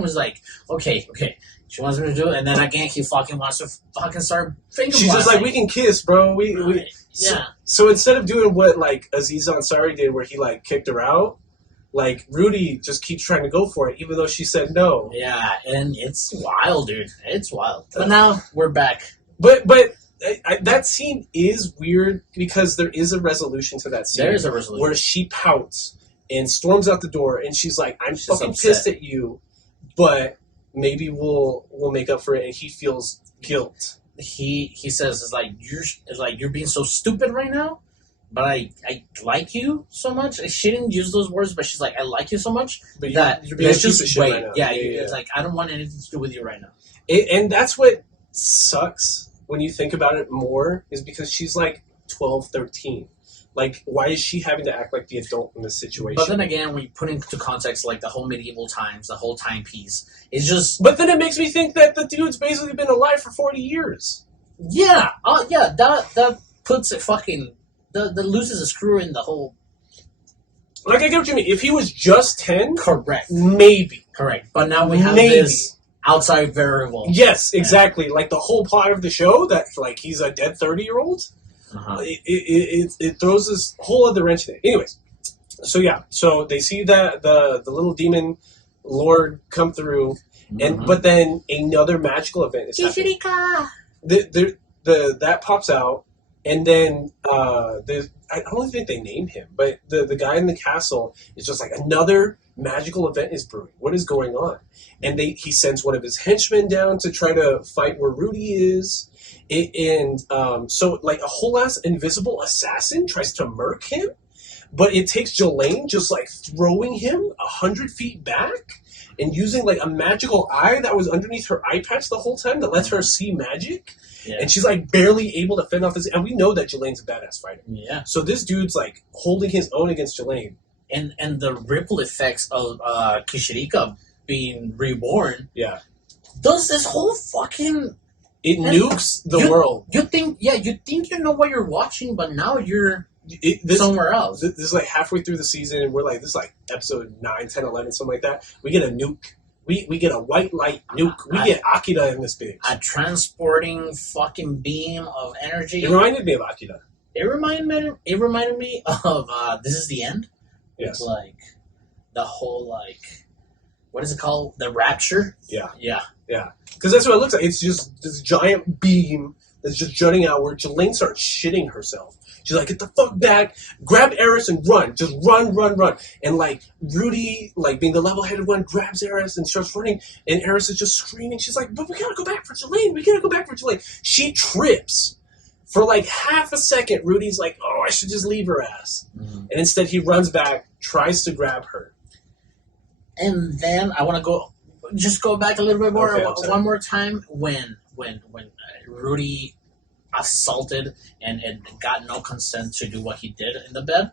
Was like, okay, she wants me to do it, and then again he fucking wants to fucking start finger. She's just like, we can kiss, bro. Yeah. So instead of doing what like Aziz Ansari did, where he like kicked her out, like Rudy just keeps trying to go for it, even though she said no. Yeah, and it's wild, dude. It's wild. But now we're back. But. That scene is weird because there is a resolution to that scene. There is a resolution. Where she pouts and storms out the door and she's like, I'm fucking pissed at you, but maybe we'll make up for it, and he feels guilt. He says it's like you're being so stupid right now, but I like you so much. She didn't use those words, but she's like, I like you so much but that you're being let's just shit wait. Right now. Yeah, it's like I don't want anything to do with you right now. And that's what sucks when you think about it more, is because she's like 12, 13. Like, why is she having to act like the adult in this situation? But then again, when you put into context, like the whole medieval times, the whole timepiece, it's just... But then it makes me think that the dude's basically been alive for 40 years. Yeah, that puts it fucking... That loses a screw in the whole... Like, I get what you mean. If he was just 10... Correct. Maybe. Correct. But now we have this outside variable. Yes, exactly. Like the whole plot of the show, that like he's a dead 30-year-old. Uh-huh. It throws this whole other wrench in it. Anyways, so they see that the little demon lord come through, and but then another magical event is happening. That pops out, and then I don't think they named him, but the guy in the castle is just like, another magical event is brewing. What is going on? And he sends one of his henchmen down to try to fight where Rudy is. So like a whole ass invisible assassin tries to murk him, but it takes Jelaine just like throwing him 100 feet back and using like a magical eye that was underneath her eye patch the whole time that lets her see magic. Yeah. And she's like barely able to fend off this. And we know that Jelaine's a badass fighter. Yeah. So this dude's like holding his own against Jelaine. And the ripple effects of Kishirika being reborn. Yeah. Does this whole fucking... It nukes the world. You think you know what you're watching, but now you're somewhere else. This is like halfway through the season, and we're like, this is like episode 9, 10, 11, something like that. We get a nuke. We get a white light nuke. We get Akira in this bitch. A transporting fucking beam of energy. It reminded me of Akira. It reminded me of This Is the End. Yes. Like the whole like, what is it called? The Rapture. Yeah. Yeah. Yeah. Because that's what it looks like. It's just this giant beam that's just jutting out where Jelaine starts shitting herself. She's like, get the fuck back, grab Eris and run. Just run. And like Rudy, like being the level-headed one, grabs Eris and starts running, and Eris is just screaming. She's like, but we gotta go back for Jelaine. She trips. For like half a second, Rudy's like, oh, I should just leave her ass. Mm-hmm. And instead he runs back, tries to grab her. And then I want to go back a little bit more, one more time, when Rudy assaulted and got no consent to do what he did in the bed.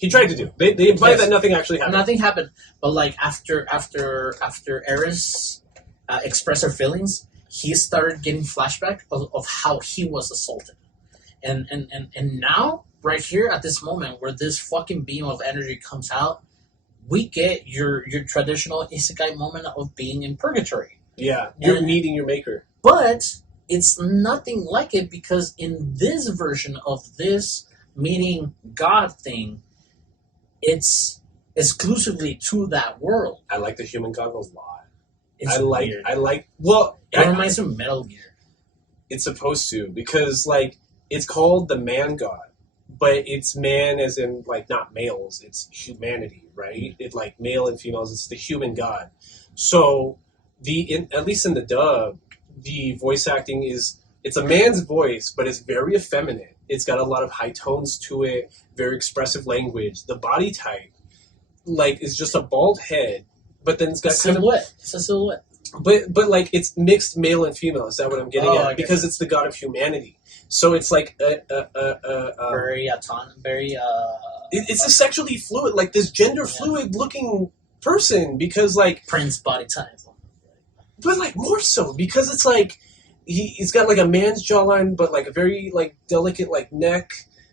He tried to do. They implied that nothing actually happened. Nothing happened. But like after Eris expressed her feelings, he started getting flashback of how he was assaulted. And now, right here at this moment where this fucking beam of energy comes out, we get your traditional isekai moment of being in purgatory. Yeah, you're meeting your maker. But it's nothing like it, because in this version of this meeting God thing, it's exclusively to that world. I like the human god a lot. It's weird. It reminds me of Metal Gear. It's supposed to, because like it's called the man god, but it's man as in like not males, it's humanity, right? It like male and females, it's the human god. So at least in the dub, the voice acting it's a man's voice, but it's very effeminate. It's got a lot of high tones to it, very expressive language. The body type, like, is just a bald head, but then it's got silhouette. It's a silhouette. But like it's mixed male and female. Is that what I'm getting at? Because it's the god of humanity. So it's like it's a sexually fluid, like this gender fluid looking person, because like Prince body type. But like more so because it's like he's got like a man's jawline, but like a very like delicate like neck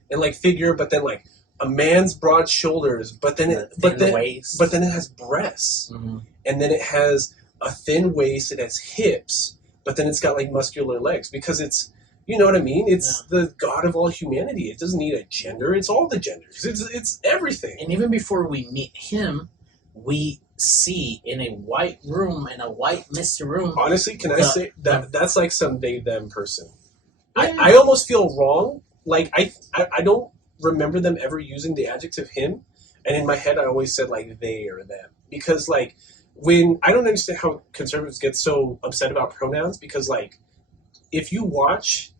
and like figure, but then like a man's broad shoulders, but then it has breasts, and then it has a thin waist, it has hips, but then it's got like muscular legs, because it's, you know what I mean? It's the god of all humanity. It doesn't need a gender. It's all the genders. It's everything. And even before we meet him, we see in a white room, in a white misty room. Honestly, can I say that that's like some they them person? Yeah. I almost feel wrong. Like I don't remember them ever using the adjective him, and in my head I always said like they or them, because like when I don't understand how conservatives get so upset about pronouns, because like if you watch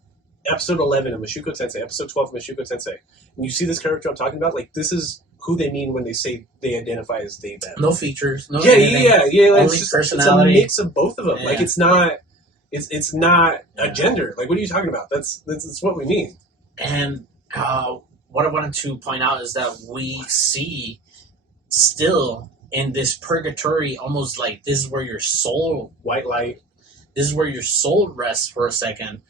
episode 11 of Mushoku Tensei, episode 12 of Mushoku Tensei, and you see this character I'm talking about, like this is who they mean when they say they identify as they them. No features. No. Yeah. Like, only personality. It's a mix of both of them. Yeah. Like it's not a gender. Like what are you talking about? That's what we mean. And what I wanted to point out is that we see still in this purgatory, almost like this is where your soul, white light. This is where your soul rests for a second.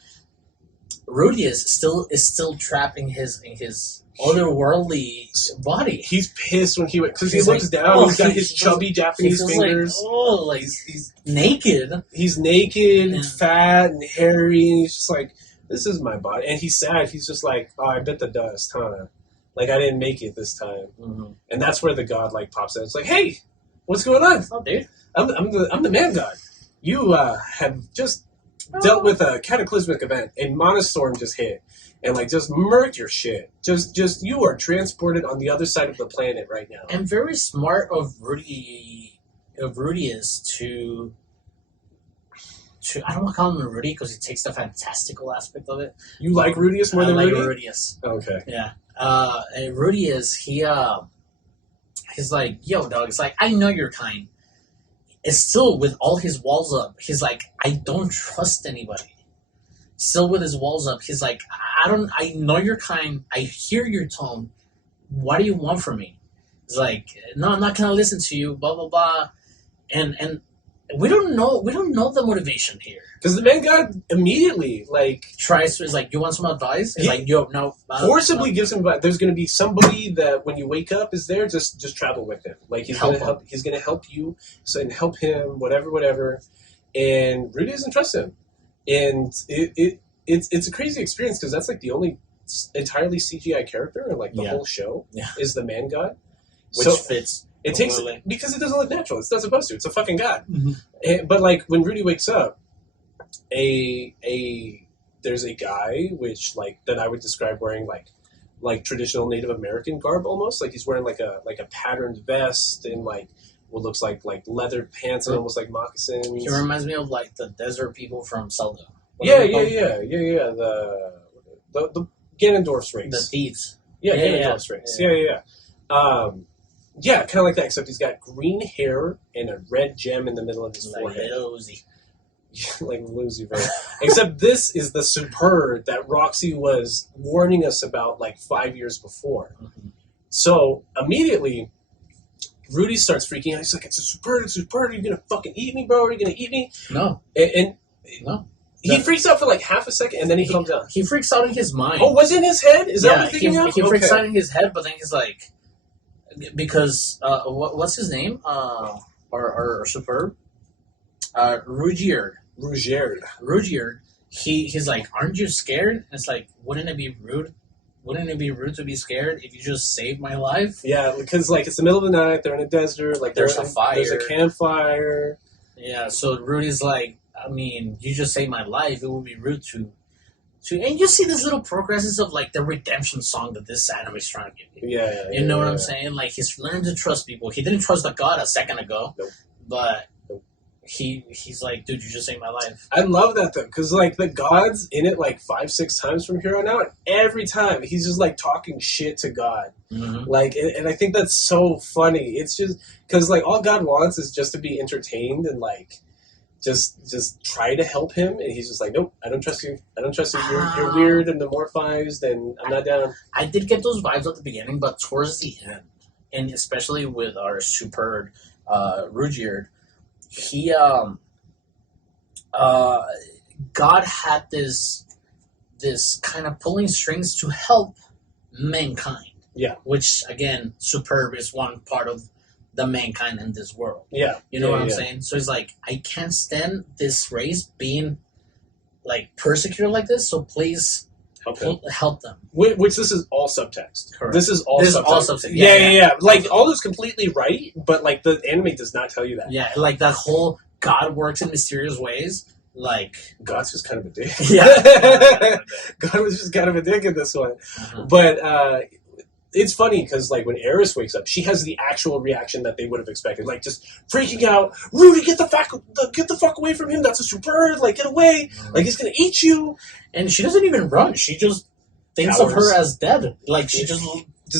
Rudius is still trapped in his otherworldly body. He's pissed when because he looks down. He's got his chubby Japanese fingers. Like, he's naked. He's naked, and fat, and hairy, and he's just like, this is my body. And he's sad. He's just like, oh, I bit the dust, huh? Like, I didn't make it this time. Mm-hmm. And that's where the god, like, pops out. It's like, hey, what's going on? Oh, dude. I'm the man god. You have just dealt with a cataclysmic event. A monostorm just hit. And, like, just murked your shit. Just you are transported on the other side of the planet right now. And very smart of Rudius to I don't want to call him Rudy because he takes the fantastical aspect of it. You like Rudius more than Rudy? I like Rudius. Okay. Yeah. And Rudius, he's like, yo, dog, it's like, I know you're kind. It's still with all his walls up. He's like, I don't trust anybody. Still with his walls up. He's like, I know you're kind. I hear your tone. What do you want from me? It's like, no, I'm not going to listen to you, blah, blah, blah. And we don't know the motivation here. Because the man god immediately tries to, is like, you want some advice? He's like, yo, no. Forcibly gives him advice. There's going to be somebody that when you wake up is there, just travel with him. Like he's going to help you and help him, whatever. And Rudy doesn't trust him. And it's a crazy experience because that's like the only entirely CGI character in like the whole show is the man god. Which fits. It takes because it doesn't look natural. It's not supposed to. It's a fucking god. Mm-hmm. But like when Rudy wakes up, there's a guy that I would describe wearing like traditional Native American garb almost. Like he's wearing like a patterned vest and like what looks like leather pants and almost like moccasins. He reminds me of like the desert people from Zelda. Yeah. The Ganondorf's race. The thieves. Yeah, Ganondorf's race. Yeah. Yeah, kind of like that, except he's got green hair and a red gem in the middle of his forehead. Like Lucy, right? Except this is the Super that Roxy was warning us about like 5 years before. Mm-hmm. So immediately, Rudy starts freaking out. He's like, it's a super, are you gonna fucking eat me, bro? Are you gonna eat me? No. And no. He freaks out for like half a second, and then he calms down. He freaks out in his mind. Oh, was it in his head? Is that what I'm thinking of? He freaks out in his head, but then he's like, because, what's his name? Or Superb? Rugier. He's like, aren't you scared? And it's like, wouldn't it be rude? Wouldn't it be rude to be scared if you just saved my life? Yeah, because like it's the middle of the night, they're in a desert, like there's a fire, there's a campfire. Yeah, so Rudy's like, I mean, you just saved my life. It would be rude to, and you see these little progresses of like the redemption song that this anime is trying to give you. Yeah, you know what I'm saying? Like he's learned to trust people. He didn't trust the god a second ago, but he's like, dude, you just saved my life. I love that though, because like the god's in it like 5-6 times from here on out. Every time he's just like talking shit to God, like, and I think that's so funny. It's just because like all God wants is just to be entertained and like just try to help him, and he's just like, nope, I don't trust you. You're weird and amorphized, and I'm not down. I did get those vibes at the beginning, but towards the end, and especially with our superb Rugier, he God had this kind of pulling strings to help mankind. Yeah. Which again, Superb is one part of the mankind in this world. Yeah. You know what I'm saying? So he's like, I can't stand this race being like persecuted like this, so please help them. Which this is all subtext. Correct. This is all subtext. Yeah. Like all is completely right, but like the anime does not tell you that. Yeah, like that whole God works in mysterious ways. Like God's just kind of a dick. Yeah. God was just kind of a dick in this one. But it's funny because like when Eris wakes up, she has the actual reaction that they would have expected, like just freaking out. Rudy, get the fuck away from him. That's a superb. Like, get away. Like, he's gonna eat you. And she doesn't even run. She just thinks of her as dead. Like she just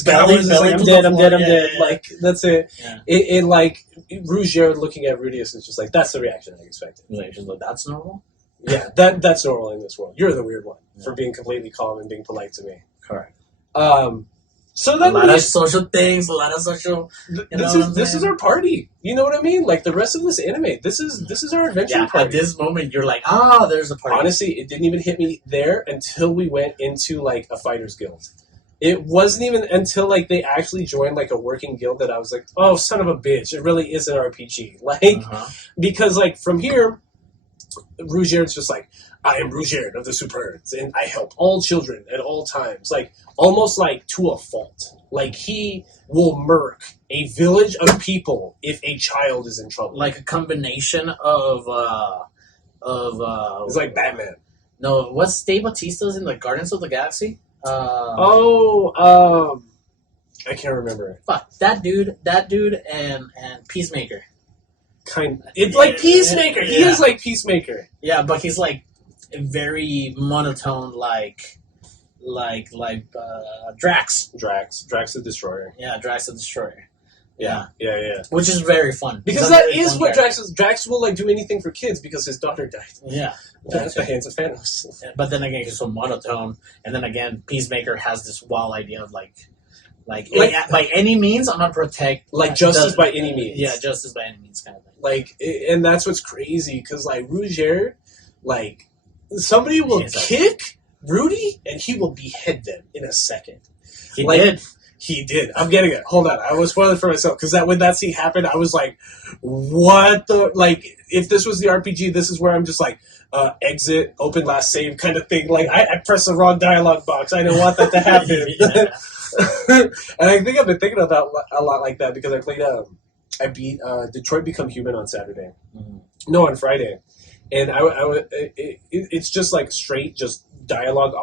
belly like, I'm dead. Yeah. Like that's it. Yeah. It like Rugier looking at Rudius is just like, that's the reaction I expected. Like, she's like, that's normal. Yeah, that's normal in this world. You're the weird one for being completely calm and being polite to me. Correct. So then a lot of social things, a lot of social. This is our party. You know what I mean? Like the rest of this anime, this is our adventure party. At this moment, you're like, there's a party. Honestly, it didn't even hit me there until we went into like a fighters guild. It wasn't even until like they actually joined like a working guild that I was like, oh, son of a bitch! It really is an RPG. Like because like from here, Rugier's just like, I am Rugier of the Superbs, and I help all children at all times. Like, almost like to a fault. Like, he will murk a village of people if a child is in trouble. Like a combination of it's like Batman. No, what's Dave Bautista's in the Guardians of the Galaxy? I can't remember. Fuck, that dude and Peacemaker. It's like Peacemaker. He is like Peacemaker. Yeah, but he's like very monotone, like Drax. Drax the Destroyer. Yeah, Drax the Destroyer. Yeah. Which is very fun. Because that is what Drax is. Drax will like do anything for kids because his daughter died. Yeah. At the hands of Thanos. But then again, he's so monotone. And then again, Peacemaker has this wild idea of like by any means, I'm gonna protect. Like justice by any means. Yeah, justice by any means kind of thing. Like, and that's what's crazy because like Rugier, like somebody will kick Rudy and he will behead them in a second. He did. I'm getting it. Hold on. I was spoiling for myself because when that scene happened, I was like, what the... Like, if this was the RPG, this is where I'm just like, exit, open last save kind of thing. Like, I pressed the wrong dialogue box. I didn't want that to happen. And I think I've been thinking about a lot like that because I beat Detroit Become Human on Saturday. Mm-hmm. No, on Friday. And it's just like straight, just dialogue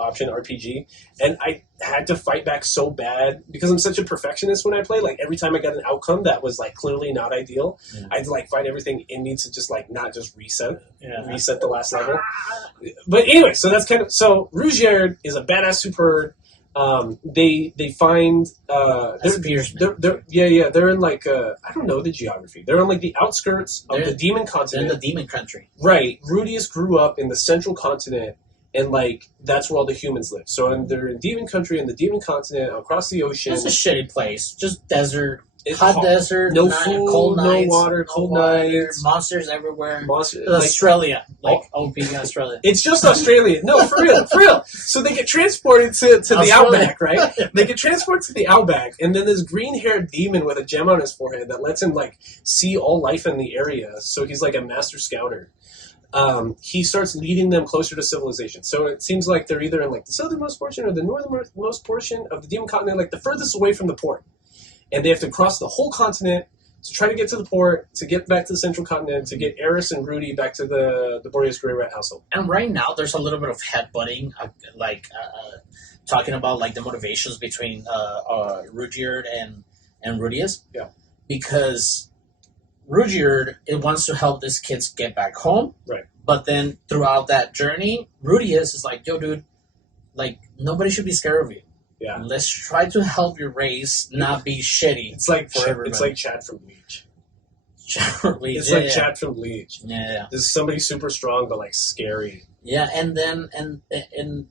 option RPG, and I had to fight back so bad because I'm such a perfectionist when I play. Like every time I got an outcome that was like clearly not ideal, I had to like find everything in me to just like not just reset the last level. But anyway, so that's kind of Rugier is a badass superb. They find they're in like I don't know the geography. They're on like the outskirts of the demon continent. They're in the demon country. Right. Rudius grew up in the central continent And like that's where all the humans live. So they're in Demon Country, in the Demon Continent, across the ocean. It's a shitty place. Just desert. It's hot desert, no food, cold nights, no water, cold nights, monsters everywhere. Monsters, Australia, OP Australia. It's just Australia. No, for real. So they get transported to the outback, right? They get transported to the outback, and then this green-haired demon with a gem on his forehead that lets him like see all life in the area. So he's like a master scouter. He starts leading them closer to civilization. So it seems like they're either in like the southernmost portion or the northernmost portion of the Demon Continent, like the furthest away from the port. And they have to cross the whole continent to try to get to the port, to get back to the central continent, to get Eris and Rudy back to the Boreas Grey Rat household. And right now, there's a little bit of headbutting, talking about like the motivations between Rudyard and Rudius. Yeah. Because Rudyard, it wants to help these kids get back home. Right. But then throughout that journey, Rudius is like, yo, dude, like, nobody should be scared of you. Yeah. Let's try to help your race not be shitty. It's like Chad from Bleach. It's like Chad from Bleach. Yeah. This is somebody super strong but like scary. Yeah, and then and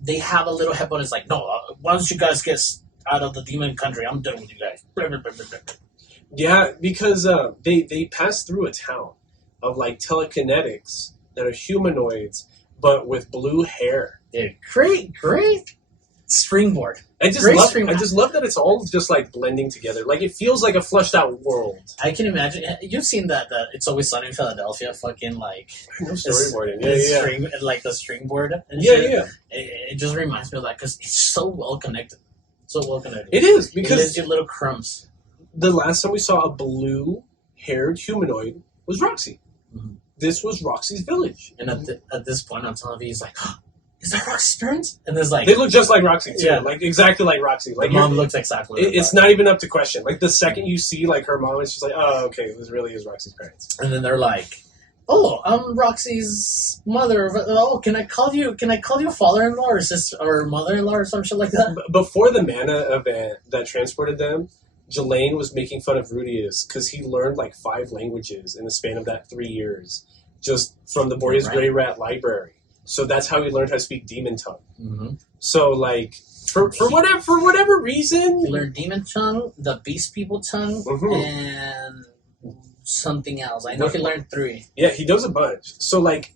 they have a little headbutt. It's like, no, once you guys get out of the demon country, I'm done with you guys. Yeah, because they pass through a town of like telekinetics that are humanoids but with blue hair. Yeah, great springboard. I just love that it's all just like blending together. Like it feels like a fleshed out world. I can imagine. You've seen that It's Always Sunny in Philadelphia fucking like storyboarding. String, like the stringboard. And It just reminds me of that because it's so well connected. It is because it gives you little crumbs. The last time we saw a blue-haired humanoid was Roxy. Mm-hmm. This was Roxy's village. And at this point on TV, he's like, oh, is that Roxy's parents? And there's like... They look just like Roxy, too. Yeah. Like, exactly like Roxy. Like, mom looks exactly like it's not even up to question. Like, the second you see, like, her mom, it's just like, oh, okay, this really is Roxy's parents. And then they're like, oh, I'm Roxy's mother. Oh, can I call you father-in-law or sister or mother-in-law or some shit like that? Before the Mana event that transported them, Jelaine was making fun of Rudius because he learned like 5 languages in the span of that 3 years just from the Boreas Grey Rat library. So that's how he learned how to speak Demon Tongue. Mm-hmm. So like for whatever reason, he learned Demon Tongue, the Beast People Tongue, mm-hmm. and something else. I know he learned 3. Yeah, he does a bunch. So like,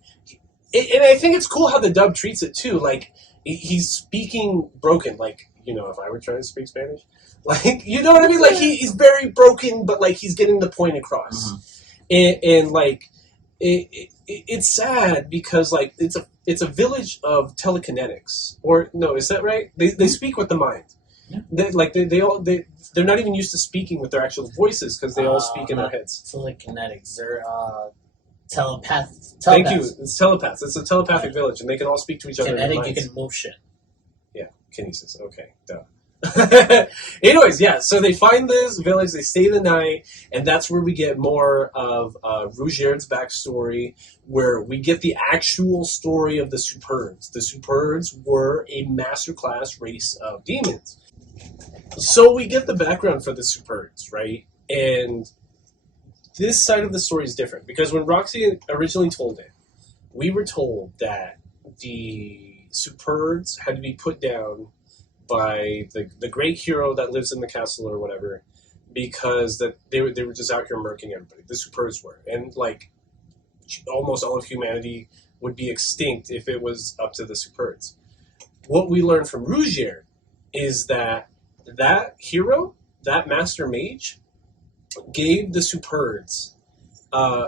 and I think it's cool how the dub treats it too. Like he's speaking broken. Like if I were trying to speak Spanish. Like, you know what I mean? Like, he's very broken, but, like, he's getting the point across. Mm-hmm. And like, it's sad because, like, it's a village of telekinetics. Or, no, is that right? They speak with the mind. Yeah. They're not even used to speaking with their actual voices because they all speak in their heads. Telekinetics. They're telepaths. Thank you. It's telepaths. It's a telepathic village, and they can all speak to each other. Kinetic, you can move shit. Yeah, kinesis. Okay, duh. Anyways, yeah, so they find this village, they stay the night, and that's where we get more of Rudyard's backstory, where we get the actual story of the Superbs. The Superbs were a masterclass race of demons. So we get the background for the Superbs, right? And this side of the story is different, because when Roxy originally told it, we were told that the Superbs had to be put down by the great hero that lives in the castle or whatever, because that they were just out here murking everybody. The Superbs were, and like almost all of humanity would be extinct if it was up to the Superbs. What we learned from Rudyard is that hero, that master mage, gave the Superbs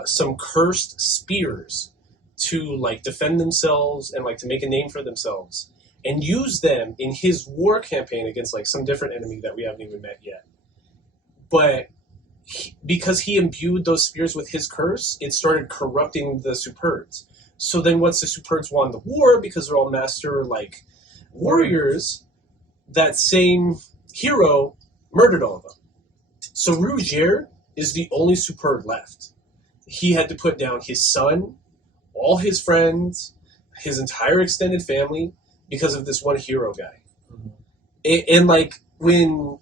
some cursed spears to like defend themselves and like to make a name for themselves, and use them in his war campaign against like some different enemy that we haven't even met yet. But because he imbued those spears with his curse, it started corrupting the Superbs. So then once the Superbs won the war, because they're all master like warriors, that same hero murdered all of them. So Rudyard is the only Superb left. He had to put down his son, all his friends, his entire extended family, because of this one hero guy. Mm-hmm. And like when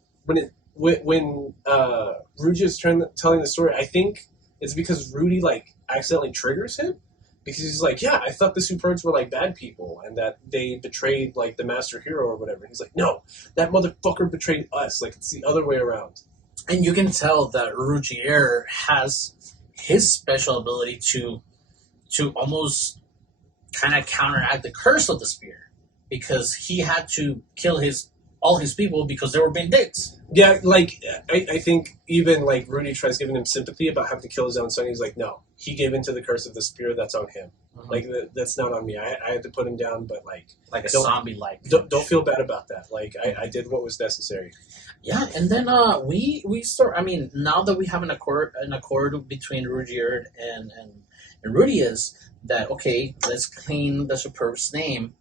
Rudy's telling the story, I think it's because Rudy like accidentally triggers him, Because he's like, yeah, I thought the Superbirds were like bad people and that they betrayed like the master hero or whatever. He's like, no, that motherfucker betrayed us. Like it's the other way around. And you can tell that Rugier has his special ability to almost kind of counteract the curse of the spear, because he had to kill all his people because they were being dicks. Yeah, like I think even like Rudy tries giving him sympathy about having to kill his own son. He's like, no, he gave into the curse of the spear. That's on him. Mm-hmm. Like that's not on me. I had to put him down, but like a zombie like. Don't feel bad about that. Like I did what was necessary. Yeah, and then we start. I mean, now that we have an accord between Rugier and Rudy, is that okay? Let's clean the Superb's name.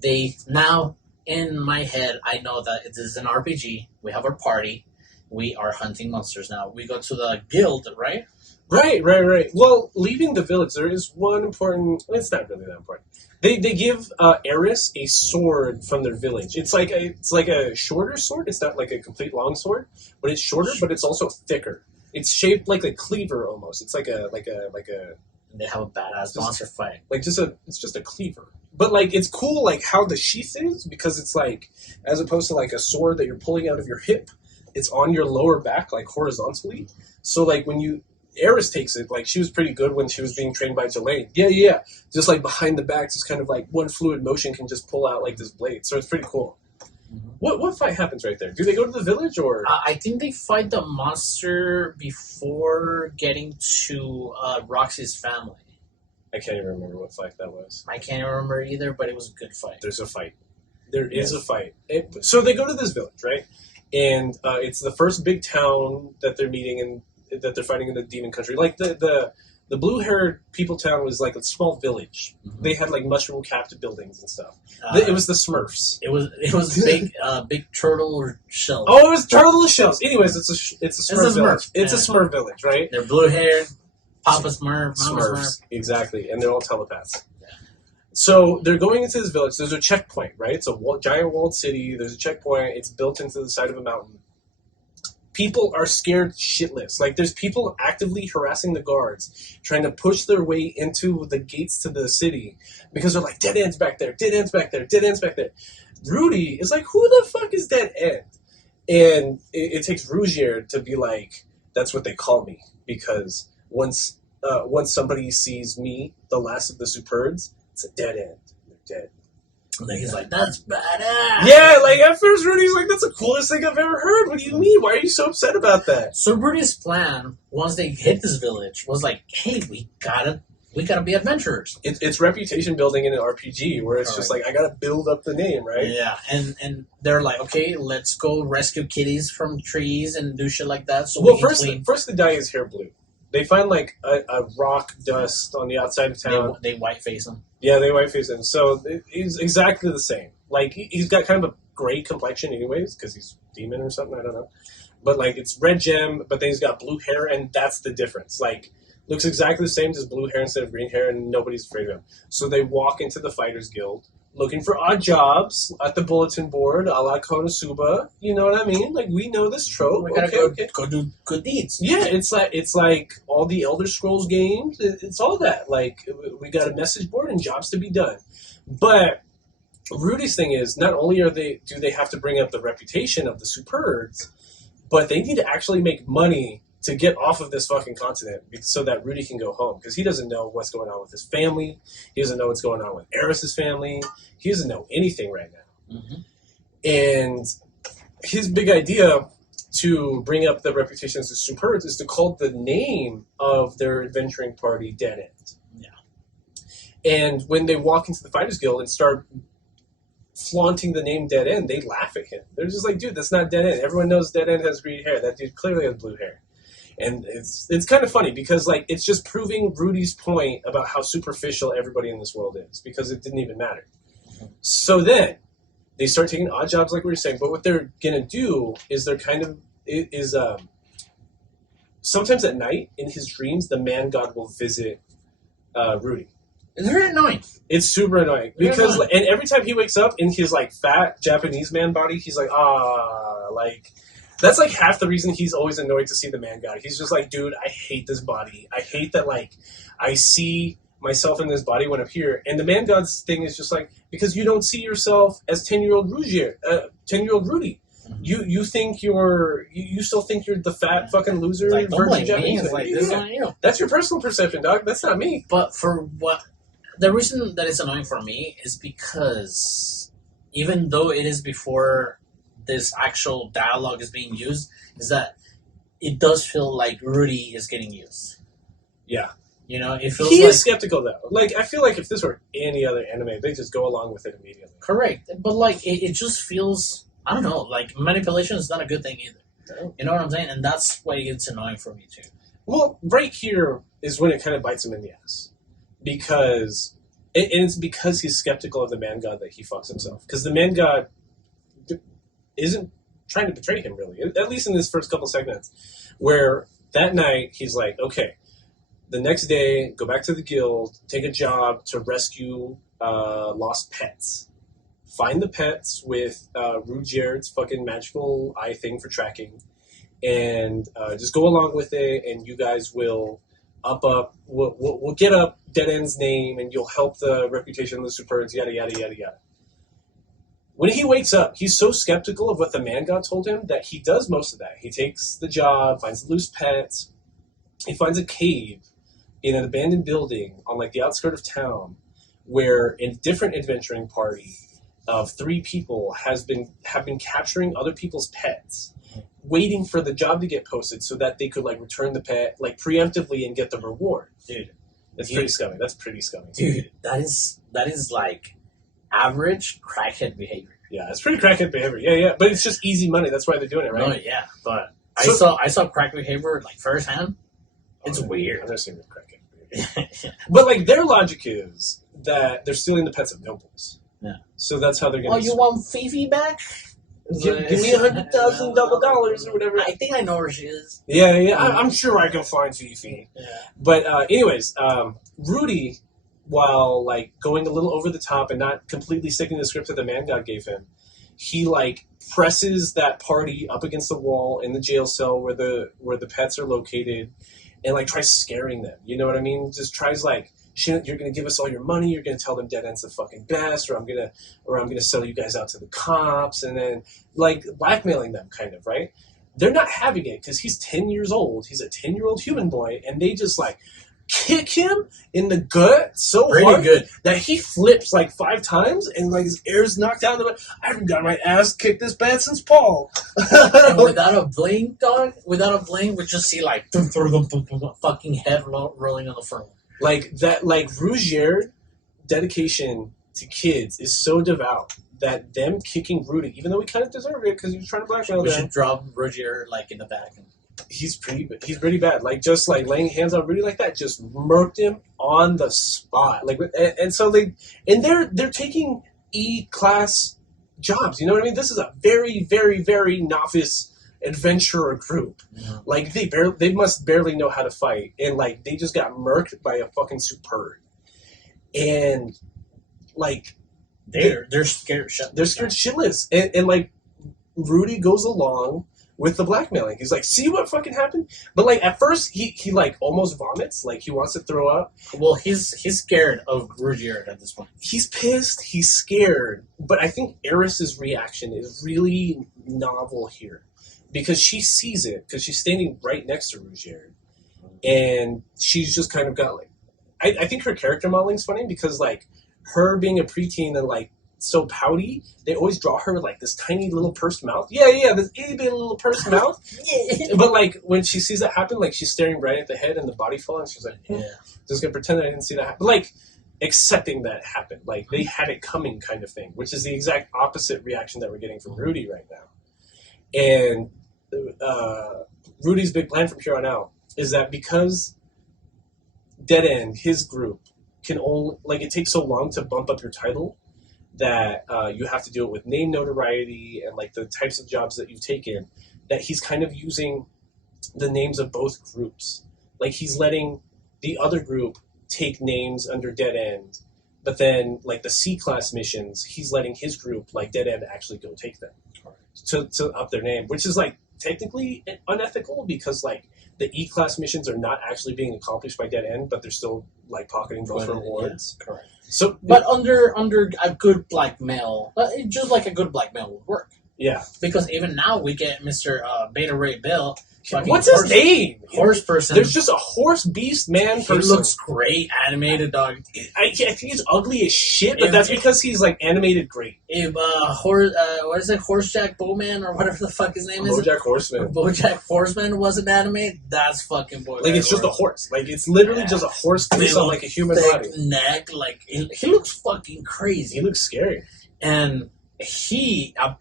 They now. In my head, I know that it is an RPG. We have our party. We are hunting monsters now. We go to the guild, right? Right. Well, leaving the village, there is one important... It's not really that important. They give Eris a sword from their village. It's like a shorter sword. It's not like a complete long sword, but it's shorter, but it's also thicker. It's shaped like a cleaver almost. It's like a... They have a badass monster fight. It's just a cleaver. But, like, it's cool, like, how the sheath is, because it's, like, as opposed to, like, a sword that you're pulling out of your hip, it's on your lower back, like, horizontally. So, like, when Eris takes it, like, she was pretty good when she was being trained by Jelaine. Yeah. Just, like, behind the back, just kind of, like, one fluid motion can just pull out, like, this blade. So it's pretty cool. Mm-hmm. What fight happens right there? Do they go to the village, or...? I think they fight the monster before getting to Roxy's family. I can't even remember what fight that was. I can't remember either, but it was a good fight. There's a fight. There is a fight. So they go to this village, right? And it's the first big town that they're meeting and that they're fighting in the demon country. Like the blue-haired people town was like a small village. Mm-hmm. They had like mushroom-capped buildings and stuff. It was the Smurfs. It was big turtle shells. Oh, it was turtle shells. Anyways, it's a Smurf village. It's a Smurf village, right? They're blue-haired. Papa Smurf, Mama Smurf. Exactly, and they're all telepaths. Yeah. So they're going into this village. There's a checkpoint, right? It's a giant walled city. There's a checkpoint. It's built into the side of a mountain. People are scared shitless. Like, there's people actively harassing the guards, trying to push their way into the gates to the city, because they're like, dead ends back there, dead ends back there, dead ends back there. Rudy is like, who the fuck is dead end? And it takes Rugier to be like, that's what they call me, because... Once somebody sees me, the last of the Superbs, it's a dead end. They're dead. And then he's like, that's badass. Yeah, like at first Rudy's like, that's the coolest thing I've ever heard. What do you mean? Why are you so upset about that? So Rudy's plan, once they hit this village, was like, hey, we gotta be adventurers. It's reputation building in an RPG, where it's just like, I gotta build up the name, right? Yeah, and they're like, okay, let's go rescue kitties from trees and do shit like that. So first they dye his hair blue. They find, like, a rock dust on the outside of town. They whiteface him. Yeah, they whiteface him. So he's exactly the same. Like, he's got kind of a gray complexion anyways, because he's demon or something, I don't know. But, like, it's red gem, but then he's got blue hair, and that's the difference. Like, looks exactly the same, just blue hair instead of green hair, and nobody's afraid of him. So they walk into the Fighters Guild, looking for odd jobs at the bulletin board, a la Konosuba. You know what I mean? Like, we know this trope. We gotta go do good deeds. Yeah, it's like all the Elder Scrolls games. It's all that. Like, we got a message board and jobs to be done. But Rudy's thing is, not only do they have to bring up the reputation of the Superbs, but they need to actually make money to get off of this fucking continent so that Rudy can go home. Because he doesn't know what's going on with his family. He doesn't know what's going on with Eris's family. He doesn't know anything right now. Mm-hmm. And his big idea to bring up the reputation as the Superbs is to call the name of their adventuring party Dead End. Yeah. And when they walk into the Fighters Guild and start flaunting the name Dead End, they laugh at him. They're just like, dude, that's not Dead End. Everyone knows Dead End has green hair. That dude clearly has blue hair. And it's kind of funny because, like, it's just proving Rudy's point about how superficial everybody in this world is, because it didn't even matter. Mm-hmm. So then they start taking odd jobs, like we were saying. But what they're gonna do is sometimes at night in his dreams, the man god will visit Rudy. It's very annoying. It's super annoying because, and every time he wakes up in his like fat Japanese man body, he's like, like. That's, like, half the reason he's always annoyed to see the man god. He's just like, dude, I hate this body. I hate that, like, I see myself in this body went up here. And the man god's thing is just like, because you don't see yourself as 10-year-old Rudy. You think you still think you're the fat fucking loser Like, don't virgin blame Japanese. me. It's like, this is on you. That's your personal perception, dog. That's not me. But the reason that it's annoying for me is because even though it is before this actual dialogue is being used, is that it does feel like Rudy is getting used. Yeah. You know, it feels he like... is skeptical, though. Like, I feel like if this were any other anime, they just go along with it immediately. Correct. But, like, it just feels... I don't know. Like, manipulation is not a good thing either. No. You know what I'm saying? And that's why it gets annoying for me, too. Well, right here is when it kind of bites him in the ass. Because... And it's because he's skeptical of the man god that he fucks himself. Because the man god isn't trying to betray him, really. At least in this first couple segments. Where that night, he's like, okay, the next day, go back to the guild, take a job to rescue lost pets. Find the pets with Rudyard's fucking magical eye thing for tracking. And just go along with it, and you guys will... We'll get up Dead End's name, and you'll help the reputation of the Superbs, yada, yada, yada, yada. When he wakes up, he's so skeptical of what the man god told him that he does most of that. He takes the job, finds the loose pets, he finds a cave in an abandoned building on like the outskirts of town where a different adventuring party of 3 people have been capturing other people's pets, waiting for the job to get posted so that they could like return the pet like preemptively and get the reward. Dude. That's pretty scummy. That's pretty scummy. Dude, that is like average crackhead behavior. Yeah, it's pretty crackhead behavior. Yeah. But it's just easy money. That's why they're doing it, right? No, yeah. But I saw crack behavior like firsthand. It's weird. I've never seen the crackhead behavior. But like their logic is that they're stealing the pets of nobles. Yeah. So that's how they're going. Oh, you want Fifi back? Give me $100,000 dollars or whatever. I think I know where she is. Yeah. I'm sure I can find Fifi. Yeah. But anyways, Rudy, while like going a little over the top and not completely sticking to the script that the man god gave him, he like presses that party up against the wall in the jail cell where the pets are located, and like tries scaring them. You know what I mean? Just tries like, you're going to give us all your money. You're going to tell them Dead End's the fucking best, or I'm going to sell you guys out to the cops, and then like blackmailing them, kind of, right? They're not having it because he's 10 years old. He's a 10-year-old human boy, and they just like kick him in the gut so hard that he flips like 5 times, and like his air's knocked out. I haven't got my ass kicked this bad since Paul. And without a blink, dog, we just see like fucking head rolling on the front. Like that, like Rudyard dedication to kids is so devout that them kicking Rudy, even though he kind of deserved it because he was trying to blackmail them. We should drop Rudyard like in the back. He's pretty bad. Like just like laying hands on Rudy like that, just murked him on the spot. Like and so they're taking E-class jobs. You know what I mean? This is a very, very, very novice adventurer group. Yeah. Like they must barely know how to fight, and like they just got murked by a fucking Superb, and like they're scared shitless. They're scared shitless, and like Rudy goes along with the blackmailing. He's like, see what fucking happened? But like at first he like almost vomits, like he wants to throw up. Well, he's scared of Rudyard at this point. He's pissed, he's scared, but I think Eris's reaction is really novel here. Because she sees it, because she's standing right next to Rudyard. And she's just kind of got like... I think her character modeling's funny because like her being a preteen and like so pouty, they always draw her with like this tiny little pursed mouth. Yeah, this itty bitty little pursed mouth. But like when she sees that happen, like she's staring right at the head and the body fall, and she's like, just gonna pretend I didn't see that happen. Like accepting that happened. Like they had it coming kind of thing, which is the exact opposite reaction that we're getting from Rudy right now. And Rudy's big plan from here on out is that because Dead End, his group, can only, like, it takes so long to bump up your title that you have to do it with name notoriety and like the types of jobs that you've taken, that he's kind of using the names of both groups. Like he's letting the other group take names under Dead End, but then like the C-class missions, he's letting his group, like Dead End, actually go take them to up their name, which is like technically unethical because like the E-class missions are not actually being accomplished by Dead End, but they're still like pocketing those rewards. Yeah, correct. So, but under a good blackmail, just like a good blackmail would work. Yeah, because even now we get Mr. Beta Ray Bill. What's his name? Horse person. There's just a horse beast man person. He looks great, animated dog. I think he's ugly as shit, but that's because he's like animated great. If what is it, Horsejack Bowman or whatever the fuck his name is? BoJack Horseman. BoJack Horseman wasn't animated. That's fucking BoJack. Like it's just a horse. Like it's literally just a horse based on like a human body. Neck. Like he looks fucking crazy. He looks scary. And he a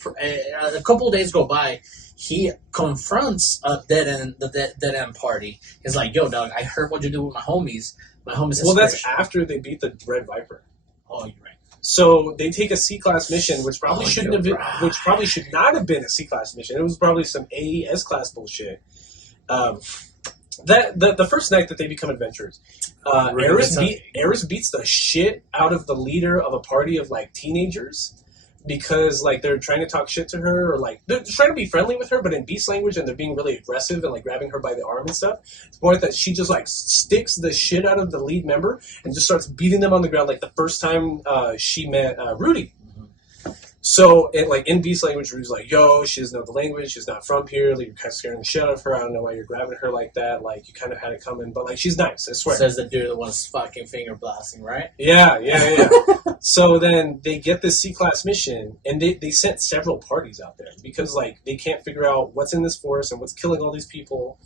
couple of days go by. He confronts the dead end party. He's like, "Yo, dog, I heard what you do with my homies. My homies." Well, that's after they beat the Red Viper. Oh, you're right. So they take a C-class mission, which probably shouldn't have been, which probably should not have been a C-class mission. It was probably some AES-class bullshit. The first night that they become adventurers, Eris beats the shit out of the leader of a party of like teenagers. Because like they're trying to talk shit to her, or like they're trying to be friendly with her, but in beast language, and they're being really aggressive and like grabbing her by the arm and stuff. To the point that she just like sticks the shit out of the lead member and just starts beating them on the ground like the first time she met Rudy. So in beast language, Rudy's like, "Yo, she doesn't know the language. She's not from here. Like, you're kind of scaring the shit out of her. I don't know why you're grabbing her like that. Like you kind of had it coming, but like she's nice. I swear." Says the dude that was fucking finger blasting, right? Yeah. So then they get this C-class mission, and they sent several parties out there because like they can't figure out what's in this forest and what's killing all these people.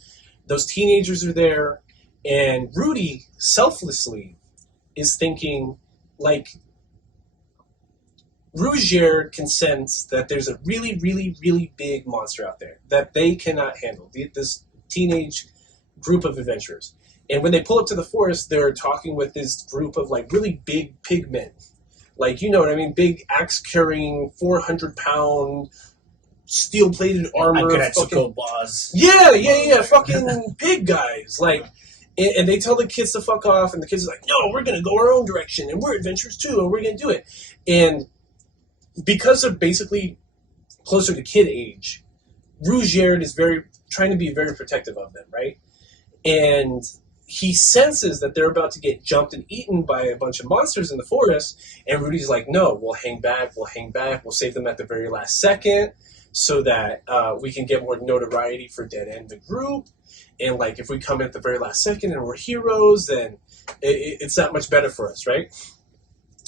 Those teenagers are there, and Rudy selflessly is thinking like. Rougier can sense that there's a really, really, really big monster out there that they cannot handle. This teenage group of adventurers. And when they pull up to the forest, they're talking with this group of like really big pig men. Like, you know what I mean? Big axe-carrying, 400-pound, steel-plated armor. Boss. Yeah. Fucking pig guys. Like, and they tell the kids to fuck off, and the kids are like, "No, we're going to go our own direction, and we're adventurers too, and we're going to do it." And because they're basically closer to kid age, Rougier is trying to be very protective of them, right? And he senses that they're about to get jumped and eaten by a bunch of monsters in the forest, and Rudy's like, "No, we'll hang back, we'll save them at the very last second, so that we can get more notoriety for Dead End the group, and like if we come at the very last second and we're heroes, then it's that much better for us, right?"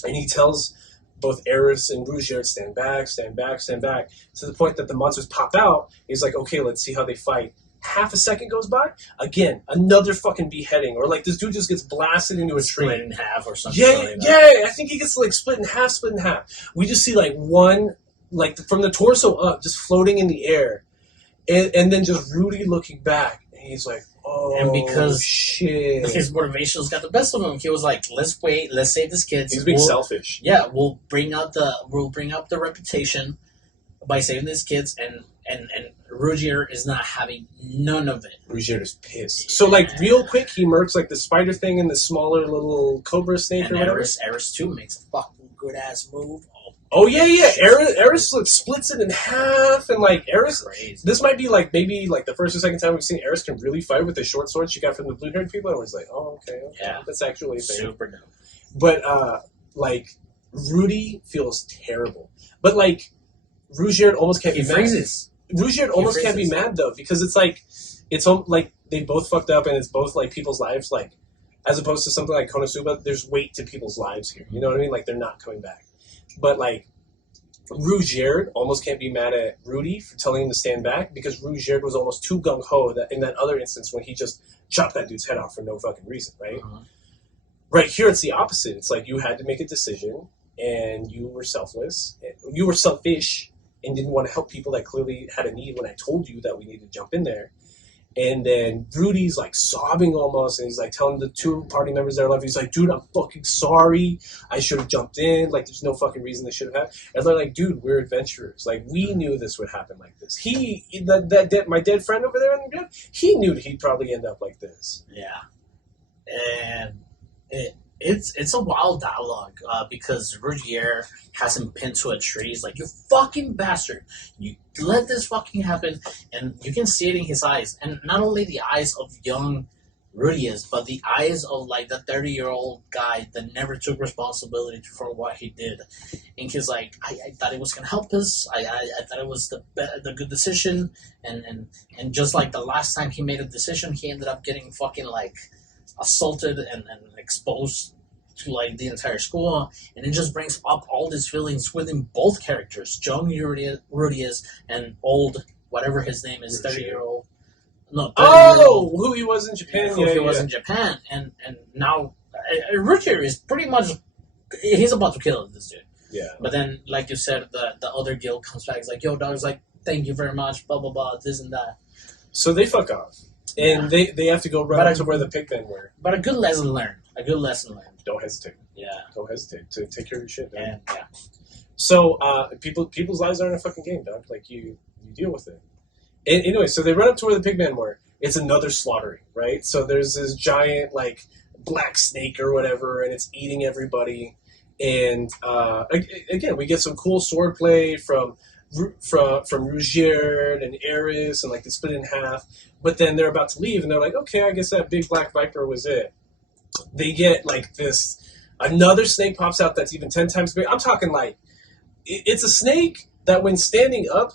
And he tells both Eris and Rougier, stand back, to the point that the monsters pop out. He's like, "Okay, let's see how they fight." Half a second goes by, again, another fucking beheading, or like this dude just gets blasted into a tree. Split in half or something. Yeah, I think he gets like split in half. We just see like one, like from the torso up, just floating in the air, and then just Rudy looking back, and he's like, "Oh, and because shit." His motivations got the best of him. He was like, "Let's wait. Let's save this kid." He's being selfish. Yeah, we'll bring up the reputation by saving these kids, and Rougier is not having none of it. Rougier is pissed. So like real quick, he murks like the spider thing and the smaller little cobra snake and or whatever. Eris too makes a fucking good ass move. Oh yeah. Eris like splits it in half, and like Eris. Crazy. This might be like maybe like the first or second time we've seen Eris can really fight with the short sword she got from the blue-haired people. And I was like, "Oh, okay, yeah, that's actually a thing." Super dope. But like Rudy feels terrible, but like Rougier almost can't be mad. Rougier almost can't be mad though, because it's like they both fucked up, and it's both like people's lives. Like as opposed to something like Konosuba, there's weight to people's lives here. You know what I mean? Like they're not coming back. But like Rougier almost can't be mad at Rudy for telling him to stand back, because Rougier was almost too gung ho that in that other instance when he just chopped that dude's head off for no fucking reason, right? Uh-huh. Right here, it's the opposite. It's like you had to make a decision, and you were selfless, you were selfish, and didn't want to help people that clearly had a need when I told you that we needed to jump in there. And then Rudy's like sobbing almost, and he's like telling the two party members that are left, he's like, "Dude, I'm fucking sorry. I should have jumped in. Like, there's no fucking reason they should have." And they're like, "Dude, we're adventurers. Like, we knew this would happen like this. My dead friend over there in the ground, he knew he'd probably end up like this." Yeah. And it's a wild dialogue because Ruggier has him pinned to a tree. He's like, "You fucking bastard! You let this fucking happen," and you can see it in his eyes, and not only the eyes of young Rudius, but the eyes of like the 30-year-old guy that never took responsibility for what he did. And he's like, I thought it was gonna help us. I thought it was the good decision, and just like the last time he made a decision, he ended up getting fucking like assaulted and exposed to like the entire school, and it just brings up all these feelings within both characters, young Rudius and old whatever his name is, 30-year-old. No, who he was in Japan. Who he was in Japan, and now Richard is pretty much he's about to kill this dude. Yeah. But then, like you said, the other guild comes back. It's like, yo, dog's like, thank you very much, blah blah blah, this and that. So they fuck off, and they have to go right to where the pigmen were. But a good lesson learned. A good lesson learned. Don't hesitate. Yeah. Don't hesitate to take care of your shit, man. And, yeah. So people's lives aren't a fucking game, dog. Like you deal with it. And anyway, so they run up to where the pigmen were. It's another slaughtering, right? So there's this giant like black snake or whatever, and it's eating everybody. And again, we get some cool swordplay from Rougier and Eris, and like they split it in half. But then they're about to leave, and they're like, okay, I guess that big black viper was it. They get like this, another snake pops out that's even 10 times bigger. I'm talking like, it's a snake that when standing up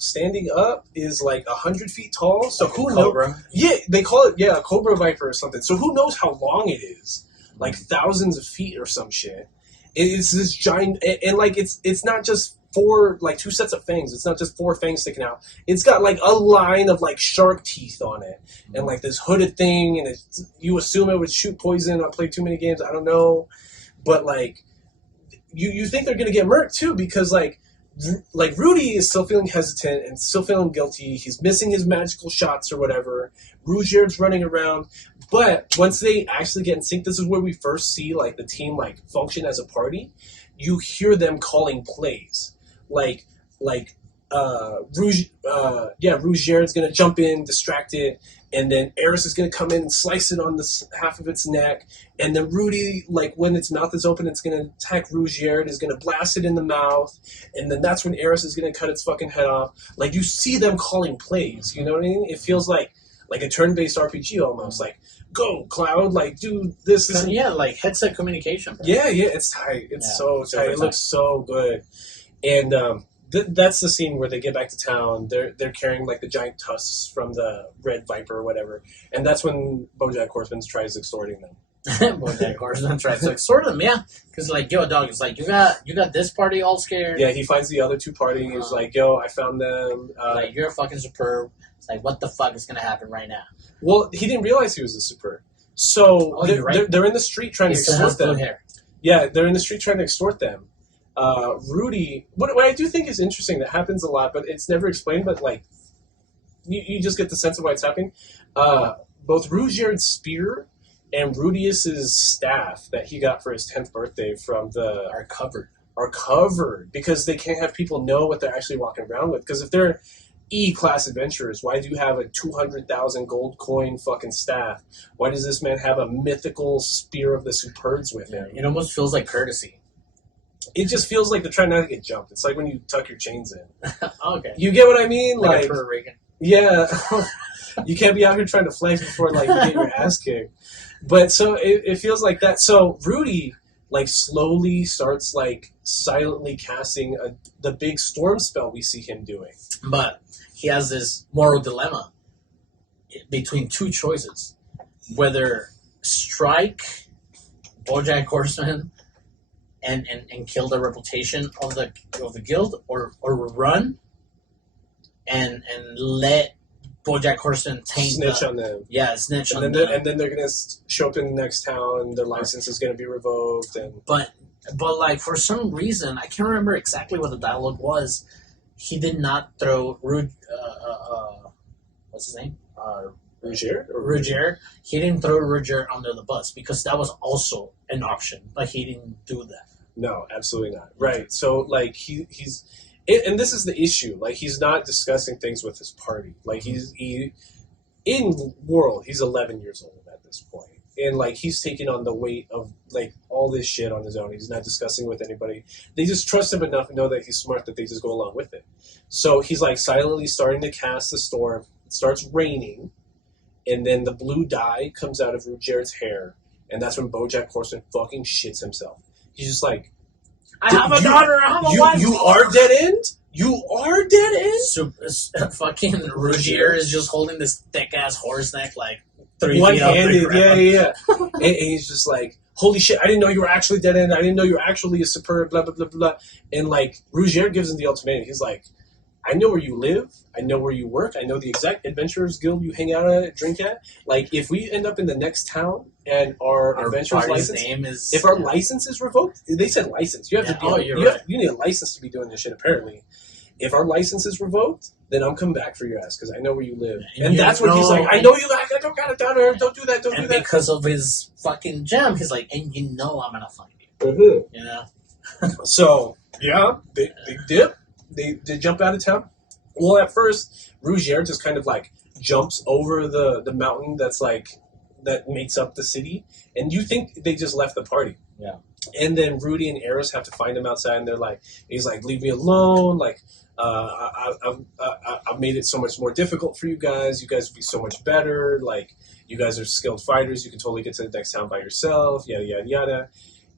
is like 100 feet tall. So like who knows? Yeah, they call it a cobra viper or something. So who knows how long it is? Like thousands of feet or some shit. It's this giant, and like it's not just two sets of fangs. It's not just four fangs sticking out. It's got like a line of like shark teeth on it, and like this hooded thing, and you assume it would shoot poison. I played too many games. I don't know, but like you think they're gonna get murked too, because like Rudy is still feeling hesitant and still feeling guilty. He's missing his magical shots or whatever. Rougier's running around. But once they actually get in sync, this is where we first see like the team like function as a party. You hear them calling plays. Rougier's gonna jump in, distract it, and then Eris is gonna come in and slice it on this half of its neck, and then Rudy, like when its mouth is open, it's gonna attack Rougier and is gonna blast it in the mouth, and then that's when Eris is gonna cut its fucking head off. Like you see them calling plays, you know what I mean? It feels like a turn-based RPG almost. Like, go Cloud, like do this. Yeah, like headset communication. Bro. Yeah, it's tight. It's so tight. It looks so good. And that's the scene where they get back to town. They're carrying like the giant tusks from the red viper or whatever, and that's when BoJack Horseman tries extorting them. BoJack Horseman tries to extort them, yeah, because like, yo, dog, it's like you got this party all scared. Yeah, he finds the other two party. He's like, yo, I found them. Like you're fucking superb. It's like, what the fuck is gonna happen right now? Well, he didn't realize he was a superb. So they're in the street trying to extort them. Yeah, they're in the street trying to extort them. Rudy, what I do think is interesting, that happens a lot, but it's never explained, but like you just get the sense of why it's happening. Both Rougier's spear and Rudius's staff that he got for his 10th birthday from are covered because they can't have people know what they're actually walking around with. Because if they're E-class adventurers, why do you have a 200,000 gold coin fucking staff? Why does this man have a mythical spear of the Superbs with him? It almost feels like courtesy. It just feels like they're trying not to get jumped. It's like when you tuck your chains in. Okay. You get what I mean? Like a Reagan. Yeah. You can't be out here trying to flex before like you get your ass kicked. But so it feels like that. So Rudy like slowly starts like silently casting the big storm spell we see him doing. But he has this moral dilemma between two choices: whether strike BoJack Horseman and kill the reputation of the guild, or run and let BoJack Horseman snitch on them. Yeah, snitch on them. And then they're gonna show up in the next town. Their license is gonna be revoked. But like for some reason, I can't remember exactly what the dialogue was. He did not throw what's his name? Rougier. He didn't throw Rougier under the bus because that was also an option, but he didn't do that. No, absolutely not. Right. So like he's. And this is the issue. Like he's not discussing things with his party. Like he's 11 years old at this point. and like he's taking on the weight of like all this shit on his own. He's not discussing with anybody. They just trust him enough and know that he's smart that they just go along with it. So he's like silently starting to cast the storm. It starts raining, and then the blue dye comes out of Rudyard's hair, and that's when BoJack Horseman fucking shits himself. He's just like, I have a daughter. I have a wife. You are dead end. You are dead end. So, fucking Rudyard is just holding this thick ass horse neck like 3 feet one-handed, off the ground. yeah. And he's just like, holy shit, I didn't know you were actually dead end. I didn't know you were actually a superb, blah, blah, blah, blah. And like, Rudyard gives him the ultimatum. He's like, I know where you live. I know where you work. I know the exact Adventurers Guild you hang out at, drink at. Like, if we end up in the next town and our Adventurers license, name is, if our license is revoked, they said license. You have to be. You need a license to be doing this shit. Apparently, if our license is revoked, then I'm coming back for your ass because I know where you live. And that's when he's like, I know you. I don't got it down there. Don't do that. Don't do that. And because of his fucking gem, he's like, and you know I'm gonna find you. Mm-hmm. You know. So yeah, they dip. They jump out of town. Well, at first, Rudyard just kind of like jumps over the mountain that makes up the city, and you think they just left the party. Yeah. And then Rudy and Eris have to find him outside, and he's like, leave me alone. Like, I've made it so much more difficult for you guys. You guys would be so much better. Like, you guys are skilled fighters. You can totally get to the next town by yourself. Yada yada yada.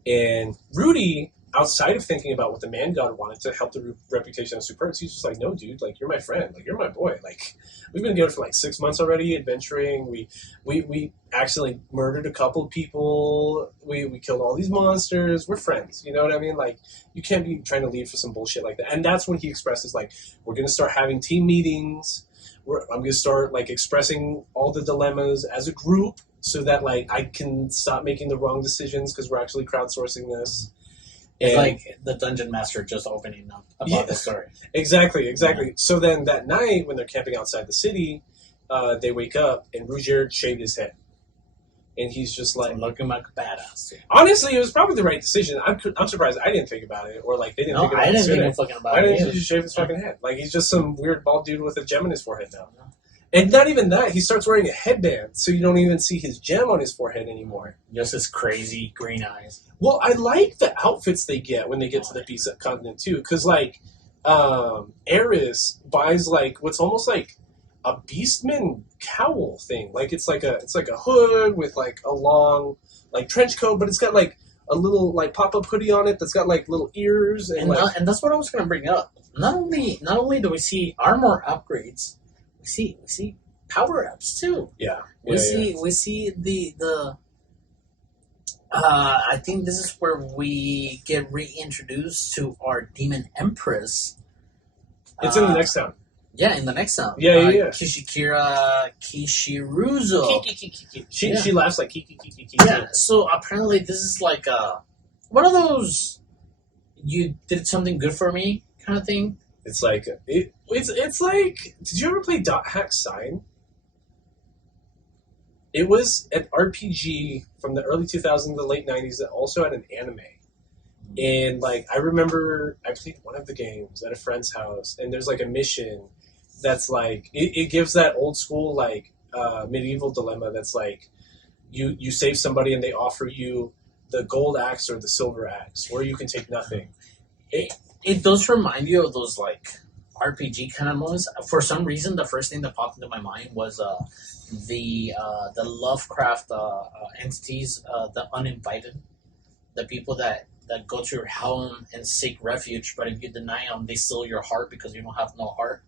And Rudy, outside of thinking about what the man god wanted to help the reputation of Superbs, he's just like, no, dude, like, you're my friend, like, you're my boy, like, we've been together for like 6 months already, adventuring. We accidentally murdered a couple people. We killed all these monsters. We're friends, you know what I mean? Like, you can't be trying to leave for some bullshit like that. And that's when he expresses like, we're gonna start having team meetings. I'm gonna start like expressing all the dilemmas as a group, so that like I can stop making the wrong decisions because we're actually crowdsourcing this. It's like the dungeon master just opening up about the story. Exactly. Yeah. So then that night, when they're camping outside the city, they wake up and Rudyard shaved his head. And he's just like... looking like a badass. Honestly, it was probably the right decision. I'm surprised I didn't think about it. Or like they didn't think about it. I didn't think fucking about it. Why didn't he just shave his fucking head? Like, he's just some weird bald dude with a gem in his forehead now. And not even that, he starts wearing a headband, so you don't even see his gem on his forehead anymore. Just his crazy green eyes. Well, I like the outfits they get when they get to the Beast Continent, too, because, like, Eris buys, like, what's almost like a Beastman cowl thing. Like, it's like a hood with, like, a long, like, trench coat, but it's got, like, a little, like, pop-up hoodie on it that's got, like, little ears. And that's what I was going to bring up. Not only do we see armor upgrades, we see power ups too. Yeah. We see the I think this is where we get reintroduced to our Demon Empress. It's in the next town. Yeah, in the next town. Yeah. Kishiruzo. She laughs like kiki. Yeah. So apparently this is like one of those you did something good for me kind of thing. It's like it's like, did you ever play Dot Hack Sign? It was an RPG from the early 2000s, the late 90s that also had an anime. And like I remember I played one of the games at a friend's house, and there's like a mission that's like it gives that old school like medieval dilemma that's like you save somebody and they offer you the gold axe or the silver axe, or you can take nothing. It does remind you of those like RPG kind of moments. For some reason, the first thing that popped into my mind was the Lovecraft entities, the uninvited, the people that go to your home and seek refuge, but if you deny them, they steal your heart because you don't have no heart.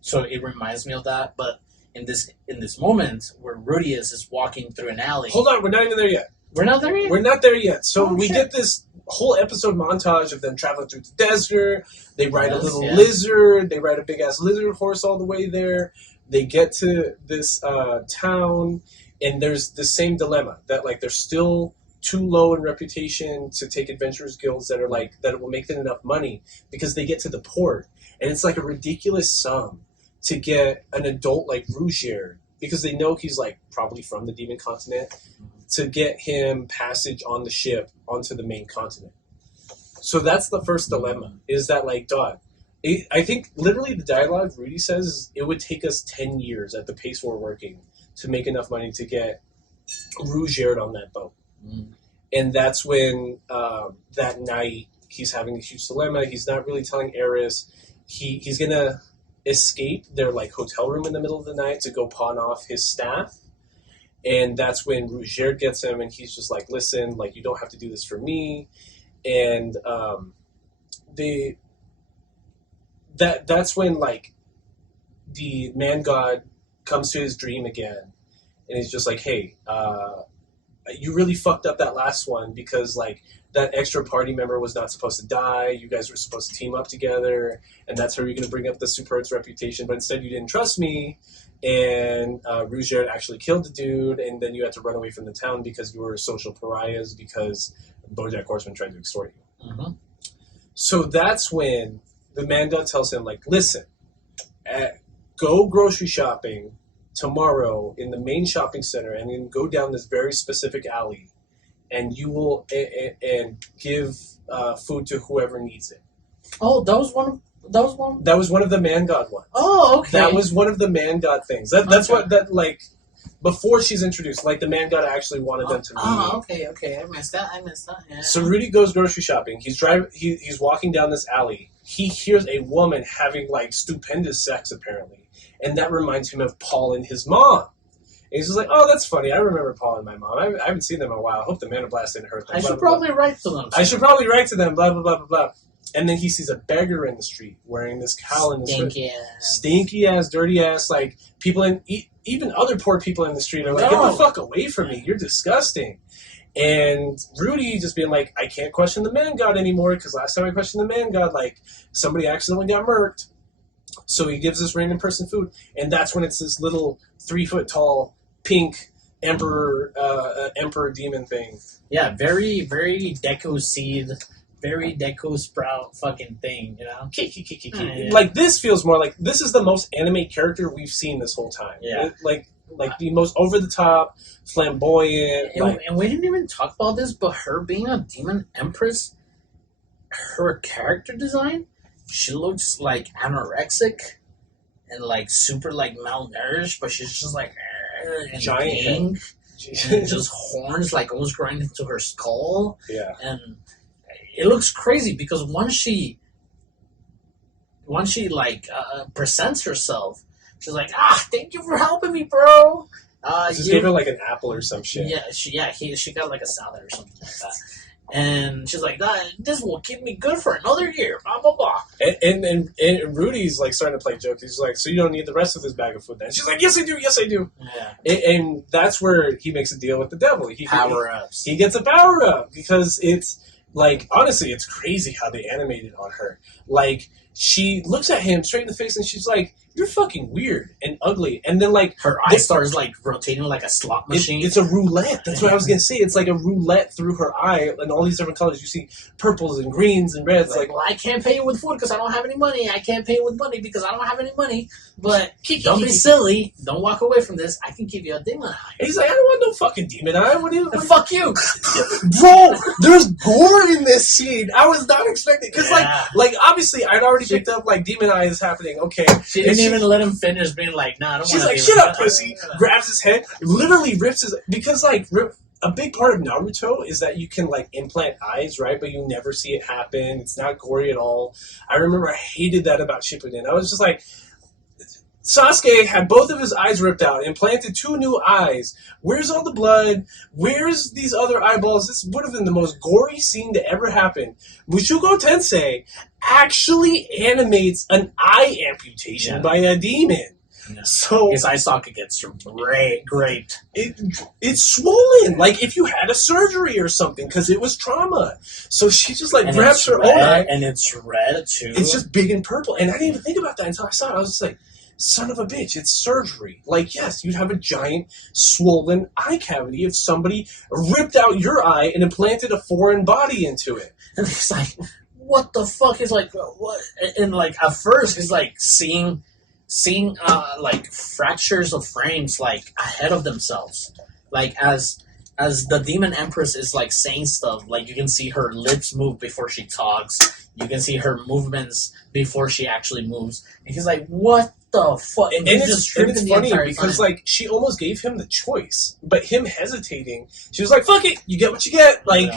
So it reminds me of that. But in this moment where Rudy is walking through an alley. Hold on, we're not even there yet. We're not there yet? We're not there yet. So we get this whole episode montage of them traveling through the desert. They ride a little lizard. They ride a big-ass lizard horse all the way there. They get to this town, and there's the same dilemma that, like, they're still too low in reputation to take adventurers guilds that are, like, that will make them enough money because they get to the port. And it's, like, a ridiculous sum to get an adult like Rudyard, because they know he's, like, probably from the Demon Continent, to get him passage on the ship onto the main continent. So that's the first dilemma, is that, like, dog, I think literally the dialogue Rudy says is it would take us 10 years at the pace we're working to make enough money to get Rougier on that boat. And that's when that night he's having a huge dilemma. He's not really telling Eris. He's going to escape their like hotel room in the middle of the night to go pawn off his staff. And that's when Rougier gets him, and he's just like, listen, like, you don't have to do this for me. And that's when, like, the man god comes to his dream again. And he's just like, hey, you really fucked up that last one because, like, that extra party member was not supposed to die. You guys were supposed to team up together, and that's how you're going to bring up the Super Earth's reputation. But instead, you didn't trust me, and Rougier actually killed the dude, and then you had to run away from the town because you were social pariahs because BoJack Horseman tried to extort you. Mm-hmm. So that's when the man god tells him, like, listen, go grocery shopping tomorrow in the main shopping center, and then go down this very specific alley, and you will and give food to whoever needs it. Oh, that was one. That was one of the man god ones. Oh, okay. That was one of the man god things. That's okay. what that like before she's introduced. Like the man god actually wanted them to meet. Oh, okay. I missed that. Yeah. So Rudy goes grocery shopping. He's He's walking down this alley. He hears a woman having like stupendous sex apparently, and that reminds him of Paul and his mom. And he's just like, oh, that's funny. I remember Paul and my mom. I haven't seen them in a while. I hope the Mana Blast didn't hurt them. I should probably write to them. I should probably write to them. Blah blah blah blah blah. And then he sees a beggar in the street wearing this cowl and stinky ass, dirty ass, like people in even other poor people in the street are like, get the fuck away from me, you're disgusting. And Rudy just being like, I can't question the man god anymore because last time I questioned the man god, like somebody accidentally got murked. So he gives this random person food, and that's when it's this little 3 foot tall pink emperor demon thing. Yeah, very very Deku Seed. Very Deku Sprout fucking thing, you know? Yeah. Like, this feels more like, this is the most anime character we've seen this whole time. Yeah. Like the most over-the-top, flamboyant. And we didn't even talk about this, but her being a demon empress, her character design, she looks, like, anorexic and, like, super, like, malnourished, but she's just, like, and giant. And just horns, like, almost growing into her skull. Yeah. And it looks crazy because once she like presents herself, she's like, thank you for helping me, bro. Just gave her like an apple or some shit. Yeah, she got like a salad or something like that. And she's like, this will keep me good for another year, blah, blah, blah. And Rudy's like starting to play jokes. He's like, so you don't need the rest of this bag of food then? She's like, yes, I do. Yeah. And that's where he makes a deal with the devil. Power-ups. He gets a power-up because it's, like, honestly, it's crazy how they animated on her. Like, she looks at him straight in the face and she's like, you're fucking weird and ugly. And then, like... her eye starts, like, rotating like a slot machine. It's a roulette. That's what I was going to say. It's like a roulette through her eye and all these different colors. You see purples and greens and reds. Like, well, I can't pay you with food because I don't have any money. I can't pay you with money because I don't have any money. But don't be silly. Don't walk away from this. I can give you a demon eye. And he's like, I don't want no fucking demon eye. What do you... Fuck you. Bro, there's gore in this scene. I was not expecting... Because, like, obviously, I'd already picked up, like, demon eye is happening. Okay. She didn't even let him finish being like, nah, I don't want to. She's like, shut up, pussy. Grabs his head, literally rips his... Because, like, a big part of Naruto is that you can, like, implant eyes, right? But you never see it happen. It's not gory at all. I remember I hated that about Shippuden. I was just like... Sasuke had both of his eyes ripped out, implanted 2 new eyes. Where's all the blood? Where's these other eyeballs? This would have been the most gory scene to ever happen. Mushoku Tensei actually animates an eye amputation by a demon. Yeah. So his eye socket gets great. It's swollen, like if you had a surgery or something, because it was trauma. So she just like grabs her own eye, and it's red too. It's just big and purple, and I didn't even think about that until I saw it. I was just like, son of a bitch, it's surgery. Like, yes, you'd have a giant, swollen eye cavity if somebody ripped out your eye and implanted a foreign body into it. And he's like, what the fuck? He's like, what? And like, at first, he's like, seeing like, fractures of frames, like, ahead of themselves. Like, as as the Demon Empress is like saying stuff, like you can see her lips move before she talks. You can see her movements before she actually moves. And he's like, "What the fuck?" And it's funny because like she almost gave him the choice, but him hesitating, she was like, "Fuck it, you get what you get." Like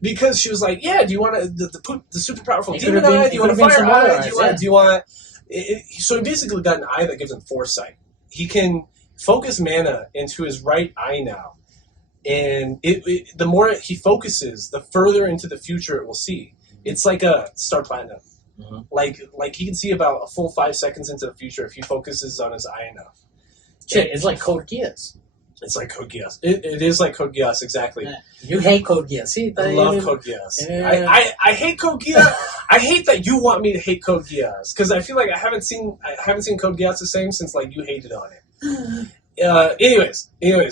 because she was like, "Yeah, do you want the super powerful demon eye? Do you want a fire eye? Do you want?" So he basically got an eye that gives him foresight. He can focus mana into his right eye now. And the more he focuses, the further into the future it will see. It's like a Star Platinum. Mm-hmm. Like he can see about a full 5 seconds into the future if he focuses on his eye enough. Shit, it's like Code Geass. It's like Code Geass. It is like Code Geass, exactly. You hate Code Geass. See, I love Code Geass. I hate Code Geass. I hate that you want me to hate Code Geass because I feel like I haven't seen Code Geass the same since like you hated on it. Anyways,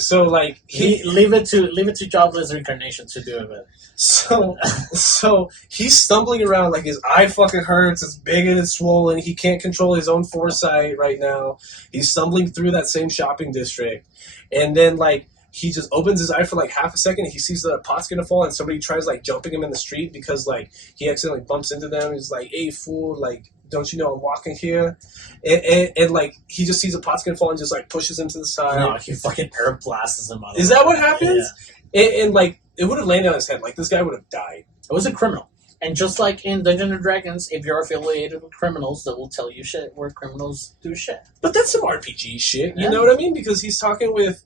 so like leave it to Jobless Reincarnation to do it. So he's stumbling around like his eye fucking hurts. It's big and it's swollen. He can't control his own foresight right now. He's stumbling through that same shopping district, and then like he just opens his eye for like half a second. And he sees that a pot's gonna fall, and somebody tries like jumping him in the street because like he accidentally bumps into them. He's like, "Hey fool, like." Don't you know I'm walking here? And like he just sees a pot's gonna fall and just like pushes him to the side. No, he fucking air blasts him out. Is that what happens? Yeah. And like it would have landed on his head. Like this guy would have died. It was a criminal. And just like in Dungeons and Dragons, if you're affiliated with criminals, that will tell you shit where criminals do shit. But that's some RPG shit. You know what I mean? Because he's talking with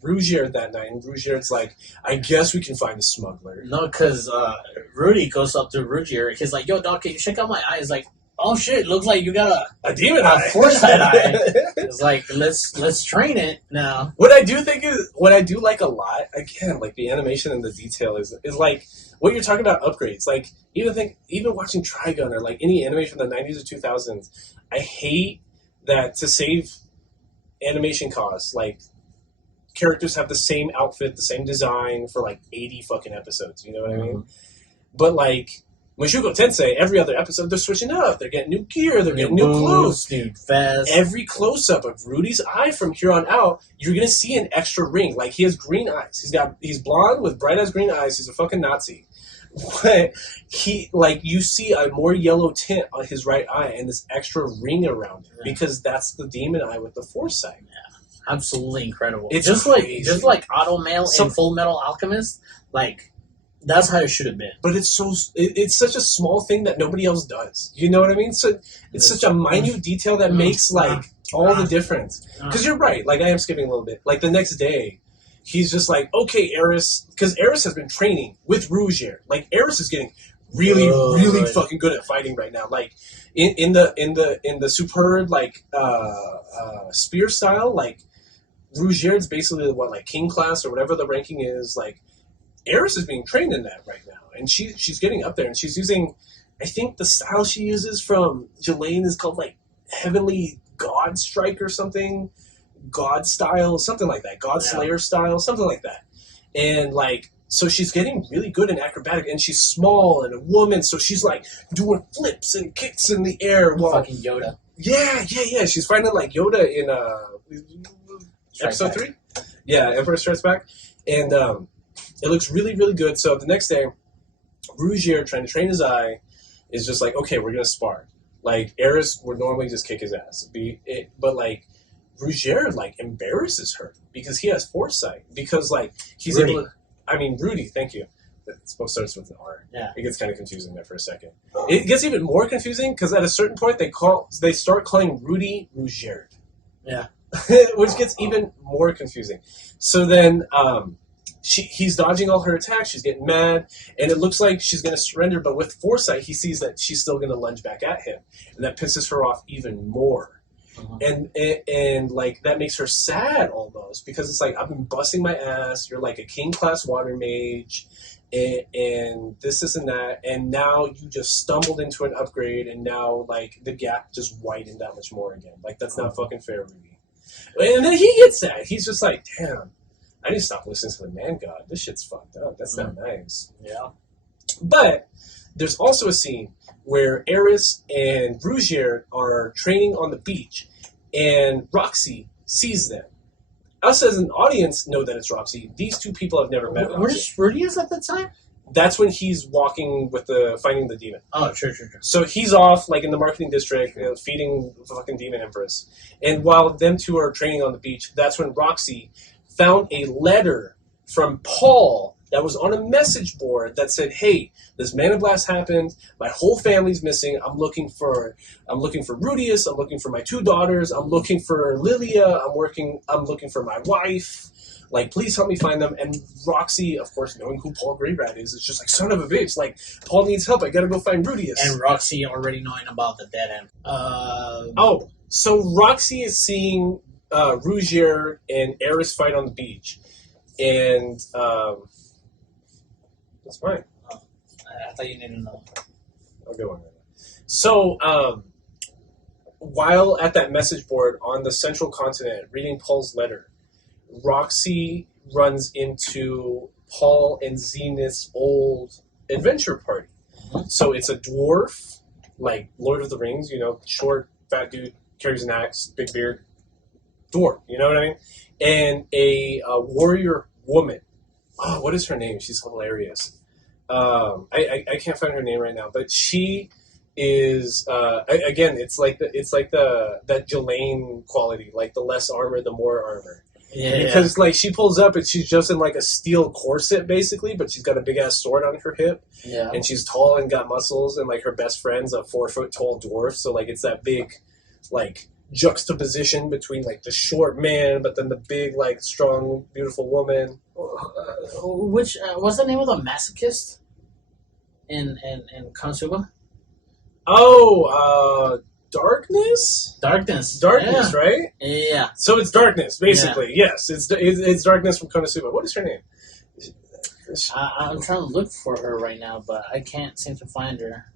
Rougier that night, and Rougier's like, I guess we can find a smuggler. No, because Rudy goes up to Rougier. He's like, "Yo, dog, can you check out my eye?" He's like, "Oh shit, looks like you got a demon eye, foresight eye." It's like, let's train it now. What I do like a lot, again, like the animation and the detail is like what you're talking about upgrades. Like even watching Trigun or like any animation from the 90s or 2000s, I hate that to save animation costs, like. Characters have the same outfit, the same design for like 80 fucking episodes. You know what I mean? But like Mushoku Tensei, every other episode they're switching up. They're getting new gear. They're getting new clothes. New vest. Every close up of Rudy's eye from here on out, you're gonna see an extra ring. Like he has green eyes. He's blonde with bright ass green eyes. He's a fucking Nazi. But you see a more yellow tint on his right eye and this extra ring around it because that's the demon eye with the foresight. Yeah. Absolutely incredible. It's just crazy. like Auto Mail in Full Metal Alchemist, like that's how it should have been. But it's such a small thing that nobody else does. You know what I mean? So it's such a minute detail that makes like all the difference. Because you're right. Like I am skipping a little bit. Like the next day, he's just like, okay, Eris, because Eris has been training with Rougier. Like Eris is getting really fucking good at fighting right now. Like in the superb like spear style, like. Rougier's basically like king class or whatever the ranking is. Like Eris is being trained in that right now, and she's getting up there, and she's using. I think the style she uses from Jelaine is called like Heavenly God Strike or something, God style, something like that, God Slayer style, something like that, and like. So she's getting really good in acrobatic, and she's small and a woman, so she's like doing flips and kicks in the air. While, fucking Yoda. Yeah. She's fighting like Yoda in Episode 3? Yeah, Emperor Strikes Back. And it looks really, really good. So the next day, Rougier, trying to train his eye, is just like, okay, we're going to spar. Like, Eris would normally just kick his ass. But, like, Rougier, like, embarrasses her because he has foresight. Because, like, he's able to... I mean, Rudy, thank you. It starts with an R. Yeah. It gets kind of confusing there for a second. It gets even more confusing because at a certain point, they start calling Rudy Rougier. Yeah. Which gets even more confusing. So then he's dodging all her attacks. She's getting mad, and it looks like she's going to surrender. But with foresight, he sees that she's still going to lunge back at him, and that pisses her off even more. Uh-huh. And like that makes her sad almost because it's like I've been busting my ass. You're like a king class water mage, and this and that, and now you just stumbled into an upgrade, and now like the gap just widened that much more again. Like that's not fucking fair, Ruby. And then he gets that. He's just like, damn, I need to stop listening to the man god. This shit's fucked up. That's not nice. Yeah. But there's also a scene where Eris and Rougier are training on the beach, and Roxy sees them. us as an audience know that it's Roxy. These two people have never met Roxy. Where's Rudius at that time? That's when he's walking with fighting the demon. Oh, sure. So he's off, like, in the marketing district, feeding the fucking demon empress. And while them two are training on the beach, that's when Roxy found a letter from Paul that was on a message board that said, "Hey, this Man in Blast happened. My whole family's missing. I'm looking for Rudius. I'm looking for my 2 daughters. I'm looking for Lilia. I'm looking for my wife. Like, please help me find them." And Roxy, of course, knowing who Paul Greyrat is just like, son of a bitch. Like, Paul needs help. I gotta go find Rudius. And Roxy already knowing about the dead end. So Roxy is seeing Rougier and Eris fight on the beach. And, that's fine. I thought you needed to know. I'll go on that. So, while at that message board on the central continent, reading Paul's letter, Roxy runs into Paul and Zenith's old adventure party. So it's a dwarf, like Lord of the Rings, short, fat dude, carries an axe, big beard, dwarf, you know what I mean? And a warrior woman. Oh, what is her name? She's hilarious. I can't find her name right now, but she is again. It's like that Jelaine quality, like the less armor, the more armor. Yeah. Because like she pulls up and she's just in like a steel corset basically, but she's got a big ass sword on her hip. Yeah. And she's tall and got muscles, and like her best friend's a 4 foot tall dwarf. So like it's that big, like juxtaposition between like the short man, but then the big like strong beautiful woman. Which what's the name of the masochist in Konosuba? Oh, Darkness, yeah. right? Yeah. So it's Darkness, basically. Yeah. Yes, it's Darkness from Konosuba. What is her name? I'm trying to look for her right now, but I can't seem to find her.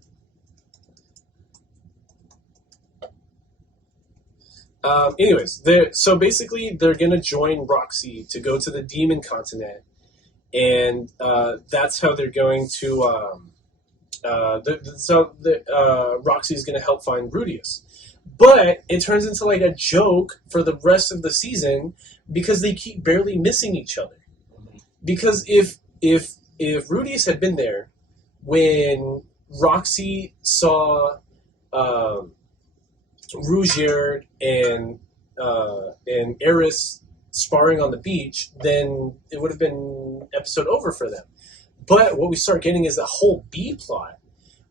Anyways, so basically they're gonna join Roxy to go to the Demon Continent, and that's how they're going to. Roxy's going to help find Rudius. But it turns into like a joke for the rest of the season because they keep barely missing each other. Because if Rudius had been there when Roxy saw Rougier and Eris sparring on the beach, then it would have been episode over for them. But what we start getting is a whole B plot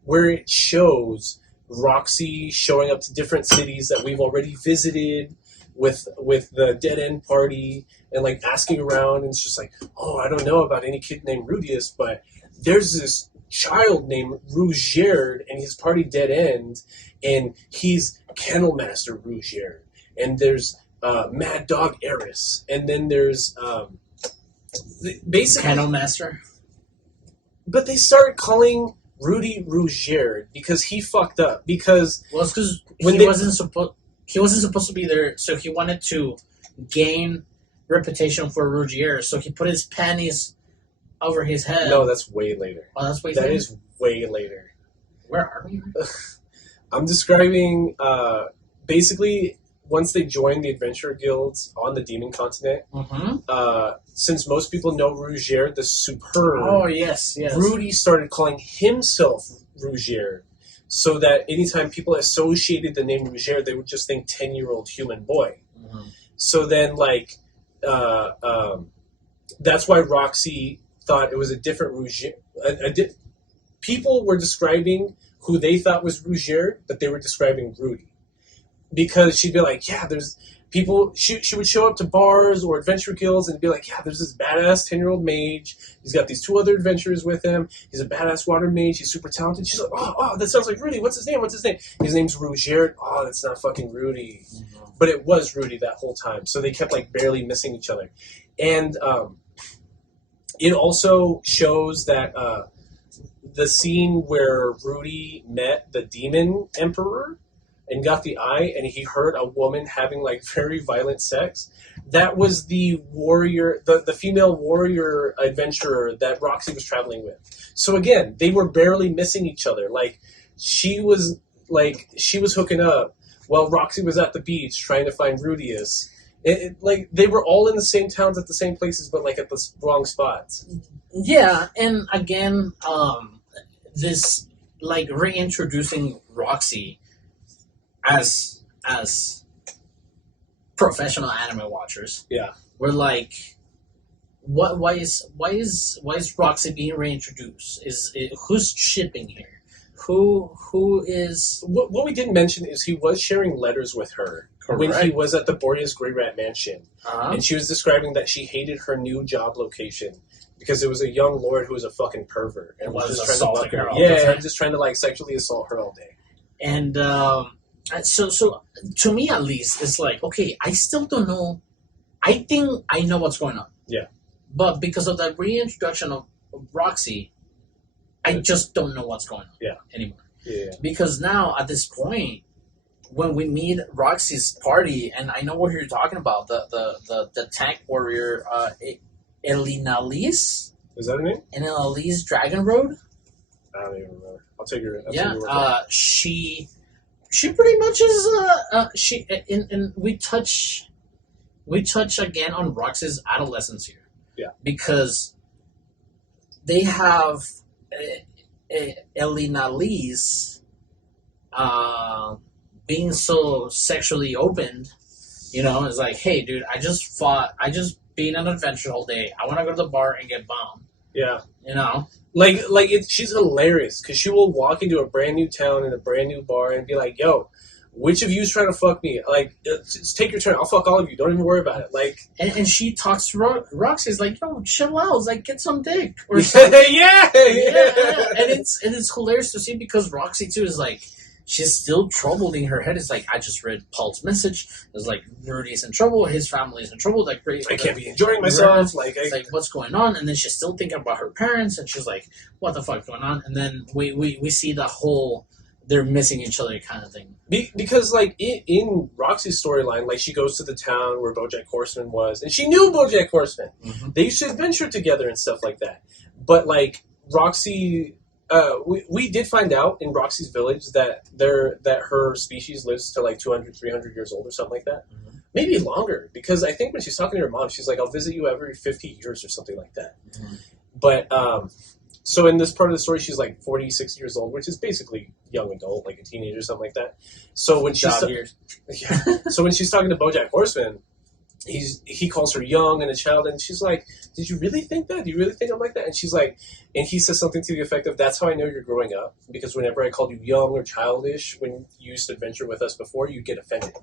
where it shows Roxy showing up to different cities that we've already visited with the Dead End Party and like asking around, and it's just like, oh, I don't know about any kid named Rudius, but there's this child named Rougier and his party Dead End, and he's Kennel Master Rougier, and there's Mad Dog Eris, and then there's basically Kennel Master. But they started calling Rudy Rougier because he fucked up. Because it's because he wasn't supposed to be there, so he wanted to gain reputation for Rougier. So he put his panties over his head. No, that's way later. Oh, that's way later. That is way later. Where are we? I'm describing basically once they joined the adventure guilds on the Demon Continent. Since most people know Rougier the Superb. Oh, yes. Rudy started calling himself Rougier, so that anytime people associated the name Rougier, they would just think 10-year-old human boy. So then, like, that's why Roxy thought it was a different Rougier. People were describing who they thought was Rougier, but they were describing Rudy. Because she'd be like, yeah, there's people, she would show up to bars or adventure guilds and be like, yeah, there's this badass 10-year-old mage. He's got these 2 other adventurers with him. He's a badass water mage. He's super talented. She's like, oh, that sounds like Rudy. What's his name? His name's Rougier. Oh, that's not fucking Rudy. But it was Rudy that whole time. So they kept like barely missing each other. And it also shows that the scene where Rudy met the demon emperor and got the eye, and he heard a woman having like very violent sex. That was the warrior, the female warrior adventurer that Roxy was traveling with. So again, they were barely missing each other. Like she was hooking up while Roxy was at the beach trying to find Rudius, Like they were all in the same towns at the same places, but like at the wrong spots. Yeah, and again, this like reintroducing Roxy as professional anime watchers. Yeah, we're like, why is Roxy being reintroduced? Who's shipping here? Who is? What we didn't mention is he was sharing letters with her. Correct. When he was at the Boreas Grey Rat Mansion, and she was describing that she hated her new job location because it was a young lord who was a fucking pervert and was just trying to her. Just trying to like sexually assault her all day. And so to me at least, it's like, okay, I still don't know. I think I know what's going on. Yeah, but because of that reintroduction of Roxy, I just don't know what's going on anymore. Yeah. Because now at this point, when we meet Roxy's party, and I know what you're talking about, the tank warrior, Elinalise. Is that her name? Elinalise Dragon Road. I don't even remember. I'll take your. She pretty much is and we touch again on Roxy's adolescence here. Yeah. Because they have Elinalise being so sexually opened, it's like, hey, dude, I just been on an adventure all day. I want to go to the bar and get bombed. Yeah. She's hilarious because she will walk into a brand new town in a brand new bar and be like, yo, which of you's trying to fuck me? Like, just take your turn. I'll fuck all of you. Don't even worry about it. Like, and she talks to Roxy's like, yo, chill out. Like, get some dick. Or yeah. And it's hilarious to see because Roxy too is like, she's still troubled in her head. It's like, I just read Paul's message. It's like, Rudy's in trouble. His family's in trouble. Like, I can't be enjoying myself. Like, what's going on? And then she's still thinking about her parents. And she's like, what the fuck's going on? And then we see the whole, they're missing each other kind of thing. Because, like, in Roxy's storyline, like, she goes to the town where BoJack Horseman was. And she knew BoJack Horseman. Mm-hmm. They used to adventure together and stuff like that. But, like, Roxy... we did find out in Roxy's village that her species lives to like 200, 300 years old or something like that. Mm-hmm. Maybe longer, because I think when she's talking to her mom, she's like, I'll visit you every 50 years or something like that. Mm-hmm. But, so in this part of the story, she's like 46 years old, which is basically young adult, like a teenager or something like that. So when she's so when she's talking to BoJack Horseman, he calls her young and a child, and she's like, did you really think that? Do you really think I'm like that? And she's like, and he says something to the effect of, that's how I know you're growing up, because whenever I called you young or childish when you used to adventure with us before, you'd get offended.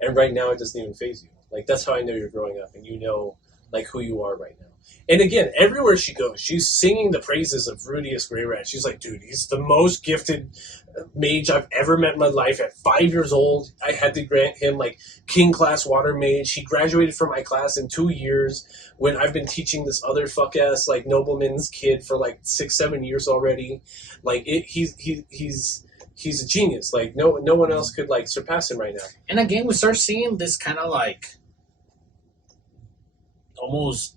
And right now it doesn't even faze you. Like, that's how I know you're growing up, and you know, like, who you are right now. And again, everywhere she goes, she's singing the praises of Rudius Grey Rat. She's like, dude, he's the most gifted mage I've ever met in my life. At 5 years old, I had to grant him, like, king class water mage. He graduated from my class in 2 years when I've been teaching this other fuck-ass, like, nobleman's kid for, like, 6-7 years already. Like, he's a genius. Like, no one else could, like, surpass him right now. And again, we start seeing this kind of, like, almost...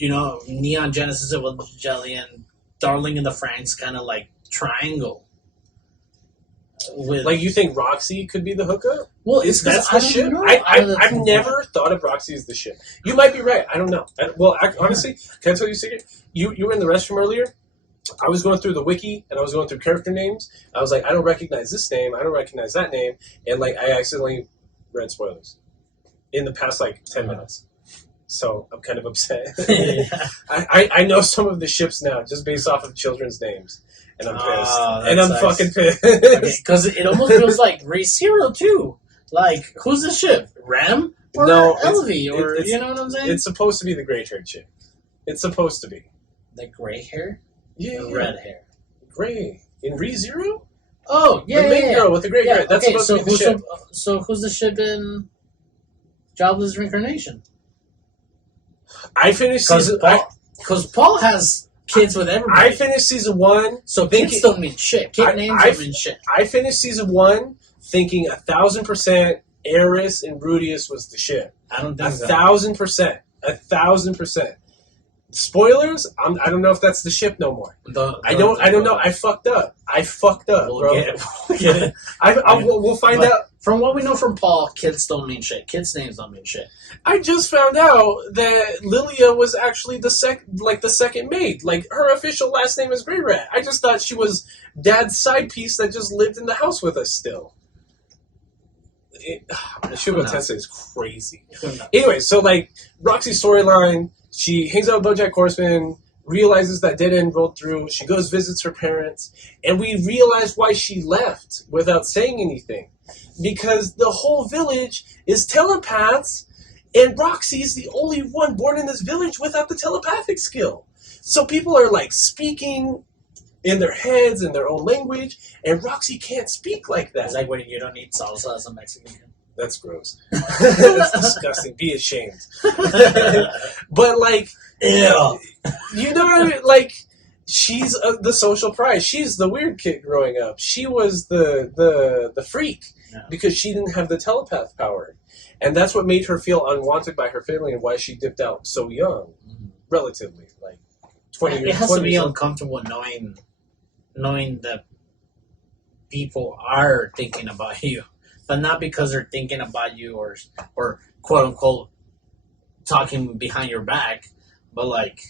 Neon Genesis Evangelion, Darling in the Franxx kind of like triangle. Like, you think Roxy could be the hookup? Well, that's the ship. I've never thought of Roxy as the ship. You might be right. I don't know. Honestly, can I tell you a secret? You were in the restroom earlier. I was going through the wiki and I was going through character names. I was like, I don't recognize this name. I don't recognize that name. And like, I accidentally read spoilers in the past like 10 minutes. So I'm kind of upset. I know some of the ships now just based off of children's names, and I'm pissed. And I'm fucking pissed because it almost feels like Race Zero too. Like, who's the ship? Ram or Elvie? Or you know what I'm saying? It's supposed to be the gray-haired chick. It's supposed to be the gray hair. Yeah, the red hair. Gray in ReZero. Oh yeah, the main girl with the gray hair. That's okay, supposed to be the ship. So who's the ship in Jobless Reincarnation? I finished season... Because Paul has kids with everybody. I finished season 1... So kids don't mean shit. Kid names don't mean shit. I finished season 1 thinking 1,000% Eris and Rudius was the ship. I don't think so. 1,000%. 1,000%. Spoilers. I don't know if that's the ship no more. I don't know. I fucked up. Bro. Get it. We'll find out. From what we know from Paul, kids don't mean shit. Kids' names don't mean shit. I just found out that Lilia was actually the second maid. Like, her official last name is Grey Rat. I just thought she was Dad's side piece that just lived in the house with us still. Mushoku Tensei is crazy. Anyway, so like Roxy's storyline, she hangs out with BoJack Horseman, realizes that dead end rolled through. She goes visits her parents, and we realize why she left without saying anything, because the whole village is telepaths, and Roxy's the only one born in this village without the telepathic skill. So people are like speaking in their heads in their own language, and Roxy can't speak like that. It's like when you don't eat salsa as a Mexican. That's gross. That's disgusting. Be ashamed. But like, ew. You know what I mean? Like, she's the social prize. She's the weird kid growing up. She was the freak because she didn't have the telepath power, and that's what made her feel unwanted by her family and why she dipped out so young, relatively, like 20 years. It has to be uncomfortable knowing that people are thinking about you, but not because they're thinking about you or quote unquote talking behind your back, but like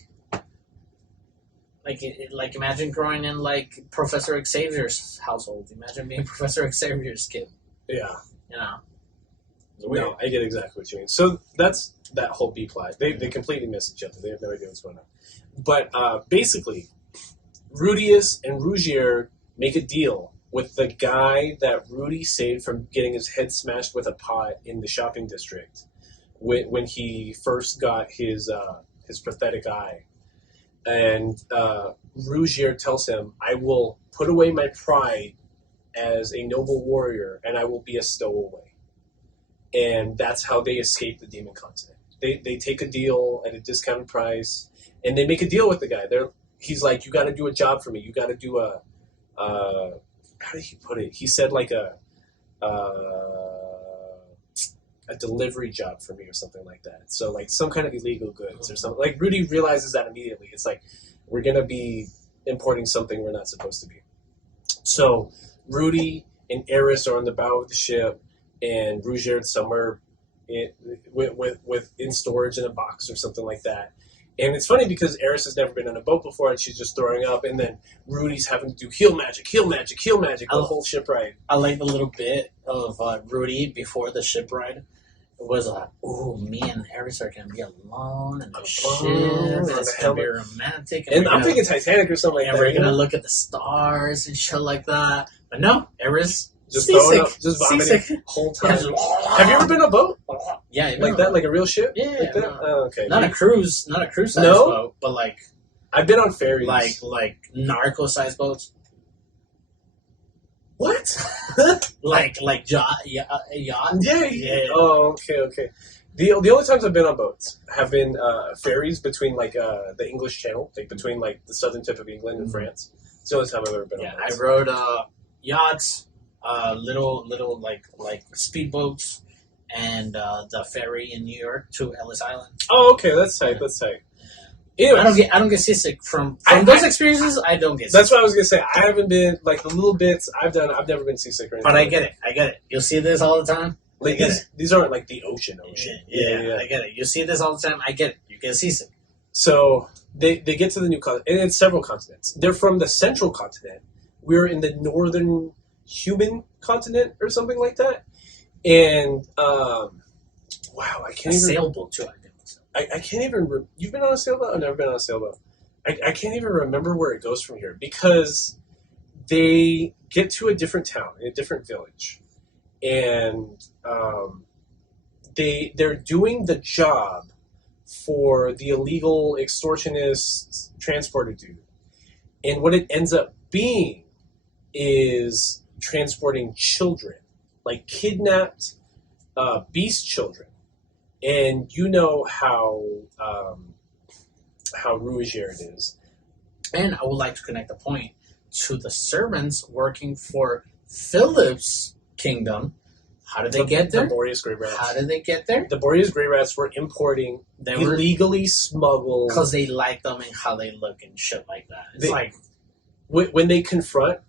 imagine growing in like Professor Xavier's household. Imagine being Professor Xavier's kid. Yeah, you know. No, I get exactly what you mean. So that's that whole B plot. They completely miss each other. They have no idea what's going on. But basically, Rudius and Rougier make a deal with the guy that Rudy saved from getting his head smashed with a pot in the shopping district when he first got his prosthetic eye. And Rougier tells him, I will put away my pride as a noble warrior, and I will be a stowaway. And that's how they escape the demon continent. They take a deal at a discounted price, and they make a deal with the guy. He's like, you got to do a job for me. You got to do how did he put it? He said like a delivery job for me or something like that. So like some kind of illegal goods or something. Like Rudy realizes that immediately. It's like, we're going to be importing something we're not supposed to be. So Rudy and Eris are on the bow of the ship, and Rougier somewhere with in storage in a box or something like that. And it's funny because Eris has never been on a boat before, and she's just throwing up, and then Rudy's having to do heal magic, the whole ship ride. I like the little bit of Rudy before the ship ride. It was like, oh, me and Eris are going to be alone in the ship, and it's going to be romantic. And I'm thinking Titanic or something like that. And we're going to look at the stars and shit like that. But no, Eris... Just throwing up, just vomiting the whole time. Have you ever been on a boat? Yeah, like that, like a real ship. Yeah, like that? No. Oh, okay. Not a cruise size boat, but like I've been on ferries, like narco size boats. What? like yacht? Yeah. Oh, okay. The only times I've been on boats have been ferries between like the English Channel, like between like the southern tip of England and France. It's the only time I've ever been on boats. I rode yachts. Little like speedboats, and the ferry in New York to Ellis Island. Oh, okay, that's tight. Anyways, I don't get seasick from those experiences. I don't get seasick. That's what I was gonna say. I haven't been like the little bits I've done. I've never been seasick or anything. But I get it. You'll see this all the time. Like these aren't like the ocean. Yeah, I get it. You see this all the time. I get it. You get seasick. So they get to the new continent, and it's several continents. They're from the central continent. We're in the northern human continent or something like that. And wow, I can't even sailboat too. I can't even. You've been on a sailboat? I've never been on a sailboat. I can't even remember where it goes from here because they get to a different town, a different village, and they're doing the job for the illegal extortionist transporter dude, and what it ends up being is transporting children, like kidnapped beast children. And you know how Rougier it is. And I would like to connect the point to the servants working for Philip's kingdom, How did they get there? The Boreas Grey Rats. How did they get there? The Boreas Grey Rats were importing illegally smuggled... Because they like them and how they look and shit like that. It's when they confront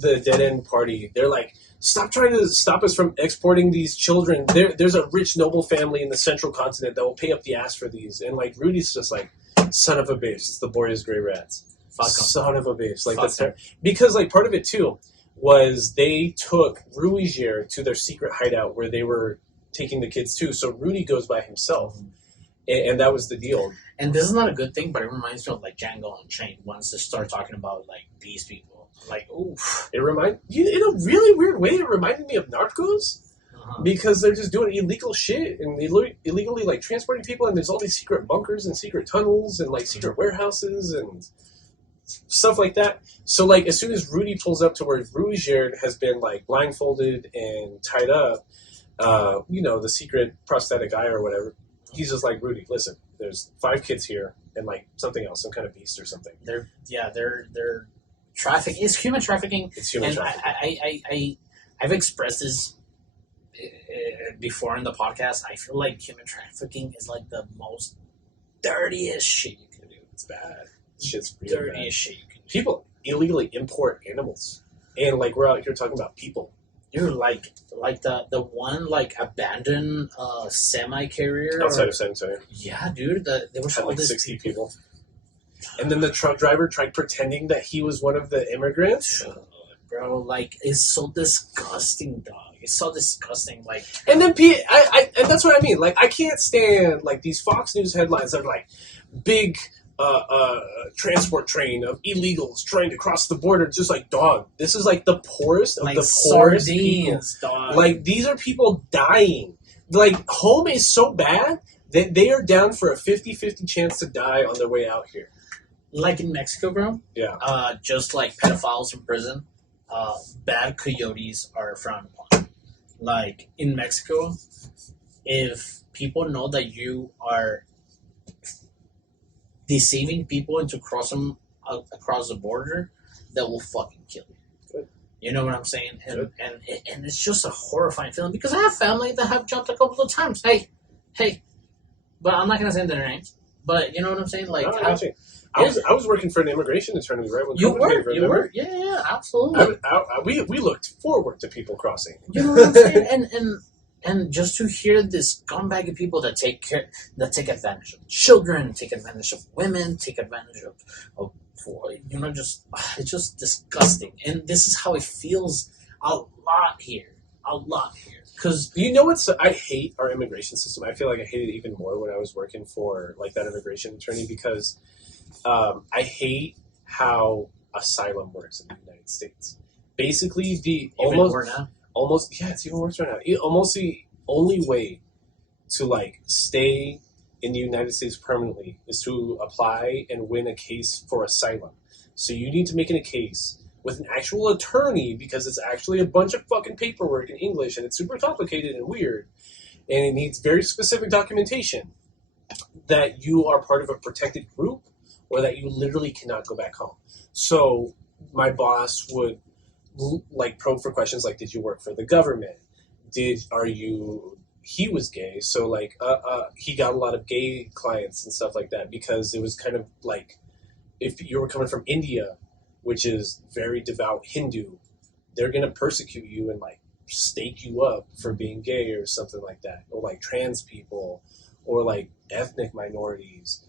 the Dead End Party, they're like, stop trying to stop us from exporting these children. There's a rich, noble family in the central continent that will pay up the ass for these. And, like, Rudy's just like, son of a bitch. It's the Boreas Grey Rats. Fuck son of a bitch. Like, that's because, like, part of it, too, was they took Ruigier to their secret hideout where they were taking the kids, too. So Rudy goes by himself. And that was the deal. And this is not a good thing, but it reminds me of, like, Django Unchained once they start talking about, like, these people. Like, oof. It in a really weird way, it reminded me of Narcos. Because they're just doing illegal shit and illegally, like, transporting people, and there's all these secret bunkers and secret tunnels and, like, secret warehouses and stuff like that. So, like, as soon as Rudy pulls up to where Ruigier has been, like, blindfolded and tied up, the secret prosthetic eye or whatever, he's just like, Rudy, listen, there's 5 kids here and, like, something else, some kind of beast or something. They're trafficking. It's human trafficking. It's human trafficking. I've expressed this before in the podcast. I feel like human trafficking is like the most dirtiest shit you can do. It's bad. Shit's really dirtiest bad. Shit you can do. People illegally import animals, and like we're out here talking about people. You're like the one like abandoned semi carrier outside of San Antonio. Yeah, dude. There was had like 60 people, and then the truck driver tried pretending that he was one of the immigrants. Bro, like, it's so disgusting, dog. It's so disgusting, like... And then, and that's what I mean. Like, I can't stand, like, these Fox News headlines that are, like, big transport train of illegals trying to cross the border. It's just like, dog, this is, like, the poorest of like the poorest sardines, people. Dog. Like, these are people dying. Like, home is so bad that they are down for a 50-50 chance to die on their way out here. Like in Mexico, bro? Yeah. Just like pedophiles in prison. Bad coyotes are frowned upon. Like in Mexico, if people know that you are deceiving people into crossing across the border, they will fucking kill you. Good. You know what I'm saying? And it's just a horrifying feeling because I have family that have jumped a couple of times. Hey, but I'm not gonna say their names. But you know what I'm saying? Like, I was working for an immigration attorney right when you COVID were, yeah, absolutely. We looked forward to people crossing. You know what I'm saying? And just to hear this scumbag of people that take advantage of children, take advantage of women, take advantage of it's just disgusting. And this is how it feels a lot here. Because you know what? I hate our immigration system. I feel like I hated it even more when I was working for like that immigration attorney because I hate how asylum works in the United States. Basically, it's even worse right now. Almost the only way to like stay in the United States permanently is to apply and win a case for asylum. So you need to make a case with an actual attorney because it's actually a bunch of fucking paperwork in English and it's super complicated and weird. And it needs very specific documentation that you are part of a protected group or that you literally cannot go back home. So my boss would like probe for questions like, did you work for the government? He was gay. So like, he got a lot of gay clients and stuff like that because it was kind of like, if you were coming from India, which is very devout Hindu, they're going to persecute you and like stake you up for being gay or something like that. Or like trans people or like ethnic minorities.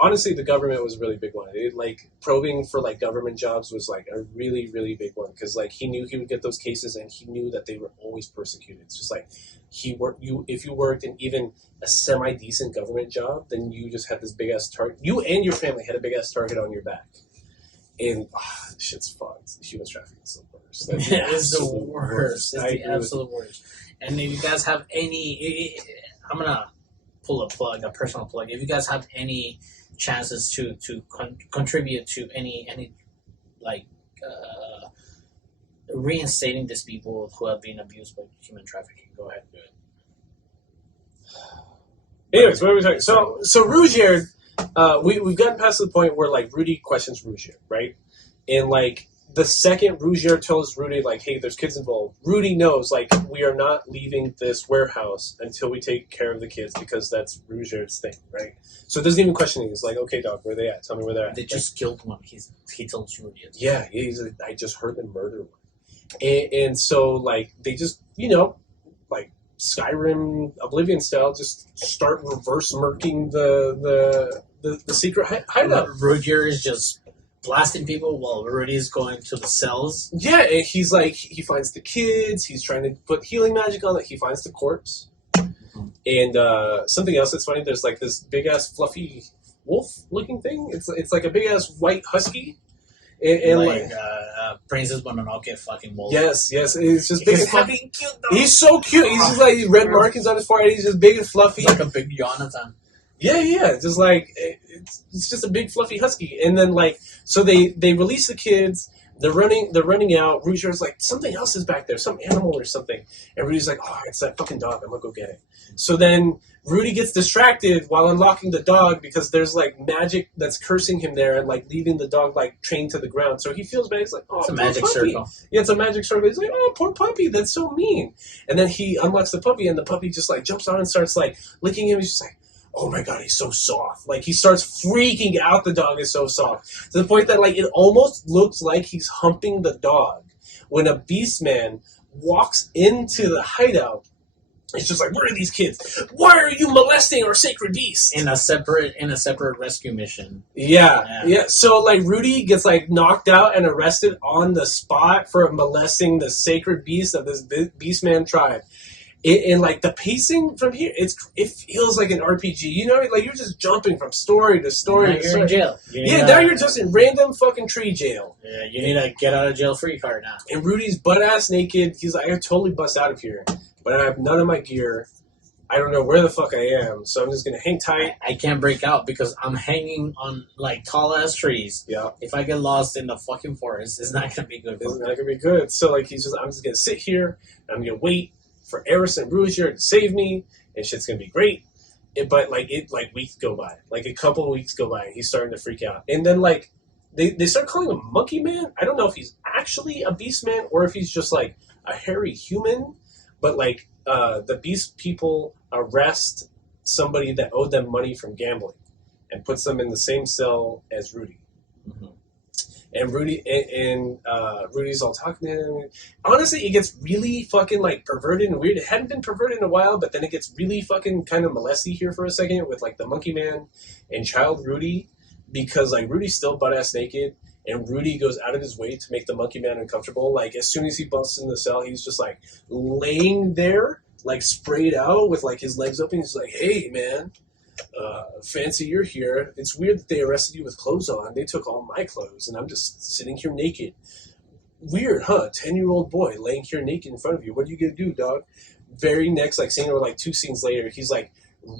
Honestly, the government was a really big one. Like probing for like government jobs was like a really, really big one because like he knew he would get those cases and he knew that they were always persecuted. It's just like if you worked in even a semi-decent government job, then you just had this big ass target. You and your family had a big ass target on your back. And this shit's fun. Human trafficking is the worst. It's the worst. It's the absolute worst. And if you guys have any, I'm gonna pull a personal plug. If you guys have any chances to contribute to any like reinstating these people who have been abused by human trafficking, go ahead and do it. Anyways, what are we talking? So Rougier, we've gotten past the point where like Rudy questions Rougier, right? And like the second Rougier tells Rudy, like, hey, there's kids involved, Rudy knows, like, we are not leaving this warehouse until we take care of the kids because that's Rougier's thing, right? So it doesn't even question it. He's like, okay, dog, where they at? Tell me where they're at. They just killed one. He tells Rudy. Yeah, he's like, I just heard them murder one. And so, like, they just, like, Skyrim, Oblivion style, just start reverse murking the secret hideout. Rudiger is just blasting people while Rudy is going to the cells. Yeah, and he's like, he finds the kids, he's trying to put healing magic on it, he finds the corpse. Mm-hmm. And something else that's funny, there's like this big-ass fluffy wolf-looking thing. It's like a big-ass white husky. And like Princess Mononoke fucking wolf. Yes, it's just big and fluffy. Cute, though. He's so cute. He's just like red markings on his forehead. He's just big and fluffy. He's like a big Jonathan. Yeah. Just like it's just a big fluffy husky. And then like so they release the kids. They're running out. Rougier's like, something else is back there, some animal or something. And Rudy's like, oh, it's that fucking dog. I'm gonna go get it. So then Rudy gets distracted while unlocking the dog because there's like magic that's cursing him there and like leaving the dog like chained to the ground. So he feels bad. He's like, oh, it's a poor magic puppy. circle. Yeah, it's a magic circle. He's like, oh, poor puppy. That's so mean. And then he unlocks the puppy and the puppy just like jumps on and starts like licking him. He's just like, oh my god, he's so soft. Like he starts freaking out. The dog is so soft to the point that like it almost looks like he's humping the dog. When a beast man walks into the hideout, it's just like, where are these kids? Why are you molesting our sacred beast? In a separate rescue mission. Yeah. So like Rudy gets like knocked out and arrested on the spot for molesting the sacred beast of this beastman tribe. And like the pacing from here, it feels like an RPG. Like you're just jumping from story to story. Now you're in jail. Now you're just in random fucking tree jail. Yeah, you need a get out of jail free card now. And Rudy's butt ass naked. He's like, I could totally bust out of here, but I have none of my gear. I don't know where the fuck I am, so I'm just gonna hang tight. I can't break out because I'm hanging on like tall ass trees. Yeah. If I get lost in the fucking forest, it's not gonna be good. It's not gonna be good. So like I'm just gonna sit here. And I'm gonna wait for Eris and Rougier to save me, and shit's gonna be great. But weeks go by, like a couple of weeks go by, and he's starting to freak out. And then like they start calling him Monkey Man. I don't know if he's actually a beast man or if he's just like a hairy human. But like the beast people arrest somebody that owed them money from gambling and puts them in the same cell as Rudy. Mm-hmm. And Rudy's all talking to him. Honestly, it gets really fucking like perverted and weird. It hadn't been perverted in a while, but then it gets really fucking kind of molesty here for a second with like the Monkey Man and Child Rudy, because like Rudy's still butt ass naked, and Rudy goes out of his way to make the Monkey Man uncomfortable. Like as soon as he busts in the cell, he's just like laying there, like sprayed out with like his legs open. He's like, "Hey, man. Fancy you're here. It's weird that they arrested you with clothes on. They took all my clothes, and I'm just sitting here naked. Weird, huh? 10-year-old boy laying here naked in front of you. What are you gonna do, dog?" Very next, like scene or like 2 scenes later, he's like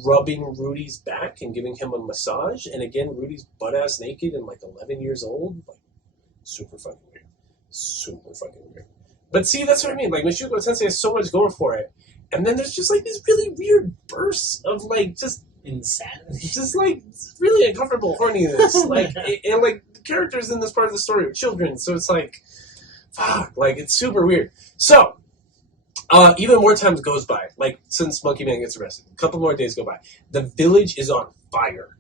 rubbing Rudy's back and giving him a massage. And again, Rudy's butt ass naked and like 11 years old. Like super fucking weird. Super fucking weird. But see, that's what I mean. Like Mushoku Tensei has so much going for it, and then there's just like these really weird bursts of like just insanity, just like really uncomfortable horniness, like and like the characters in this part of the story are children, so it's like fuck, like it's super weird. So even more time goes by, like since Monkey Man gets arrested, a couple more days go by. The village is on fire,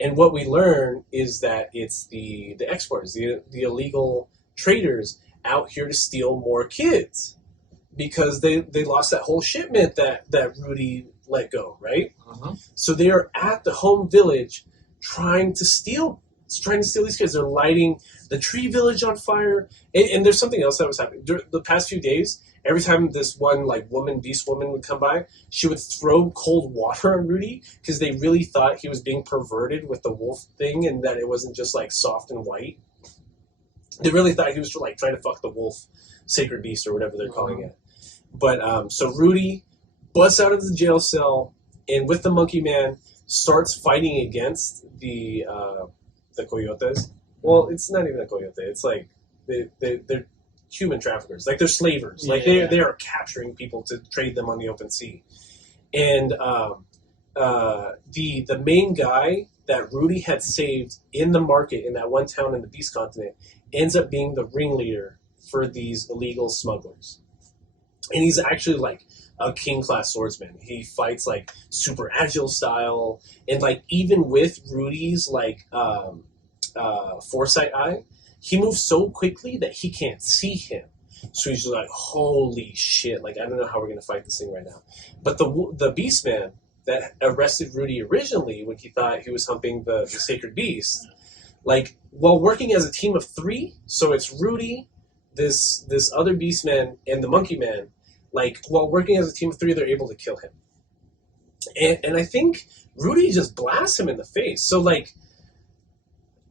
and what we learn is that it's the exporters, the illegal traders out here to steal more kids because they lost that whole shipment that Rudy let go, right? Uh-huh. So they are at the home village trying to steal these kids. They're lighting the tree village on fire. And there's something else that was happening. During the past few days, every time this one like beast woman would come by, she would throw cold water on Rudy because they really thought he was being perverted with the wolf thing and that it wasn't just like soft and white. They really thought he was like trying to fuck the wolf sacred beast or whatever they're calling it. But so Rudy busts out of the jail cell and with the Monkey Man starts fighting against the coyotes. Well, it's not even a coyote. It's like they're human traffickers. Like they're slavers. Like they are capturing people to trade them on the open sea. And the main guy that Rudy had saved in the market in that one town in the Beast Continent ends up being the ringleader for these illegal smugglers. And he's actually like a king class swordsman. He fights like super agile style, and like even with Rudy's like foresight eye, he moves so quickly that he can't see him. So he's just like, holy shit! Like I don't know how we're gonna fight this thing right now. But the Beastman that arrested Rudy originally when he thought he was humping the sacred beast, like while working as a team of 3, so it's Rudy, this other Beastman, and the Monkey Man. Like while working as a team of 3, they're able to kill him. And I think Rudy just blasts him in the face. So like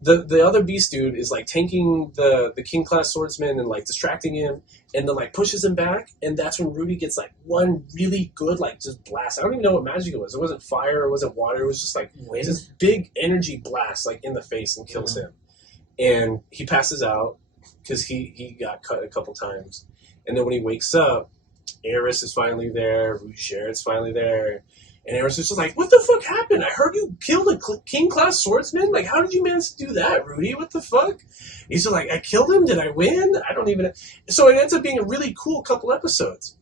the other beast dude is like tanking the king class swordsman and like distracting him, and then like pushes him back, and that's when Rudy gets like one really good like just blast. I don't even know what magic it was. It wasn't fire, it wasn't water, it was just like this big energy blast like in the face and kills him. And he passes out because he got cut a couple times. And then when he wakes up, Eris is finally there, Rougeret's finally there. And Eris is just like, what the fuck happened? I heard you killed a king-class swordsman? Like, how did you manage to do that, Rudy? What the fuck? He's just like, I killed him? Did I win? I don't even... So it ends up being a really cool couple episodes.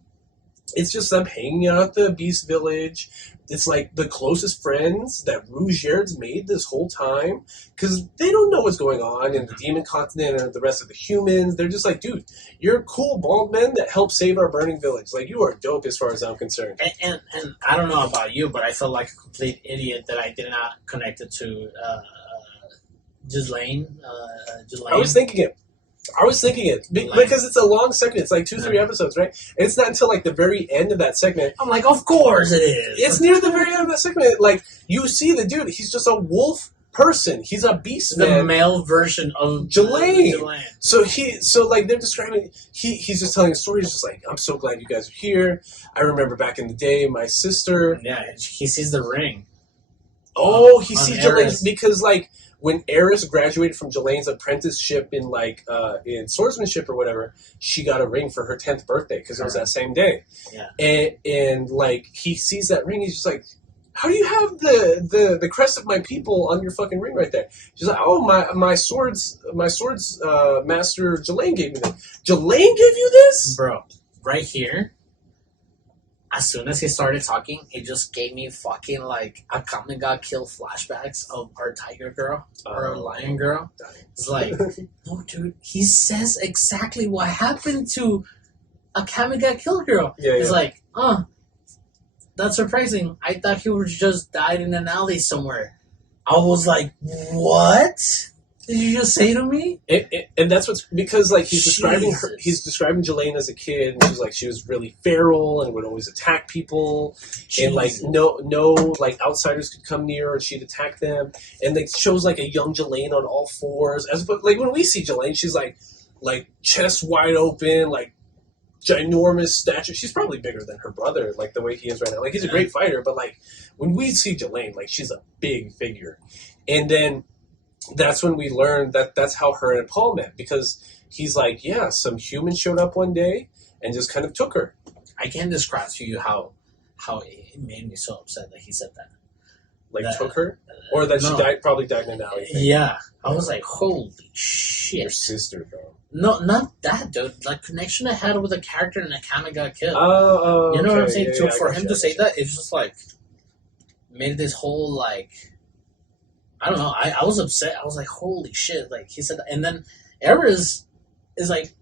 It's just them hanging out at the Beast Village. It's like the closest friends that Rougeret's made this whole time. Because they don't know what's going on in the Demon Continent and the rest of the humans. They're just like, dude, you're a cool bald man that helped save our burning village. Like, you are dope as far as I'm concerned. And I don't know about you, but I felt like a complete idiot that I did not connect it to Ghislaine. I was thinking it because it's a long segment. It's like 2-3 episodes, right? And it's not until like the very end of that segment. I'm like, of course it is. It's near the very end of that segment. Like you see the dude, he's just a wolf person. He's a beast man. The male version of Ghislaine. So like they're describing. He's just telling a story. He's just like, I'm so glad you guys are here. I remember back in the day, my sister. Yeah, he sees the ring. Oh, he sees Ghislaine because like. When Eris graduated from Ghislaine's apprenticeship in in swordsmanship or whatever, she got a ring for her 10th birthday because it was that same day. Yeah. And like he sees that ring, he's just like, "How do you have the crest of my people on your fucking ring right there?" She's like, "Oh, my swords master Ghislaine gave me this." Ghislaine gave you this, bro? Right here. As soon as he started talking, it just gave me fucking like a Akame ga Kill flashbacks of our tiger girl or our lion girl. It's like, no, dude, he says exactly what happened to Akame ga Kill girl. It's like, that's surprising. I thought he was just died in an alley somewhere. I was like, what? Did you just say to me? And that's what's because like he's describing her. He's describing Ghislaine as a kid, and she's like she was really feral and would always attack people, and like no like outsiders could come near her, and she'd attack them. And it shows like a young Ghislaine on all fours. But like when we see Ghislaine, she's like chest wide open, like ginormous stature. She's probably bigger than her brother, like the way he is right now. Like he's a great fighter, but like when we see Ghislaine, like she's a big figure, and then. That's when we learned that's how her and Paul met, because he's like, yeah, some human showed up one day and just kind of took her. I can't describe to you how it made me so upset that he said that. Like took her? Or that she probably died in an alley. Yeah. I was like, holy shit. Your sister, bro. No, not that, dude. Like, connection I had with a character in Akame ga Kill. Oh, you know what I'm saying? Yeah, for him to say that, it's just like, made this whole, like, I don't know. I was upset. I was like, holy shit. Like, he said that. And then Eris is like,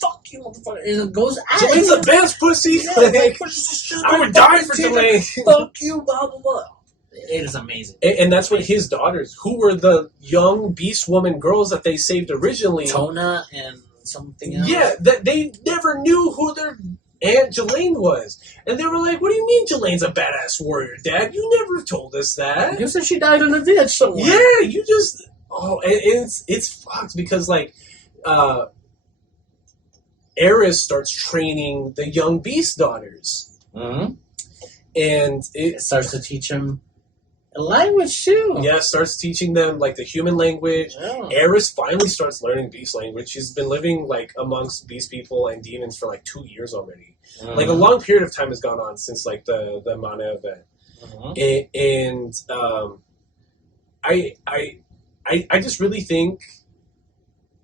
fuck you, motherfucker. And it goes at Ghislaine's the best pussy. Yeah, like, I would die for Ghislaine. Fuck you, blah, blah, blah. It is amazing. And that's when his daughters, who were the young beast woman girls that they saved originally. Tona and something else. Yeah, that they never knew who their Aunt Ghislaine was. And they were like, what do you mean Ghislaine's a badass warrior, Dad? You never told us that. You said she died in a ditch somewhere. Yeah, you just... Oh, and it's fucked because, like, Eris starts training the young beast daughters. Mm-hmm. And it starts to teach them a language, too. Yeah, starts teaching them, like, the human language. Oh. Eris finally starts learning beast language. She's been living, like, amongst beast people and demons for, like, 2 years already. Mm-hmm. Like, a long period of time has gone on since, like, the Mana event. Mm-hmm. I just really think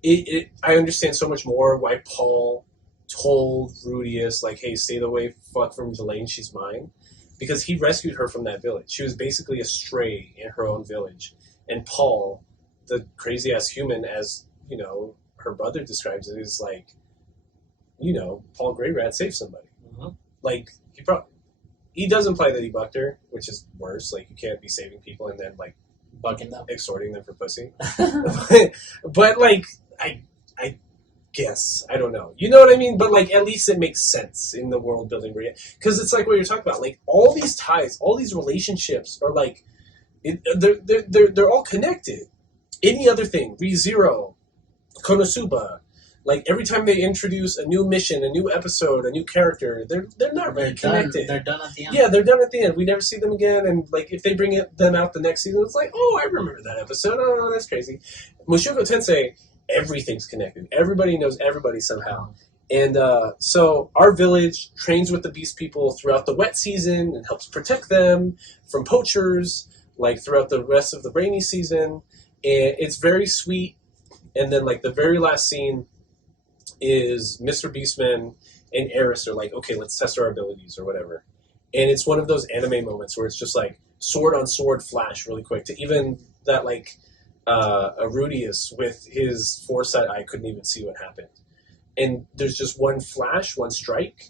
I understand so much more why Paul told Rudius, like, hey, stay the way fuck from Delane, she's mine. Because he rescued her from that village. She was basically a stray in her own village. And Paul, the crazy ass human, as, you know, her brother describes it, is like, you know, Paul Greyrat saved somebody. Mm-hmm. Like, he does imply that he bucked her, which is worse. Like, you can't be saving people and then, like, bucking them, extorting them for pussy. but like, I guess, I don't know. You know what I mean? But like, at least it makes sense in the world building, because it's like what you're talking about. Like, all these ties, all these relationships are like, they're all connected. Any other thing, ReZero, Konosuba, like every time they introduce a new mission, a new episode, a new character, they're not really connected. They're done at the end. Yeah, they're done at the end. We never see them again. And like, if they bring them out the next season, it's like, oh, I remember that episode. Oh, that's crazy. Mushoku Tensei, everything's connected. Everybody knows everybody somehow. And so our village trains with the beast people throughout the wet season and helps protect them from poachers, like throughout the rest of the rainy season. And it's very sweet. And then like the very last scene is Mr. Beastman and Eris are like, okay, let's test our abilities or whatever. And it's one of those anime moments where it's just like sword on sword flash really quick to even that like Rudius with his foresight eye couldn't even see what happened. And there's just one flash, one strike,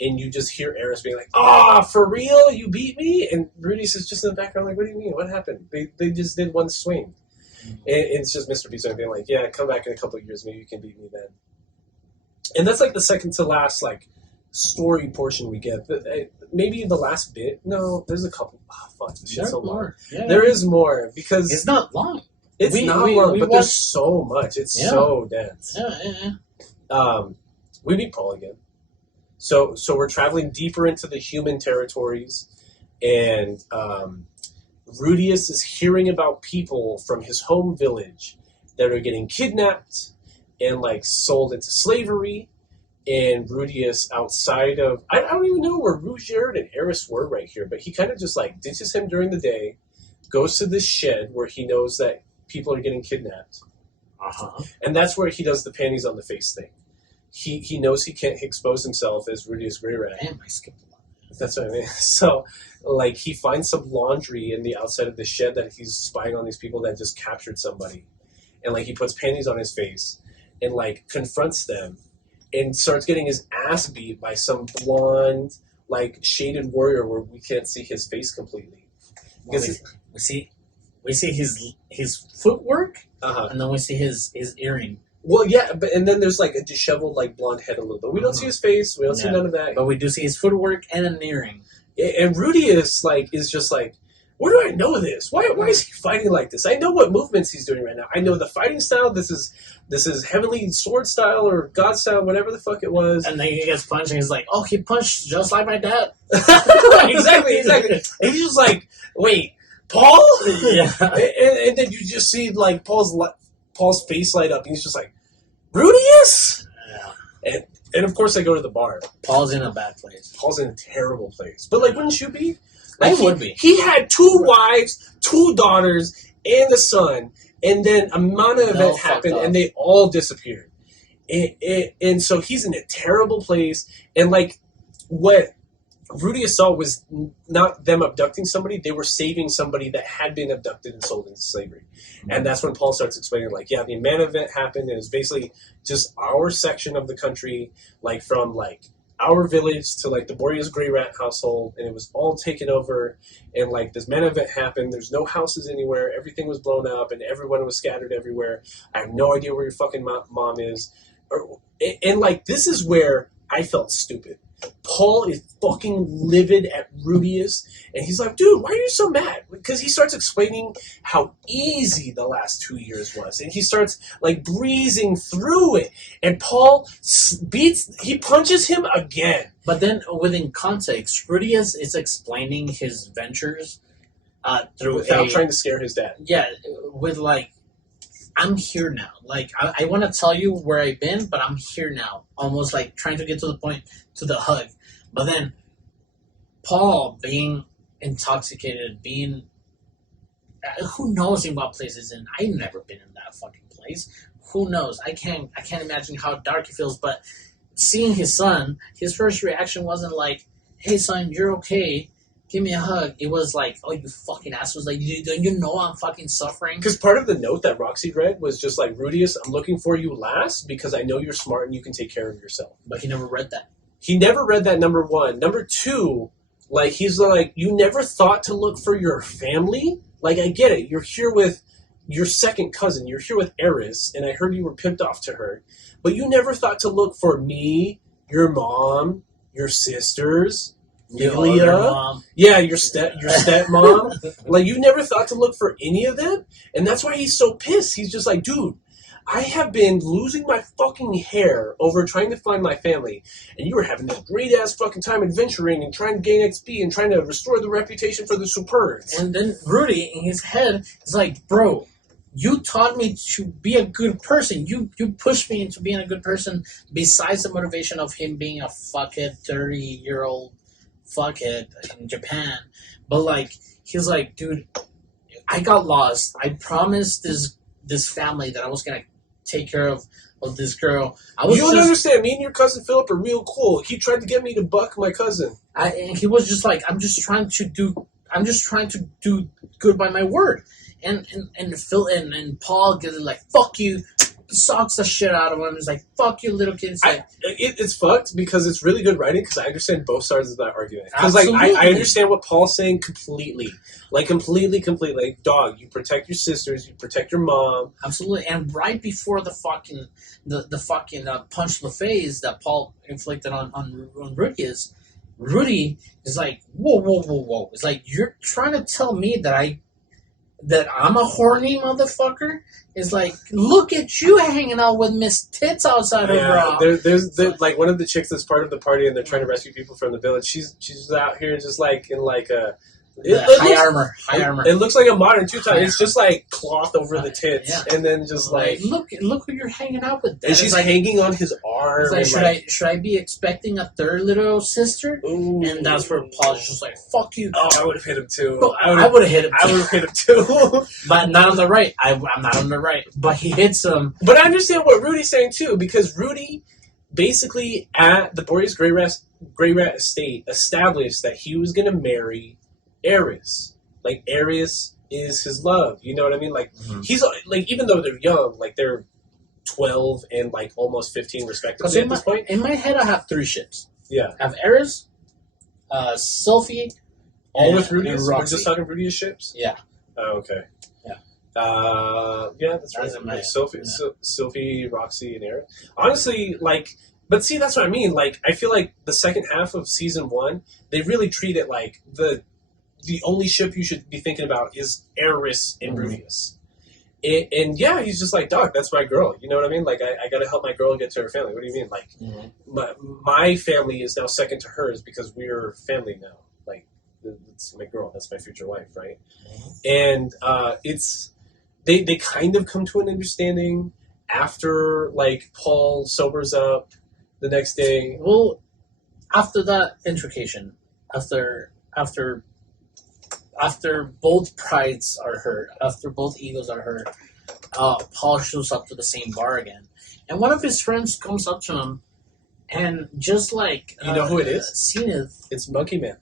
and you just hear Eris being like, "Ah, for real? You beat me?" And Rudius is just in the background like, "What do you mean? What happened? They just did one swing." And it's just Mr. Beastman being like, "Yeah, come back in a couple of years, maybe you can beat me then." And that's like the second to last like story portion we get. Maybe the last bit. No, there's a couple. Oh, fuck, this shit's so long. Yeah. There is more because it's not long. It's not long, but there's so much. It's so dense. Yeah. We meet Paul again. So we're traveling deeper into the human territories, and Rudius is hearing about people from his home village that are getting kidnapped and like sold into slavery. And Rudius outside of I don't even know where Rugierd and Eris were right here, but he kind of just like ditches him during the day, goes to this shed where he knows that people are getting kidnapped. And that's where he does the panties on the face thing. He knows he can't expose himself as Rudius Greyrat. Damn, I skipped a lot. That's what I mean. So, like, he finds some laundry in the outside of the shed that he's spying on these people that just captured somebody. And, like, he puts panties on his face and, like, confronts them and starts getting his ass beat by some blonde, like, shaded warrior where we can't see his face completely. Well, we see his footwork, and then we see his earring. Well, yeah, and then there's like a disheveled, like blonde head a little bit. We don't see his face. We don't see none of that. But we do see his footwork and an earring. And Rudius is just like, where do I know this? Why is he fighting like this? I know what movements he's doing right now. I know the fighting style. This is heavenly sword style or god style, whatever the fuck it was. And then he gets punched, and he's like, oh, he punched just like my dad. exactly. And he's just like, wait, Paul? Yeah. And then you just see like Paul's face light up, and he's just like, Rudius? Yeah. And of course, I go to the bar. Paul's in a bad place. Paul's in a terrible place. But, like, wouldn't you be? Like, I would be. He had 2 wives, 2 daughters, and a son, and then a mana event happened, and they all disappeared. And so he's in a terrible place, and, like, what Rudius saw was not them abducting somebody, they were saving somebody that had been abducted and sold into slavery. And that's when Paul starts explaining, like, yeah, the man event happened, and it was basically just our section of the country, like, from, like, our village to, like, the Boreas Greyrat household, and it was all taken over, and, like, this man event happened, there's no houses anywhere, everything was blown up, and everyone was scattered everywhere. I have no idea where your fucking mom is. And, like, this is where I felt stupid. Paul is fucking livid at Rudius, and he's like, dude, why are you so mad? Because he starts explaining how easy the last 2 years was, and he starts, like, breezing through it, and Paul punches him again. But then, within context, Rudius is explaining his ventures without trying to scare his dad. Yeah, with, like, I'm here now. Like, I want to tell you where I've been, but I'm here now. Almost like trying to get to the point, to the hug. But then, Paul being intoxicated, being... who knows in what place he's in? I've never been in that fucking place. who knows? I can't imagine how dark he feels. But seeing his son, his first reaction wasn't like, "Hey son, you're okay. Give me a hug." It was like, "Oh, you fucking assholes! Like, don't you know I'm fucking suffering?" Because part of the note that Roxy read was just like, "Rudius, I'm looking for you last because I know you're smart and you can take care of yourself." But he never read that. He never read that, number one. Number two, like, he's like, you never thought to look for your family? Like, I get it. You're here with your second cousin. You're here with Eris, and I heard you were pimped off to her. But you never thought to look for me, your mom, your sisters, Lilia. Yeah, your stepmom. Like, you never thought to look for any of them? And that's why he's so pissed. He's just like, dude, I have been losing my fucking hair over trying to find my family, and you were having a great-ass fucking time adventuring and trying to gain XP and trying to restore the reputation for the Superbs. And then Rudy, in his head, is like, bro, you taught me to be a good person. You pushed me into being a good person besides the motivation of him being a fuckhead, 30-year-old fuckhead in Japan. But, like, he's like, dude, I got lost. I promised this family that I was going to take care of this girl. You don't understand. Me and your cousin Philip are real cool. He tried to get me to buck my cousin. And he was just like, I'm just trying to do good by my word. And Phil and Paul gets like, fuck you, socks the shit out of him. He's like, fuck you, little kid. It's fucked because it's really good writing because I understand both sides of that argument. Because like I understand what Paul's saying completely. Like completely. Like, dog, you protect your sisters, you protect your mom. Absolutely. And right before the fucking punch to the face that Paul inflicted on Rudy is like, whoa. It's like, you're trying to tell me that I'm a horny motherfucker? It's like, look at you hanging out with Miss Tits outside of bra. There's like one of the chicks that's part of the party and they're trying to rescue people from the village. She's out here just like in like a high armor. It looks like a modern tutu. It's just like cloth over the tits, and then just like look who you're hanging out with. And she's like hanging on his arm. Like, should I be expecting a third little sister? Ooh. And that's where Paul's just like, fuck you. Oh, I would have hit him too. I would have hit him. I would have hit him too. But not on the right. I'm not on the right. But he hits him. But I understand what Rudy's saying too, because Rudy basically at the Boreas Grey Rat estate established that he was going to marry Eris. Like, Eris is his love. You know what I mean? Like, he's like, even though they're young, like they're 12 and like almost 15 respectively at this point. In my head, I have three ships. Yeah, I have Eris, Sylphie, all with Rudius. We're just talking Rudius ships. Yeah. Oh, okay. Yeah. Yeah, that's right. Like Sylphie, Roxy, and Eris. Honestly, like. But see, that's what I mean. Like, I feel like the second half of season 1, they really treat it like the only ship you should be thinking about is Eris and Rudius. And yeah, he's just like, dog, that's my girl. You know what I mean? Like, I got to help my girl get to her family. What do you mean? Like, my family is now second to hers because we're family now. Like, it's my girl. That's my future wife, right? And it's they kind of come to an understanding after, like, Paul sobers up the next day. Well, after that intrication, after both prides are hurt, after both egos are hurt, Paul shows up to the same bar again. And one of his friends comes up to him, and just like... You know who it is? Zenith. It's Monkey Man.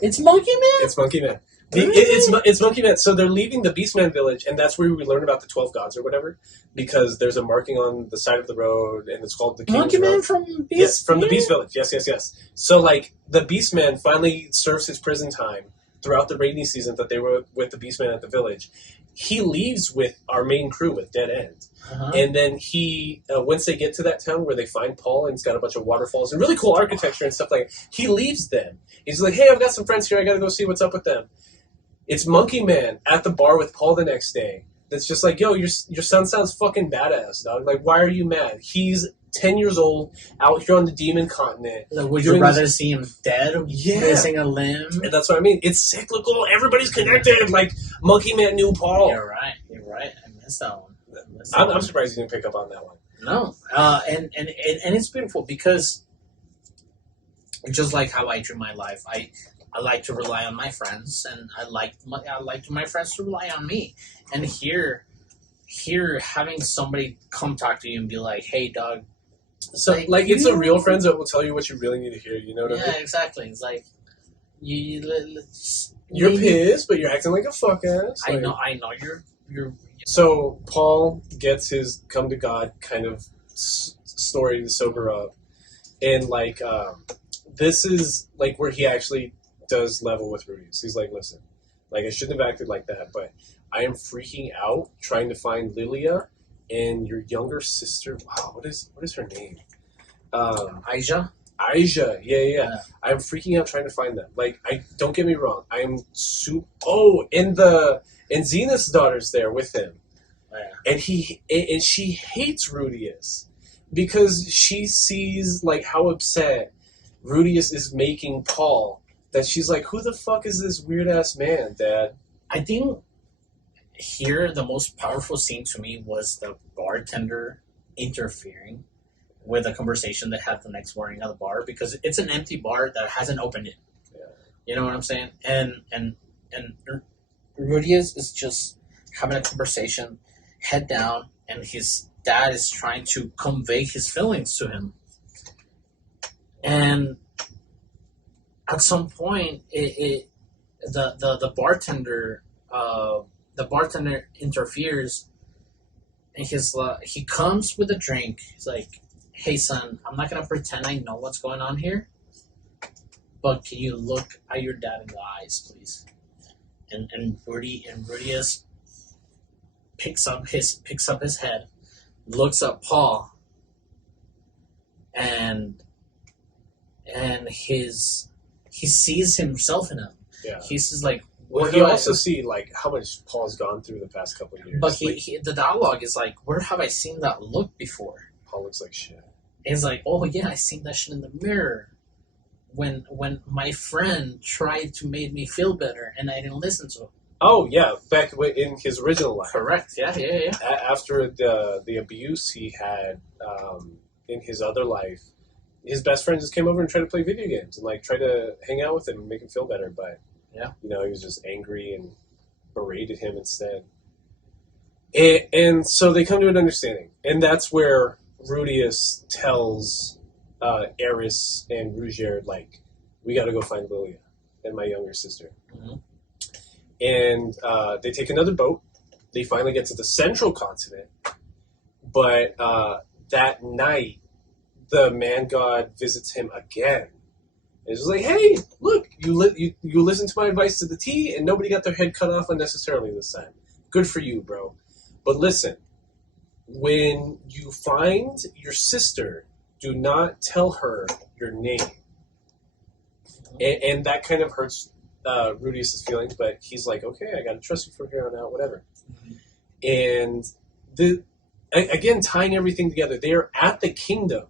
It's Monkey Man? It's Monkey Man. It's Monkey Man. So they're leaving the Beastman village, and that's where we learn about the 12 gods or whatever, because there's a marking on the side of the road, and it's called the King's Monkey Road. Man from Beast? Yes, from the Beast Village. Yes. So, like, the Beastman finally serves his prison time throughout the rainy season that they were with the Beastman at the village. He leaves with our main crew with Dead End. And then he, once they get to that town where they find Paul and it's got a bunch of waterfalls and really cool architecture and stuff like that, he leaves them. He's like, hey, I've got some friends here. I got to go see what's up with them. It's Monkey Man at the bar with Paul the next day. That's just like, yo, your son sounds fucking badass, dog. Like, why are you mad? He's 10 years old, out here on the demon continent. Like, would you rather see him dead? Yeah. Missing a limb? And that's what I mean. It's cyclical. Everybody's connected. Like, Monkey Man knew Paul. You're right. I missed that one. I'm surprised you didn't pick up on that one. No. And it's beautiful because just like how I drew my life, I like to rely on my friends, and I like my friends to rely on me. And here, here having somebody come talk to you and be like, "Hey, dog." So, like, it's a real friend that will tell you what you really need to hear. You know what I mean? Yeah, exactly. It's like you're pissed, but you're acting like a fuck ass. I Like, know. You're. So Paul gets his come to God kind of story to sober up, and like this is like where he actually does level with Rudy. So he's like, listen, like I shouldn't have acted like that, but I am freaking out trying to find Lilia and your younger sister. Wow, what is her name? Aisha. Aisha, yeah. I'm freaking out trying to find them. Like, don't get me wrong. I am and Zenith's daughter's there with him, and she hates Rudius because she sees like how upset Rudius is making Paul. That she's like, who the fuck is this weird ass man, Dad? I think here the most powerful scene to me was the bartender interfering with a conversation they had the next morning at the bar, because it's an empty bar that hasn't opened yet. Yeah. You know what I'm saying? And Rudius is just having a conversation, head down, and his dad is trying to convey his feelings to him. And at some point, the bartender interferes, and he comes with a drink. He's like, "Hey son, I'm not gonna pretend I know what's going on here, but can you look at your dad in the eyes, please?" And Rudius picks up his head, looks at Paul, and he sees himself in him. Yeah. He's just like, well, you also see like how much Paul's gone through the past couple of years. But the dialogue is like, where have I seen that look before? Paul looks like shit. It's like, oh yeah, I seen that shit in the mirror when my friend tried to make me feel better and I didn't listen to him. Oh yeah, back in his original life. Correct. Yeah. After the abuse he had in his other life, his best friend just came over and tried to play video games and like try to hang out with him and make him feel better, but yeah, he was just angry and berated him instead. And so they come to an understanding, and that's where Rudius tells Eris and Rugier, like, we got to go find Lilia and my younger sister. Mm-hmm. And they take another boat. They finally get to the central continent, but that night, the man god visits him again. And he's like, hey, look, you listened to my advice to the T, and nobody got their head cut off unnecessarily this time. Good for you, bro. But listen, when you find your sister, do not tell her your name. And that kind of hurts Rudius' feelings, but he's like, okay, I gotta trust you from here on out, whatever. Mm-hmm. And again, tying everything together, they're at the kingdom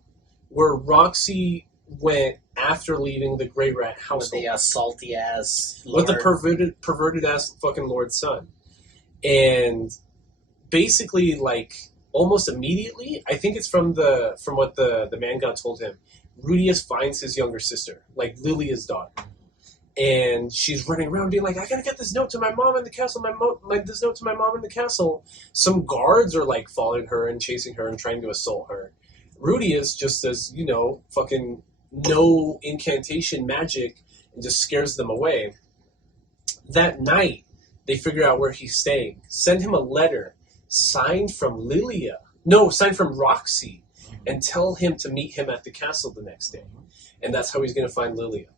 where Roxy went after leaving the Grey Rat household. With the salty ass Lord. With the perverted ass fucking Lord's son. And basically, like, almost immediately, I think it's from what the man god told him, Rudius finds his younger sister, like Lilia's daughter. And she's running around being like, I gotta get this note to my mom in the castle, this note to my mom in the castle. Some guards are like following her and chasing her and trying to assault her. Rudius just does, fucking no incantation magic and just scares them away. That night, they figure out where he's staying, send him a letter signed from Roxy, and tell him to meet him at the castle the next day. And that's how he's going to find Lilia.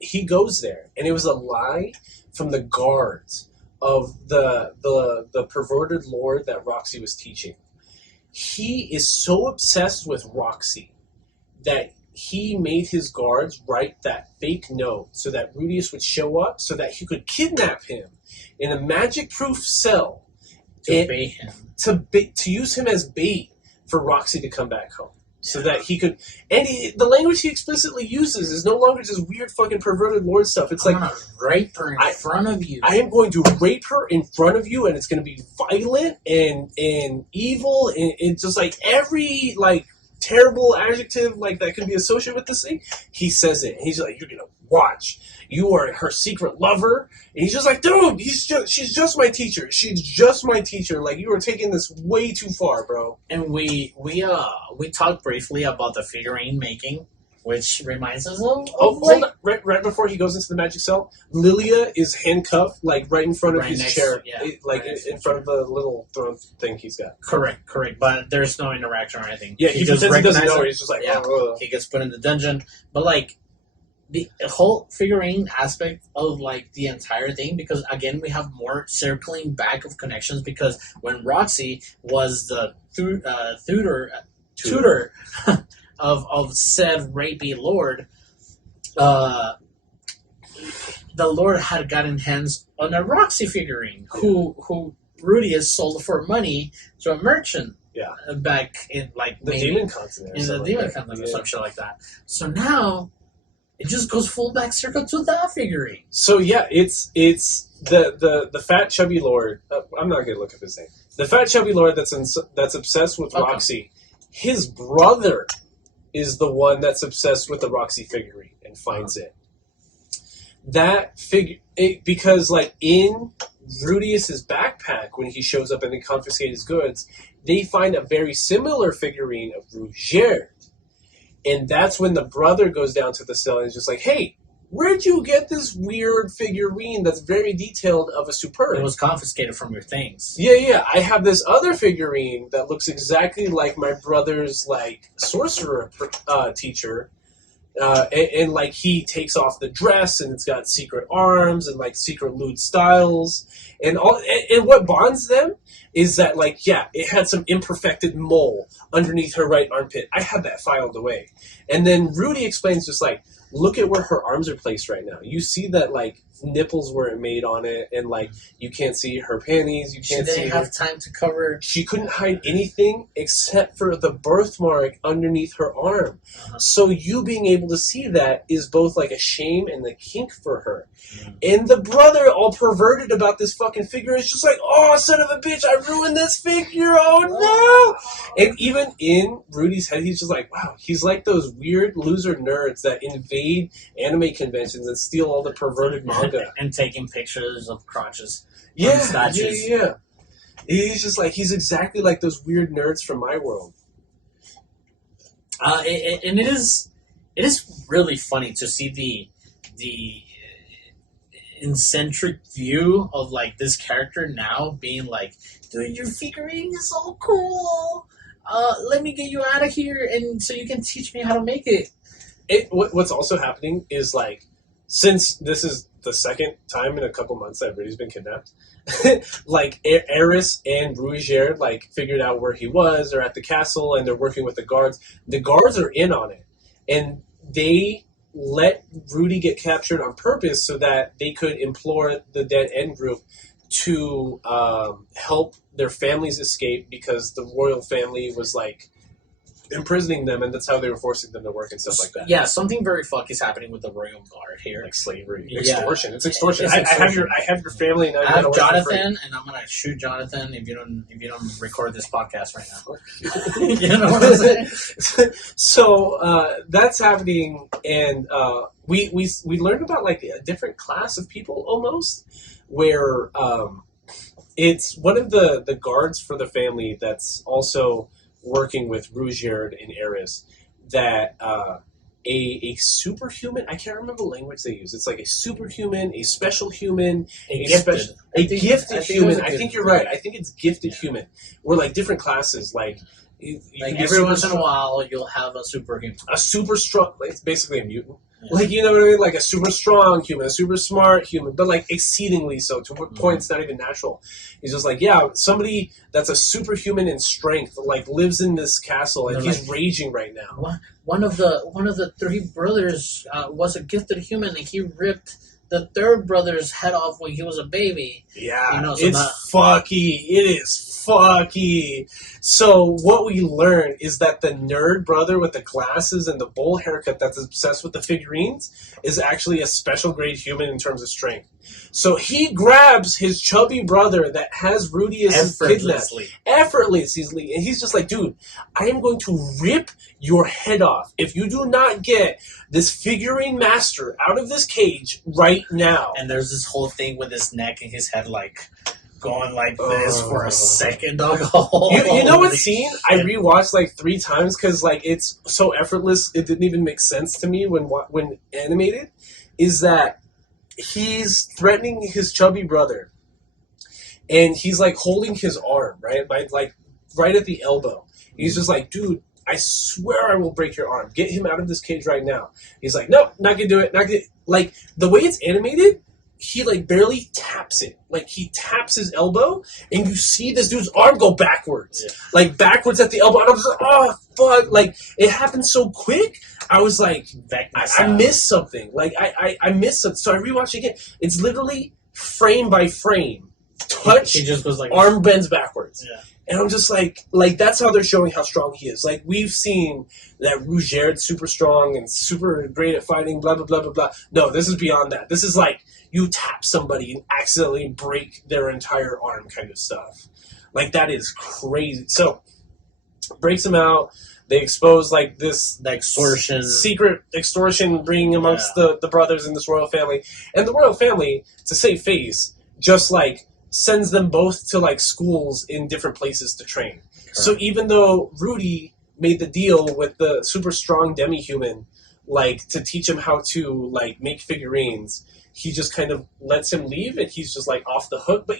He goes there, and it was a lie from the guards of the perverted lord that Roxy was teaching. He is so obsessed with Roxy that he made his guards write that fake note so that Rudius would show up so that he could kidnap him in a magic-proof cell to bait him. To use him as bait for Roxy to come back home. So that he could... And the language he explicitly uses is no longer just weird fucking perverted lord stuff. It's I'm gonna rape her in front of you. I am going to rape her in front of you, and it's going to be violent and evil, and just like every like terrible adjective like that can be associated with this thing. He says it, and he's like, "You're going to watch. You are her secret lover. And he's just like, dude, she's just my teacher. She's just my teacher. Like, you are taking this way too far, bro. And we talked briefly about the figurine making, which reminds us of like, right before he goes into the magic cell, Lilia is handcuffed, like, right in front of his chair. Yeah, in front of the little throne thing he's got. Correct. But there's no interaction or anything. Yeah, he just doesn't know. He's just like, he gets put in the dungeon. But, like, the whole figurine aspect of, like, the entire thing, because, again, we have more circling back of connections, because when Roxy was the tutor of said rapey lord, the lord had gotten hands on a Roxy figurine who Rudy has sold for money to a merchant. Yeah, back in, like, the demon continent, in the demon continent or some shit like that. So now it just goes full back circle to that figurine. So yeah, it's the fat chubby lord. I'm not gonna look up his name. The fat chubby lord that's obsessed with Roxy. His brother is the one that's obsessed with the Roxy figurine and finds it. That because, like, in Rudius's backpack, when he shows up and they confiscate his goods, they find a very similar figurine of Rougerd. And that's when the brother goes down to the cell and is just like, hey, where'd you get this weird figurine that's very detailed of a superb? It was confiscated from your things. Yeah. I have this other figurine that looks exactly like my brother's, like, sorcerer teacher. And like, he takes off the dress and it's got secret arms and, like, secret lewd styles. And what bonds them is that, like, it had some imperfected mole underneath her right armpit. I had that filed away. And then Rudy explains, just like, look at where her arms are placed right now. You see that, like, nipples weren't made on it, and, like, you can't see her panties. You can't see. She didn't have time to cover. She couldn't hide anything except for the birthmark underneath her arm. So you being able to see that is both, like, a shame and a kink for her. And the brother, all perverted about this fucking figure, is just like, oh, son of a bitch, I ruined this figure, oh no! And even in Rudy's head, he's just like, wow, he's like those weird loser nerds that invade anime conventions and steal all the perverted manga. And taking pictures of crotches. Yeah. He's just like, he's exactly like those weird nerds from my world. And it is really funny to see the eccentric view of, like, this character now being like, dude, your figurine is so cool. Let me get you out of here, and so you can teach me how to make it. What's also happening is, like, since this is the second time in a couple months that Rudy's been kidnapped, like, Eris and Rougerd, like, figured out where he was. They're at the castle, and they're working with the guards. The guards are in on it, and they let Rudy get captured on purpose so that they could implore the Dead End group to help their families escape, because the royal family was, like, imprisoning them, and that's how they were forcing them to work and stuff like that. Yeah, something very fucky is happening with the royal guard here. Like slavery. Extortion. It's extortion. I have your family, and I have Jonathan, and I'm gonna shoot Jonathan if you don't record this podcast right now. You know what I'm saying? So that's happening, and we learned about, like, a different class of people almost, where it's one of the guards for the family that's also working with Rougerd and Eris, that a superhuman, I can't remember the language they use. It's like a superhuman, a special human, a gifted human. I think you're right. I think it's gifted human. We're, like, different classes, like every once in a while you'll have a superhuman. A super strong, like, it's basically a mutant. Yeah. Like, you know what I mean? Like a super strong human, a super smart human, but, like, exceedingly so, to what point it's not even natural. He's just like, yeah, somebody that's a superhuman in strength, like, lives in this castle, and he's, like, raging right now. One of the three brothers was a gifted human, and he ripped the third brother's head off when he was a baby. Yeah, you know, so it's fucky. It is fucky. So what we learn is that the nerd brother with the glasses and the bowl haircut that's obsessed with the figurines is actually a special grade human in terms of strength. So he grabs his chubby brother that has Rudius kidnapped effortlessly, and he's just like, dude, I am going to rip your head off if you do not get this figurine master out of this cage right now. And there's this whole thing with his neck and his head like going like this for a second. You know what scene I rewatched like 3 times because like it's so effortless it didn't even make sense to me when animated, is that he's threatening his chubby brother, and he's like holding his arm right at the elbow. He's just like, dude, I swear I will break your arm. Get him out of this cage right now. He's like, nope, not gonna do it. Not gonna. Like the way it's animated, he like barely taps it. Like he taps his elbow, and you see this dude's arm go backwards, like backwards at the elbow. And I'm just like, oh fuck! Like it happened so quick. I was like, I missed something. Like I missed something. So I rewatched it again. It's literally frame by frame. Touch. He just was like arm bends backwards. Yeah. And I'm just like that's how they're showing how strong he is. Like we've seen that Rougeard's super strong and super great at fighting. Blah blah blah blah blah. No, this is beyond that. This is like you tap somebody and accidentally break their entire arm kind of stuff. Like that is crazy. So breaks him out. They expose like this extortion, secret extortion ring amongst the brothers in this royal family. And the royal family, to save face, just like sends them both to like schools in different places to train. Correct. So even though Rudy made the deal with the super strong demi-human, like to teach him how to like make figurines, he just kind of lets him leave, and he's just like off the hook. But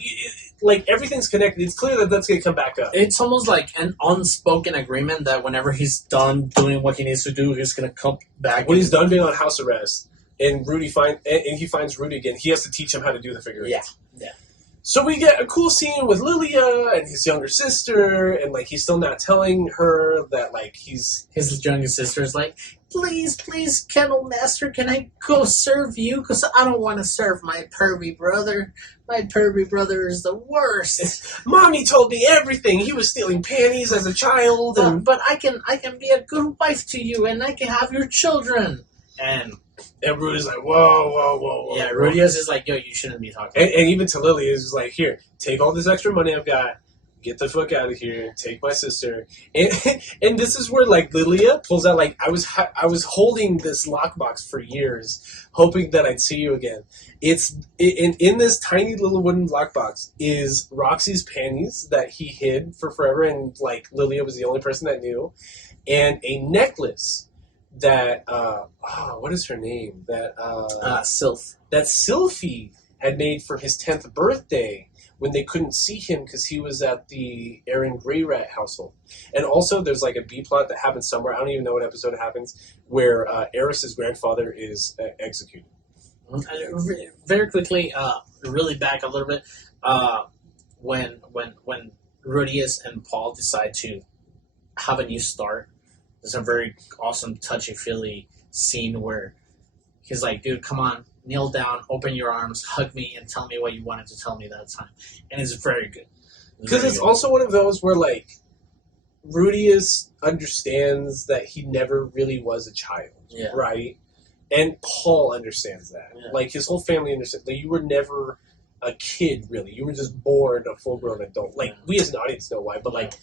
like everything's connected. It's clear that that's gonna come back up. It's almost like an unspoken agreement that whenever he's done doing what he needs to do, he's gonna come back. When he's done being on house arrest, and he finds Rudy again, he has to teach him how to do the figurines. Yeah. So we get a cool scene with Lilia and his younger sister, and like he's still not telling her that like his younger sister is like, please, Kennel Master, can I go serve you? Because I don't want to serve my pervy brother. My pervy brother is the worst. Mommy told me everything. He was stealing panties as a child, but I can be a good wife to you, and I can have your children. And Rudy's like, whoa. Yeah, Rudius is like, yo, you shouldn't be talking. And even to Lily is like, here, take all this extra money I've got, get the fuck out of here, take my sister. And this is where like Lilia pulls out like I was holding this lockbox for years, hoping that I'd see you again. It's in this tiny little wooden lockbox is Roxy's panties that he hid for forever, and like Lilia was the only person that knew, and a necklace that what is her name? Sylph. That Sylphie had made for his 10th birthday when they couldn't see him because he was at the Aaron Grey Rat household. And also there's like a B plot that happens somewhere, I don't even know what episode it happens, where Eris's grandfather is executed. Very quickly, really back a little bit, when Rudius and Paul decide to have a new start, there's a very awesome touchy-feely scene where he's like, dude, come on, kneel down, open your arms, hug me, and tell me what you wanted to tell me that time. And it's very good. Because it's also one of those where, like, Rudius understands that he never really was a child, right? And Paul understands that. Yeah. Like, his whole family understands that you were never a kid, really. You were just born a full-grown adult. Like, we as an audience know why, but, like,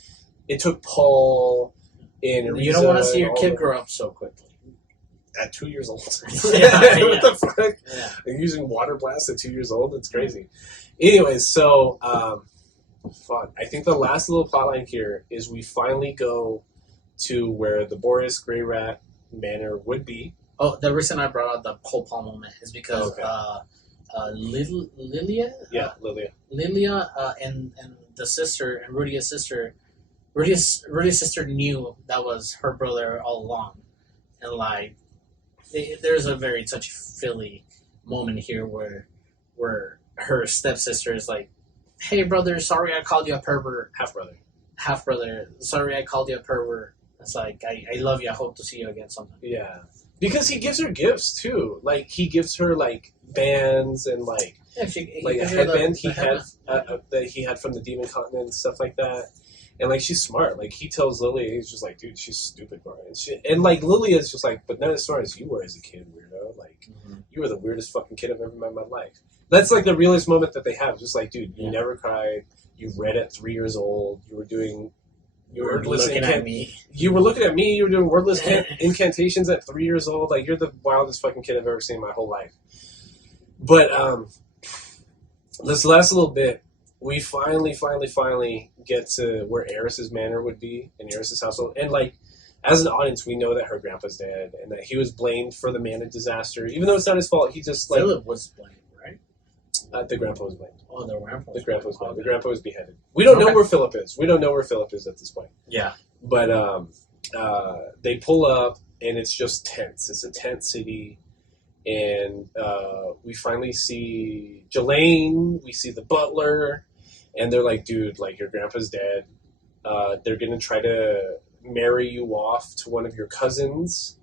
it took Paul... You don't want to see your kid grow up so quickly. At 2 years old. What the fuck? Yeah. They're using water blast at 2 years old? It's crazy. Anyways, so, fuck. I think the last little plotline here is we finally go to where the Boris Grey Rat Manor would be. Oh, the reason I brought up the whole Paul moment is because Lilia? Yeah, Lilia. Lilia and the sister, and Rudia's sister... Rudia's sister knew that was her brother all along. And, like, there's a very touchy-feely moment here where her stepsister is like, hey, brother, sorry I called you a pervert. Half-brother, sorry I called you a pervert. It's like, I love you. I hope to see you again sometime. Yeah. Because he gives her gifts, too. Like, he gives her, like, bands and, like, a headband that he had from the Demon Continent and stuff like that. And like she's smart. Like he tells Lily, he's just like, dude, she's stupid, bro. And like Lily is just like, but not as smart as you were as a kid, weirdo. Like you were the weirdest fucking kid I've ever met in my life. That's like the realest moment that they have. Just like, dude, you never cried. You read at 3 years old. You were doing wordless looking at me. You were looking at me. You were doing wordless incantations at 3 years old. Like you're the wildest fucking kid I've ever seen in my whole life. But this last little bit, we finally get to where Eris's manor would be in Eris's household, and like as an audience, we know that her grandpa's dead and that he was blamed for the mana disaster, even though it's not his fault. He just like Philip was blamed, right? The grandpa was blamed. Oh, the grandpa. The grandpa was blamed. The grandpa was beheaded. We don't know where Philip is. We don't know where Philip is at this point. Yeah, but they pull up and it's just tense. It's a tense city. And we finally see Jelaine, we see the butler, and they're like, dude, like, your grandpa's dead. They're going to try to marry you off to one of your cousins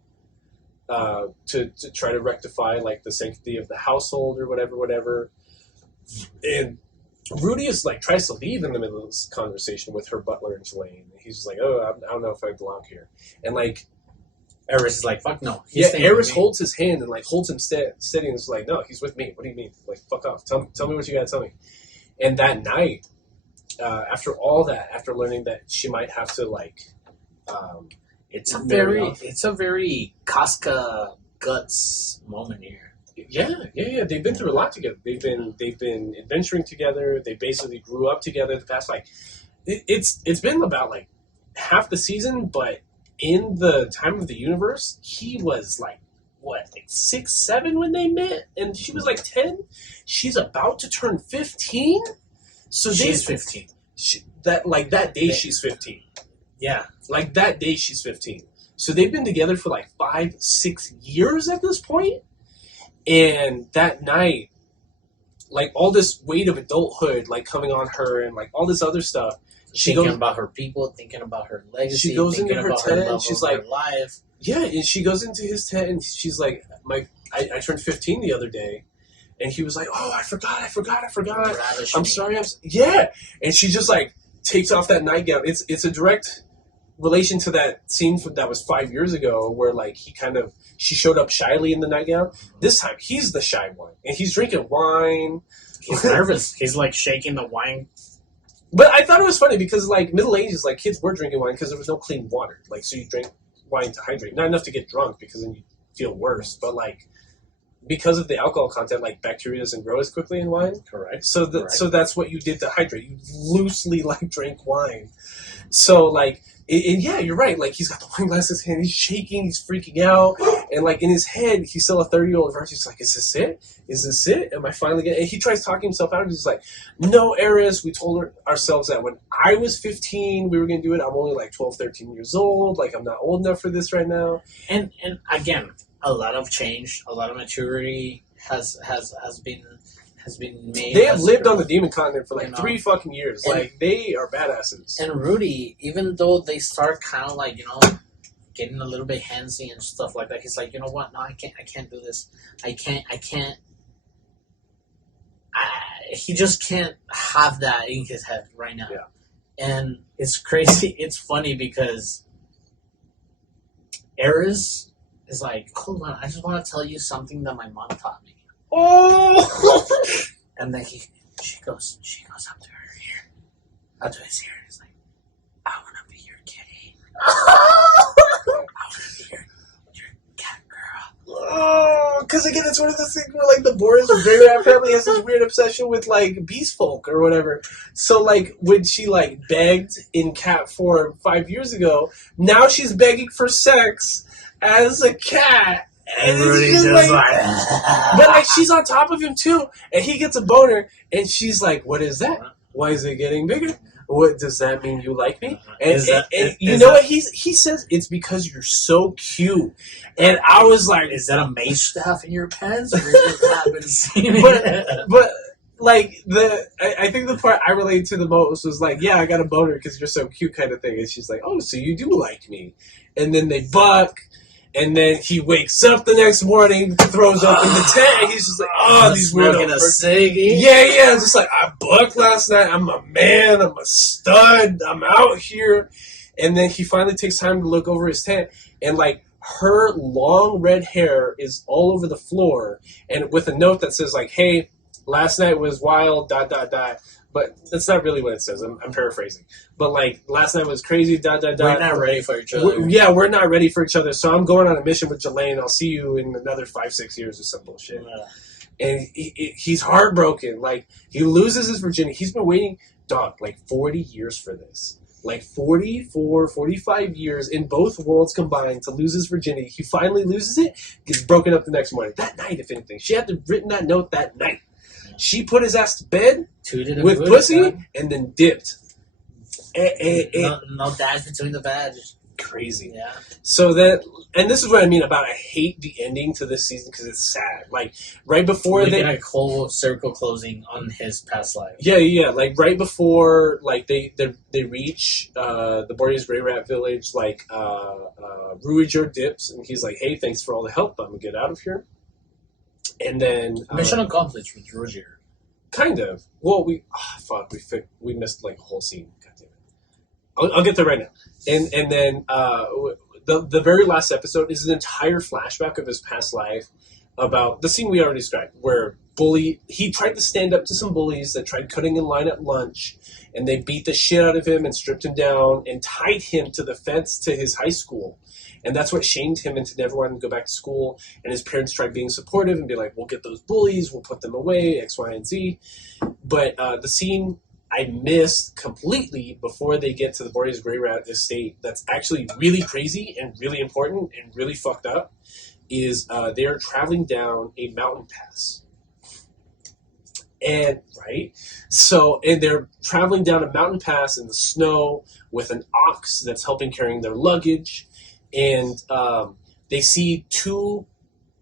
to try to rectify, like, the sanctity of the household or whatever. And Rudy is, like, tries to leave in the middle of this conversation with her butler and Jelaine. He's just like, oh, I don't know if I belong here. And, like, Eris is like, fuck no. Eris holds his hand and like holds him steady and is like, no, he's with me. What do you mean? Like, fuck off. Tell me what you gotta tell me. And that night, after all that, after learning that she might have to like, it's a very Casca guts moment here. Yeah. They've been through a lot together. They've been adventuring together. They basically grew up together. The past like, it's been about like half the season, but in the time of the universe, he was like, what, like 6, 7 when they met? And she was like 10? She's about to turn 15? So she's 15. That day she's 15. Yeah. Like that day she's 15. So they've been together for like 5, 6 years at this point. And that night, like all this weight of adulthood like coming on her and like all this other stuff. Thinking about her people, thinking about her legacy. She goes into her tent and she's like, life. Yeah, and she goes into his tent and she's like, I turned 15 the other day. And he was like, oh, I forgot. I'm sorry. Yeah. And she just like takes off that nightgown. It's a direct relation to that scene that was 5 years ago where like she showed up shyly in the nightgown. This time he's the shy one. And he's drinking wine. He's nervous. He's like shaking the wine. But I thought it was funny because, like, Middle Ages, like, kids were drinking wine because there was no clean water. Like, so you drank wine to hydrate. Not enough to get drunk because then you feel worse. But, like, because of the alcohol content, like, bacteria doesn't grow as quickly in wine. Correct. So that's what you did to hydrate. You loosely, like, drank wine. So, like, and yeah, you're right. Like, he's got the wine glass in his hand. He's shaking. He's freaking out. And, like, in his head, he's still a 30-year-old virgin. He's like, is this it? Is this it? Am I finally getting... And he tries talking himself out. And he's like, no, Eris, we told ourselves that when I was 15, we were going to do it. I'm only, like, 12, 13 years old. Like, I'm not old enough for this right now. And again, a lot of change, a lot of maturity has been made. They have lived on the Demon Continent for like 3 fucking years. And, like, they are badasses. And Rudy, even though they start kind of like, getting a little bit handsy and stuff like that, he's like, you know what? No, I can't do this. He just can't have that in his head right now. Yeah. And it's crazy. It's funny because Eris is like, hold on, I just want to tell you something that my mom taught me. Oh! And then she goes up to her ear, up to his ear, and he's like, I want to be your kitty. I want to be your cat girl. Oh, because again, it's one of those things where like the Boris or Draymond family has this weird obsession with like beast folk or whatever. So like when she like begged in cat form 5 years ago, now she's begging for sex as a cat. And Rudy's just like but like she's on top of him too, and he gets a boner, and she's like, "What is that? Why is it getting bigger? What does that mean? You like me?" And you know what he says? It's because you're so cute. And I was like, "Is that a mage staff in your pants?" Or you just haven't seen it? But like I think the part I related to the most was like, "Yeah, I got a boner because you're so cute," kind of thing. And she's like, "Oh, so you do like me?" And then they buck. And then he wakes up the next morning, throws up in the tent, and he's just like, oh, these smoking a cig. Yeah, just like, I bucked last night, I'm a man, I'm a stud, I'm out here. And then he finally takes time to look over his tent, and like, her long red hair is all over the floor, and with a note that says like, hey, last night was wild, ... But that's not really what it says. I'm paraphrasing. But like, last night was crazy, ... We're not ready for each other. We're not ready for each other. So I'm going on a mission with Jelaine. I'll see you in another 5-6 years or some bullshit. Yeah. And he's heartbroken. Like, he loses his virginity. He's been waiting, dog, like 40 years for this. Like 45 years in both worlds combined to lose his virginity. He finally loses it, gets broken up the next morning. That night, if anything. She had written that note that night. She put his ass to bed with pussy and then dipped. No dash between the badges. Crazy. Yeah. So that, and this is what I mean about I hate the ending to this season because it's sad. Like right before they a whole circle closing on his past life. Yeah. Like right before, like they reach the Boreas Grey Rat village. Like Ruijiro dips and he's like, "Hey, thanks for all the help. I'm gonna get out of here." And then mission accomplished with Roger. Kind of. Well, we missed like a whole scene. God damn it. I'll get there right now. And then the very last episode is an entire flashback of his past life about the scene we already described, where he tried to stand up to some bullies that tried cutting in line at lunch, and they beat the shit out of him and stripped him down and tied him to the fence to his high school. And that's what shamed him into never wanting to go back to school. And his parents tried being supportive and be like, we'll get those bullies, we'll put them away, X, Y, and Z. But the scene I missed completely before they get to the Boreas Grey Rat estate that's actually really crazy and really important and really fucked up is they're traveling down a mountain pass. And they're traveling down a mountain pass in the snow with an ox that's helping carrying their luggage. And they see two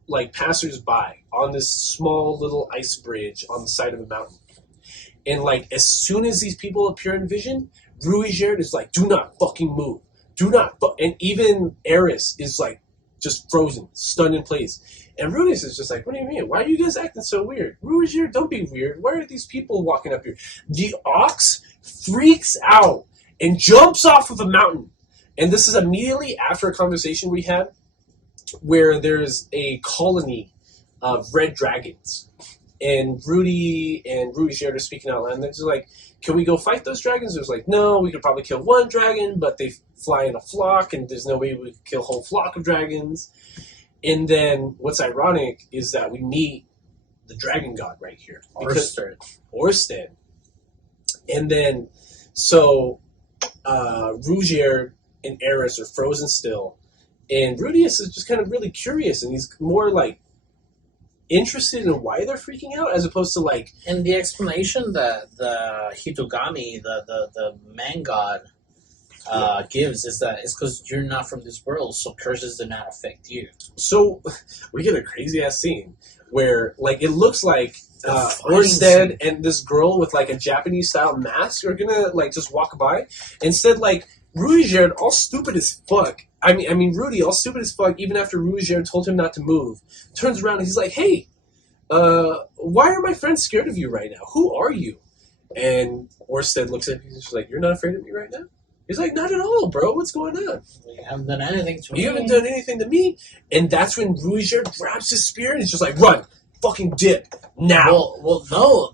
like passers-by on this small little ice bridge on the side of a mountain. And like as soon as these people appear in vision, Ruijiro is like, do not fucking move. And even Eris is like just frozen, stunned in place. And Ruijiro is just like, what do you mean? Why are you guys acting so weird? Ruijiro, don't be weird. Why are these people walking up here? The ox freaks out and jumps off of a mountain. And this is immediately after a conversation we had where there's a colony of red dragons. And Rudy and Ruijiro are speaking out loud. And they're just like, can we go fight those dragons? There's like, no, we could probably kill one dragon, but they fly in a flock, and there's no way we could kill a whole flock of dragons. And then what's ironic is that we meet the dragon god right here. Orsted. And then, so Ruijiro and Eris are frozen still, and Rudius is just kind of really curious, and he's more like interested in why they're freaking out as opposed to like. And the explanation that the Hitogami, the man god, gives is that it's because you're not from this world, so curses do not affect you. So we get a crazy ass scene where like it looks like Orsted and this girl with like a Japanese style mask are gonna like just walk by. Instead, like Ruijiro, all stupid as fuck. I mean, Rudy, all stupid as fuck, even after Ruijiro told him not to move, turns around and he's like, hey, why are my friends scared of you right now? Who are you? And Orsted looks at him and he's like, you're not afraid of me right now? He's like, not at all, bro. What's going on? You haven't done anything to me. You haven't done anything to me? And that's when Ruijiro grabs his spear and he's just like, run! Fucking dip! Now! Well, no.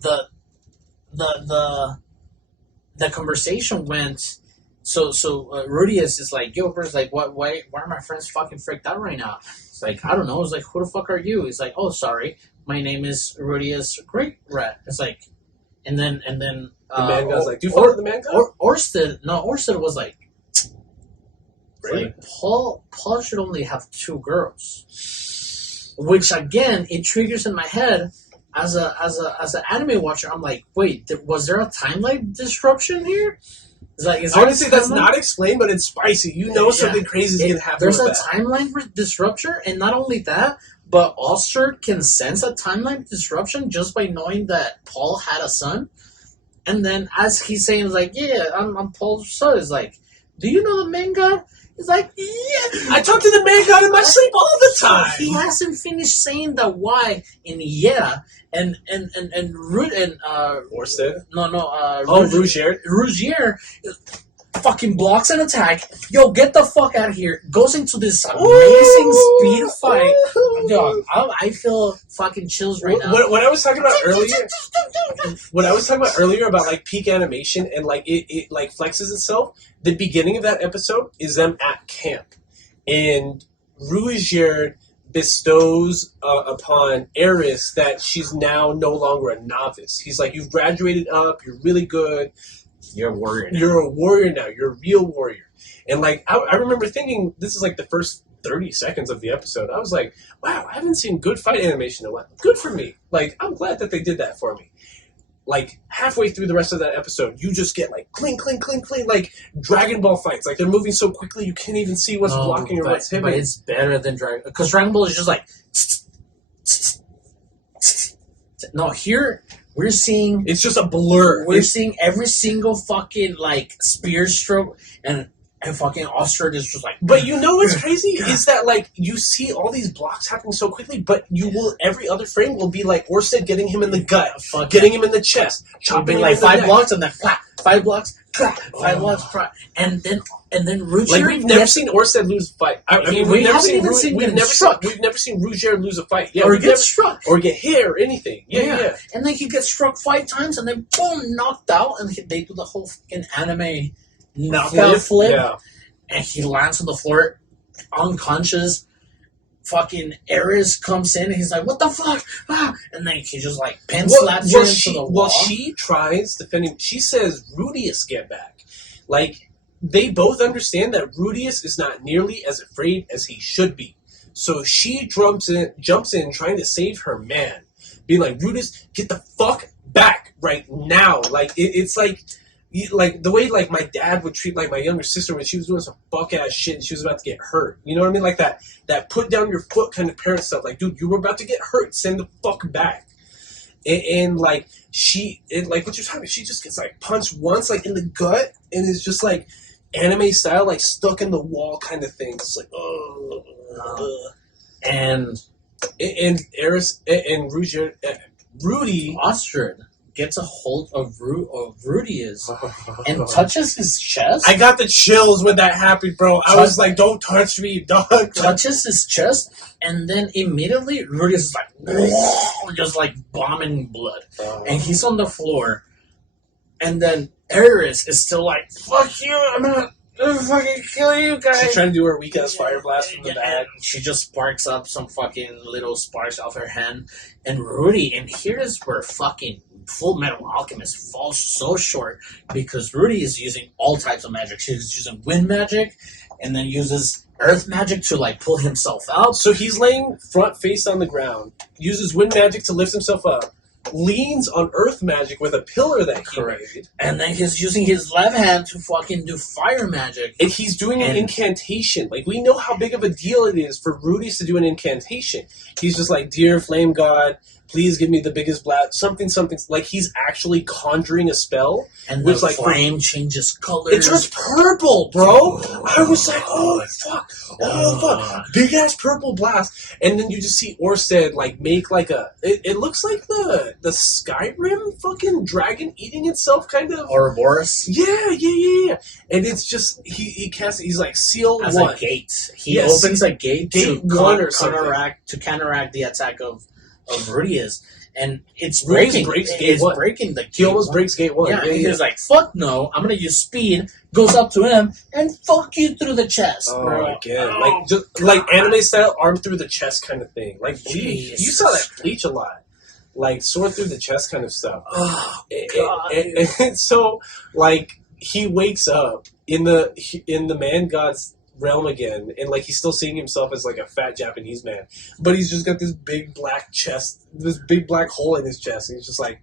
The conversation went... So Rudius is like, yo, bro, like, why are my friends fucking freaked out right now? It's like, I don't know. It's like, who the fuck are you? He's like, oh, sorry, my name is Rudius Great Rat. It's like, and then the man god's like, do you follow the man god? Orsted was like, really? Like, Paul should only have 2 girls, which again it triggers in my head as an anime watcher. I'm like, wait, was there a timeline disruption here? Honestly, that's not explained, but it's spicy. You know something crazy is going to happen. There's a timeline disruption, and not only that, but Oster can sense a timeline disruption just by knowing that Paul had a son. And then as he's saying, like, yeah, I'm Paul's son, is like, do you know the man god? It's like, yeah. I talk to the man god in my sleep all the time. He hasn't finished saying the Y in yeah, and Root and Orsted? No, Rougier. Rougier fucking blocks an attack. Yo, get the fuck out of here. Goes into this amazing speed fight. Yo, I feel fucking chills right now. What I was talking about earlier, about like peak animation and like it like flexes itself. The beginning of that episode is them at camp, and Rougier bestows upon Eris that she's now no longer a novice. He's like, you've graduated up. You're really good. You're a warrior now. You're a warrior now. You're a real warrior. And like I remember thinking, this is like the first 30 seconds of the episode. I was like, wow, I haven't seen good fight animation in a while. Good for me. Like, I'm glad that they did that for me. Like, halfway through the rest of that episode, you just get like clink, clink, clink, clink, like Dragon Ball fights. Like, they're moving so quickly you can't even see what's blocking or what's hitting. But it's better than Dragon, because Dragon Ball is just like no, here we're seeing, it's just a blur. We're seeing every single fucking like spear stroke, and fucking Ostrich is just like. But you know what's crazy is that like you see all these blocks happening so quickly, but you will every other frame will be like Orsted getting him in the gut, getting him in the chest, chopping like 5 blocks and then 5 blocks, 5 blocks, and then Rougier. Like we've never seen Orsted lose a fight. We've never seen Rougier lose a fight. Yeah, or get struck, or get hit, or anything. Yeah. And then he gets struck 5 times, and then boom, knocked out, and they do the whole fucking anime knockout flip. Yeah. And he lands on the floor, unconscious. Fucking Eris comes in, and he's like, "What the fuck?" Ah! And then he just like pin slaps her into the wall. Well, she tries defending. She says, "Rudius, get back!" Like they both understand that Rudius is not nearly as afraid as he should be. So she jumps in, trying to save her man, being like, "Rudius, get the fuck back right now!" Like it's like. Like the way like my dad would treat like my younger sister when she was doing some buck ass shit and she was about to get hurt. You know what I mean? Like that put down your foot kind of parent stuff. Like, dude, you were about to get hurt. Send the fuck back. And like like what you're talking about, she just gets like punched once like in the gut and is just like anime style, like stuck in the wall kind of thing. It's like and Eris and Rudy Ostrich gets a hold of Rudius and touches his chest. I got the chills when that happened, bro. I was like, don't touch me, dog. Touches his chest, and then immediately Rudius is like, just like bombing blood. And he's on the floor. And then Eris is still like, fuck you, I'm gonna fucking kill you guys. She's trying to do her weak ass fire blast from the bag. She just sparks up some fucking little sparks off her hand. And Rudy, and here's where fucking Full Metal Alchemist falls so short, because Rudy is using all types of magic. She's using wind magic, and then uses earth magic to like pull himself out. So he's laying front face on the ground, uses wind magic to lift himself up, leans on earth magic with a pillar that he made. And then he's using his left hand to fucking do fire magic. And he's doing an incantation. Like, we know how big of a deal it is for Rudy's to do an incantation. He's just like, dear flame god, please give me the biggest blast. Something. Like, he's actually conjuring a spell. And the flame changes colors. It turns purple, bro. I was like, oh, fuck. Big-ass purple blast. And then you just see Orsted, like, make, like, it looks like the Skyrim fucking dragon eating itself, kind of. Ouroboros? Yeah. And it's just, he casts, he's like, seal as one. A gate. He opens a gate to counteract the attack of Rudius, and it's breaking. Breaking the gate. He almost breaks gate 1. Yeah, and he's like, "Fuck no! I'm gonna use speed." Goes up to him and fuck you through the chest. Oh, bro. again, like anime style, arm through the chest kind of thing. Like Bleach, you saw that Bleach a lot, like sword through the chest kind of stuff. Oh god! And so, like, he wakes up in the man god's realm again, and like he's still seeing himself as like a fat Japanese man, but he's just got this big black chest, this big black hole in his chest, and he's just like,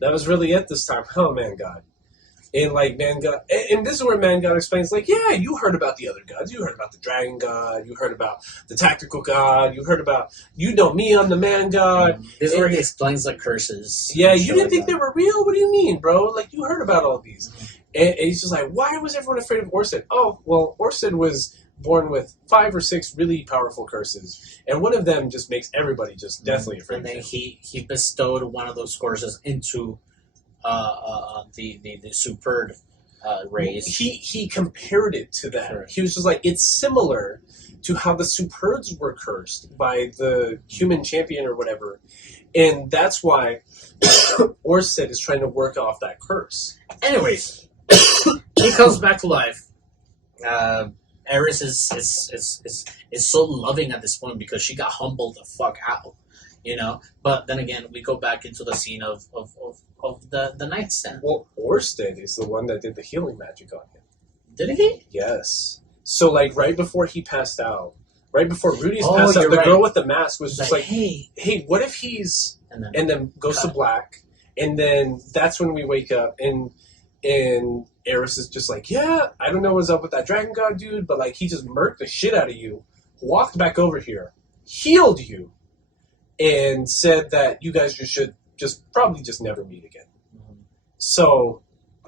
that was really it this time, huh, man god? And like man god, and this is where man god explains, like, yeah, you heard about the other gods, you heard about the dragon god, you heard about the tactical god, you heard about, you know me, I'm the man god. This is where he explains the curses. Yeah, you didn't think they were real? What do you mean, bro? Like, you heard about all these. And he's just like, why was everyone afraid of Orsted? Oh, well, Orsted was born with 5 or 6 really powerful curses, and one of them just makes everybody just deathly afraid. And then he bestowed one of those curses into the superb race. He compared it to that. Sure. He was just like, it's similar to how the Superbs were cursed by the human champion or whatever, and that's why Orsted is trying to work off that curse. Anyways, he comes back to life. Eris is so loving at this point because she got humbled the fuck out, you know. But then again, we go back into the scene of the nightstand. Well, Orsted is the one that did the healing magic on him. Did he? Yes. So, like, right before he passed out, right before Rudy's passed out, the girl with the mask was just like, hey, what if he's... And then goes to black, and then that's when we wake up, and Eris is just like, yeah, I don't know what's up with that dragon god dude, but, like, he just murked the shit out of you, walked back over here, healed you, and said that you guys should probably never meet again. Mm-hmm. So,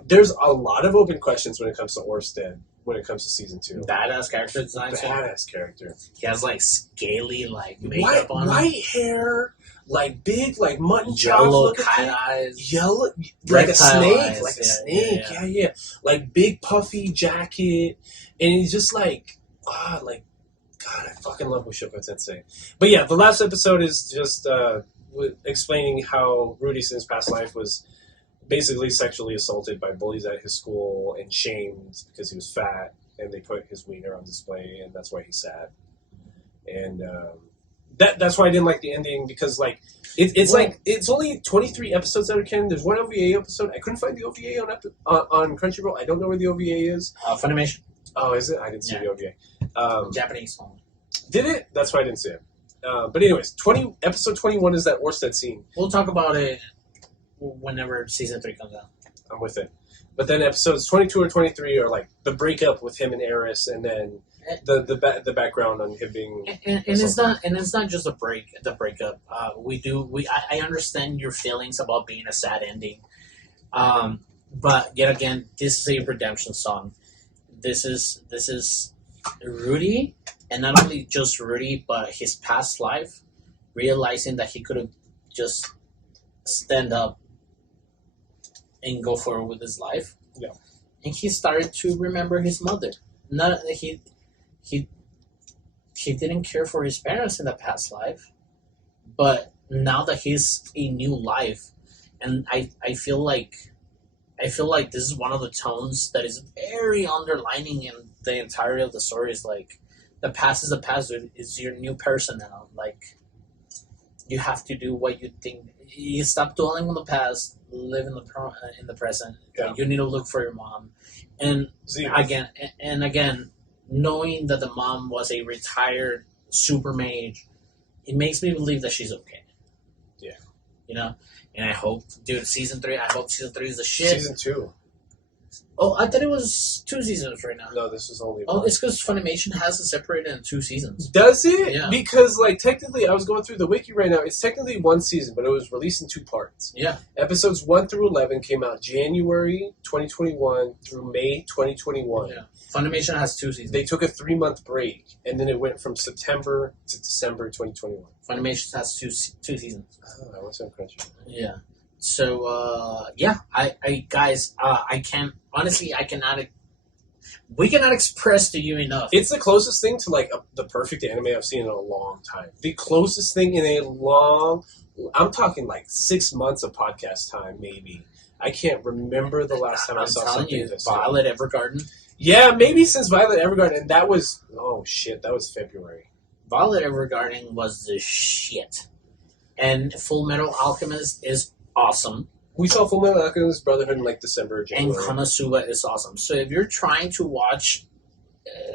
there's a lot of open questions when it comes to Orsted. When it comes to season 2, badass character design. Badass character. He has like scaly like makeup on him. White hair, like big, like mutton chops. Yellow cat eyes. Yellow, like a snake. Eyes. Like a snake. Yeah. Like big puffy jacket, and he's just like, God, I fucking love Mushoku Tensei. But yeah, the last episode is just explaining how Rudy since past life was basically sexually assaulted by bullies at his school and shamed because he was fat, and they put his wiener on display, and that's why he's sad. And that's why I didn't like the ending, because like it's only 23 episodes that are canon. There's one OVA episode. I couldn't find the OVA on Crunchyroll. I don't know where the OVA is. Funimation. Oh, is it? I didn't see the OVA. Japanese song. Did it? That's why I didn't see it. But anyways, episode 21 is that Orsted scene. We'll talk about it whenever season 3 comes out. I'm with it. But then episodes 22 or 23 are like the breakup with him and Eris, and then the background on him being and it's not just the breakup. I understand your feelings about being a sad ending. But yet again, this is a redemption song. This is Rudy, and not only just Rudy, but his past life, realizing that he could have just stand up and go forward with his life. Yeah. And he started to remember his mother. Not he didn't care for his parents in the past life, but now that he's a new life, and I feel like this is one of the tones that is very underlining in the entirety of the story. Is like, the past is the past. It's your new person now. Like, you have to do what you think. You stop dwelling on the past, live in the present. Yeah. You need to look for your mom, and again, knowing that the mom was a retired super mage, it makes me believe that she's okay. Yeah, you know, and I hope, dude, season 3. I hope season 3 is the shit. Season 2. Oh, I thought it was 2 seasons right now. No, this is only one. Oh, it's because Funimation has it separated in 2 seasons. Does it? Yeah. Because, like, technically, I was going through the wiki right now. It's technically 1 season, but it was released in 2 parts. Yeah. Episodes 1 through 11 came out January 2021 through May 2021. Yeah. Funimation has 2 seasons. They took a 3-month break, and then it went from September to December 2021. Funimation has two seasons. Oh, I was on Crunchyroll. Yeah. So, I guys, I can't, honestly, we cannot express to you enough. It's the closest thing to, like, the perfect anime I've seen in a long time. The closest thing in a long, I'm talking, like, 6 months of podcast time, maybe. I can't remember the last time I saw something this Violet Evergarden. Yeah, maybe since Violet Evergarden, and that was, oh shit, that was February. Violet Evergarden was the shit. And Full Metal Alchemist is awesome. We saw Full Metal Alchemist Brotherhood in like December or January. And Konosuba is awesome. So if you're trying to watch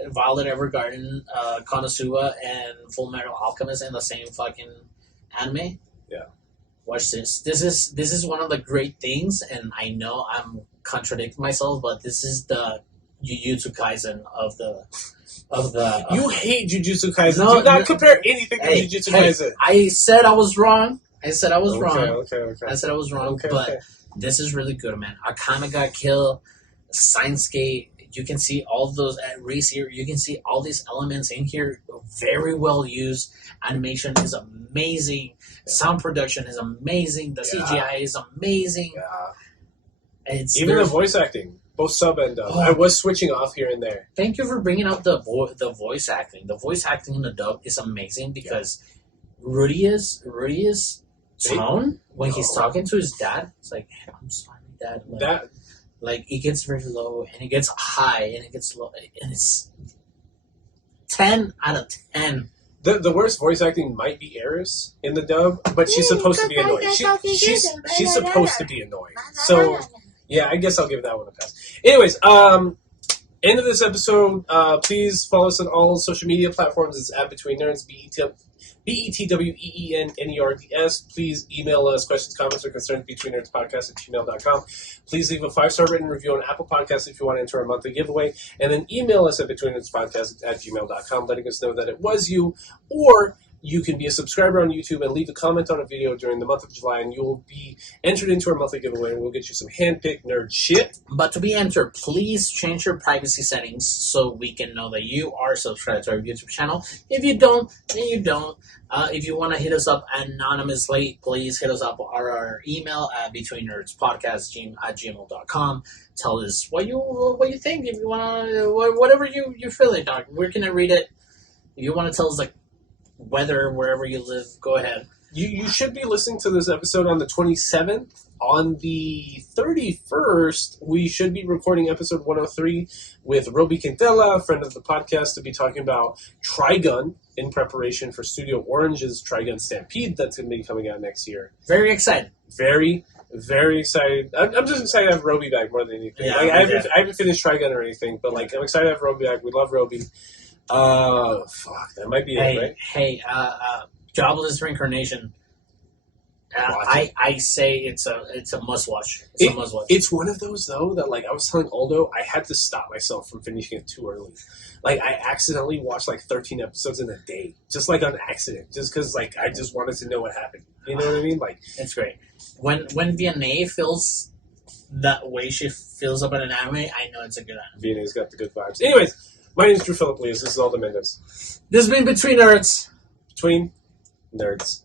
Violet Evergarden, Konosuba, and Full Metal Alchemist in the same fucking anime, yeah, watch this. This is one of the great things, and I know I'm contradicting myself, but this is the Jujutsu Kaisen of the. You hate Jujutsu Kaisen. No, do not compare anything to Jujutsu Kaisen. I said I was wrong. I said I was wrong. Okay. I said I was wrong, but this is really good, man. Akane got killed. Sainsuke you can see all those race here. You can see all these elements in here, very well used. Animation is amazing. Sound production is amazing. The CGI is amazing. It's even the voice acting, both sub and dub. I was switching off here and there. Thank you for bringing up the voice acting. The voice acting in the dub is amazing because Rudy's tone when he's talking to his dad, it's like, I'm sorry, Dad. Like it gets very low and it gets high and it gets low and it's 10 out of 10. The worst voice acting might be Eris in the dub, but she's supposed to be annoying. She's supposed to be annoying. So yeah, I guess I'll give that one a pass. Anyways, end of this episode. Please follow us on all social media platforms. It's at Between Nerds, BETWEENNERDS. Please email us questions, comments, or concerns betweennerdspodcast@gmail.com. Please leave a 5-star written review on Apple Podcasts if you want to enter our monthly giveaway. And then email us at betweennerdspodcast@gmail.com, letting us know that it was you. Or you can be a subscriber on YouTube and leave a comment on a video during the month of July, and you will be entered into our monthly giveaway, and we'll get you some hand-picked nerd shit. But to be entered, please change your privacy settings so we can know that you are subscribed to our YouTube channel. If you don't, then you don't. If you want to hit us up anonymously, please hit us up on our email at betweennerdspodcast@gmail.com. Tell us what you think. If you want to, whatever you're feeling, dog. We're going to read it. If you want to tell us, like, weather wherever you live, go ahead. You should be listening to this episode on the 27th. On the 31st, we should be recording episode 103 with Roby Quintela, a friend of the podcast, to be talking about Trigun in preparation for Studio Orange's Trigun Stampede that's going to be coming out next year. Very excited. Very, very excited. I'm just excited to have Roby back more than anything. Yeah, like, I haven't finished Trigun or anything, but like I'm excited to have Roby back. We love Roby. Fuck, that might be it, right? Hey, Jobless Reincarnation. I say it's a must watch. It's a must watch. It's one of those though that like I was telling Aldo, I had to stop myself from finishing it too early. Like I accidentally watched like 13 episodes in a day, just like on accident, just because like I just wanted to know what happened. You know what I mean? Like it's great. When Vianney feels that way she feels about an anime, I know it's a good anime. Vianney's got the good vibes. Anyways, my name is Drew Philip Lees. This is Aldo Mendez. This has been Between Nerds. Between Nerds.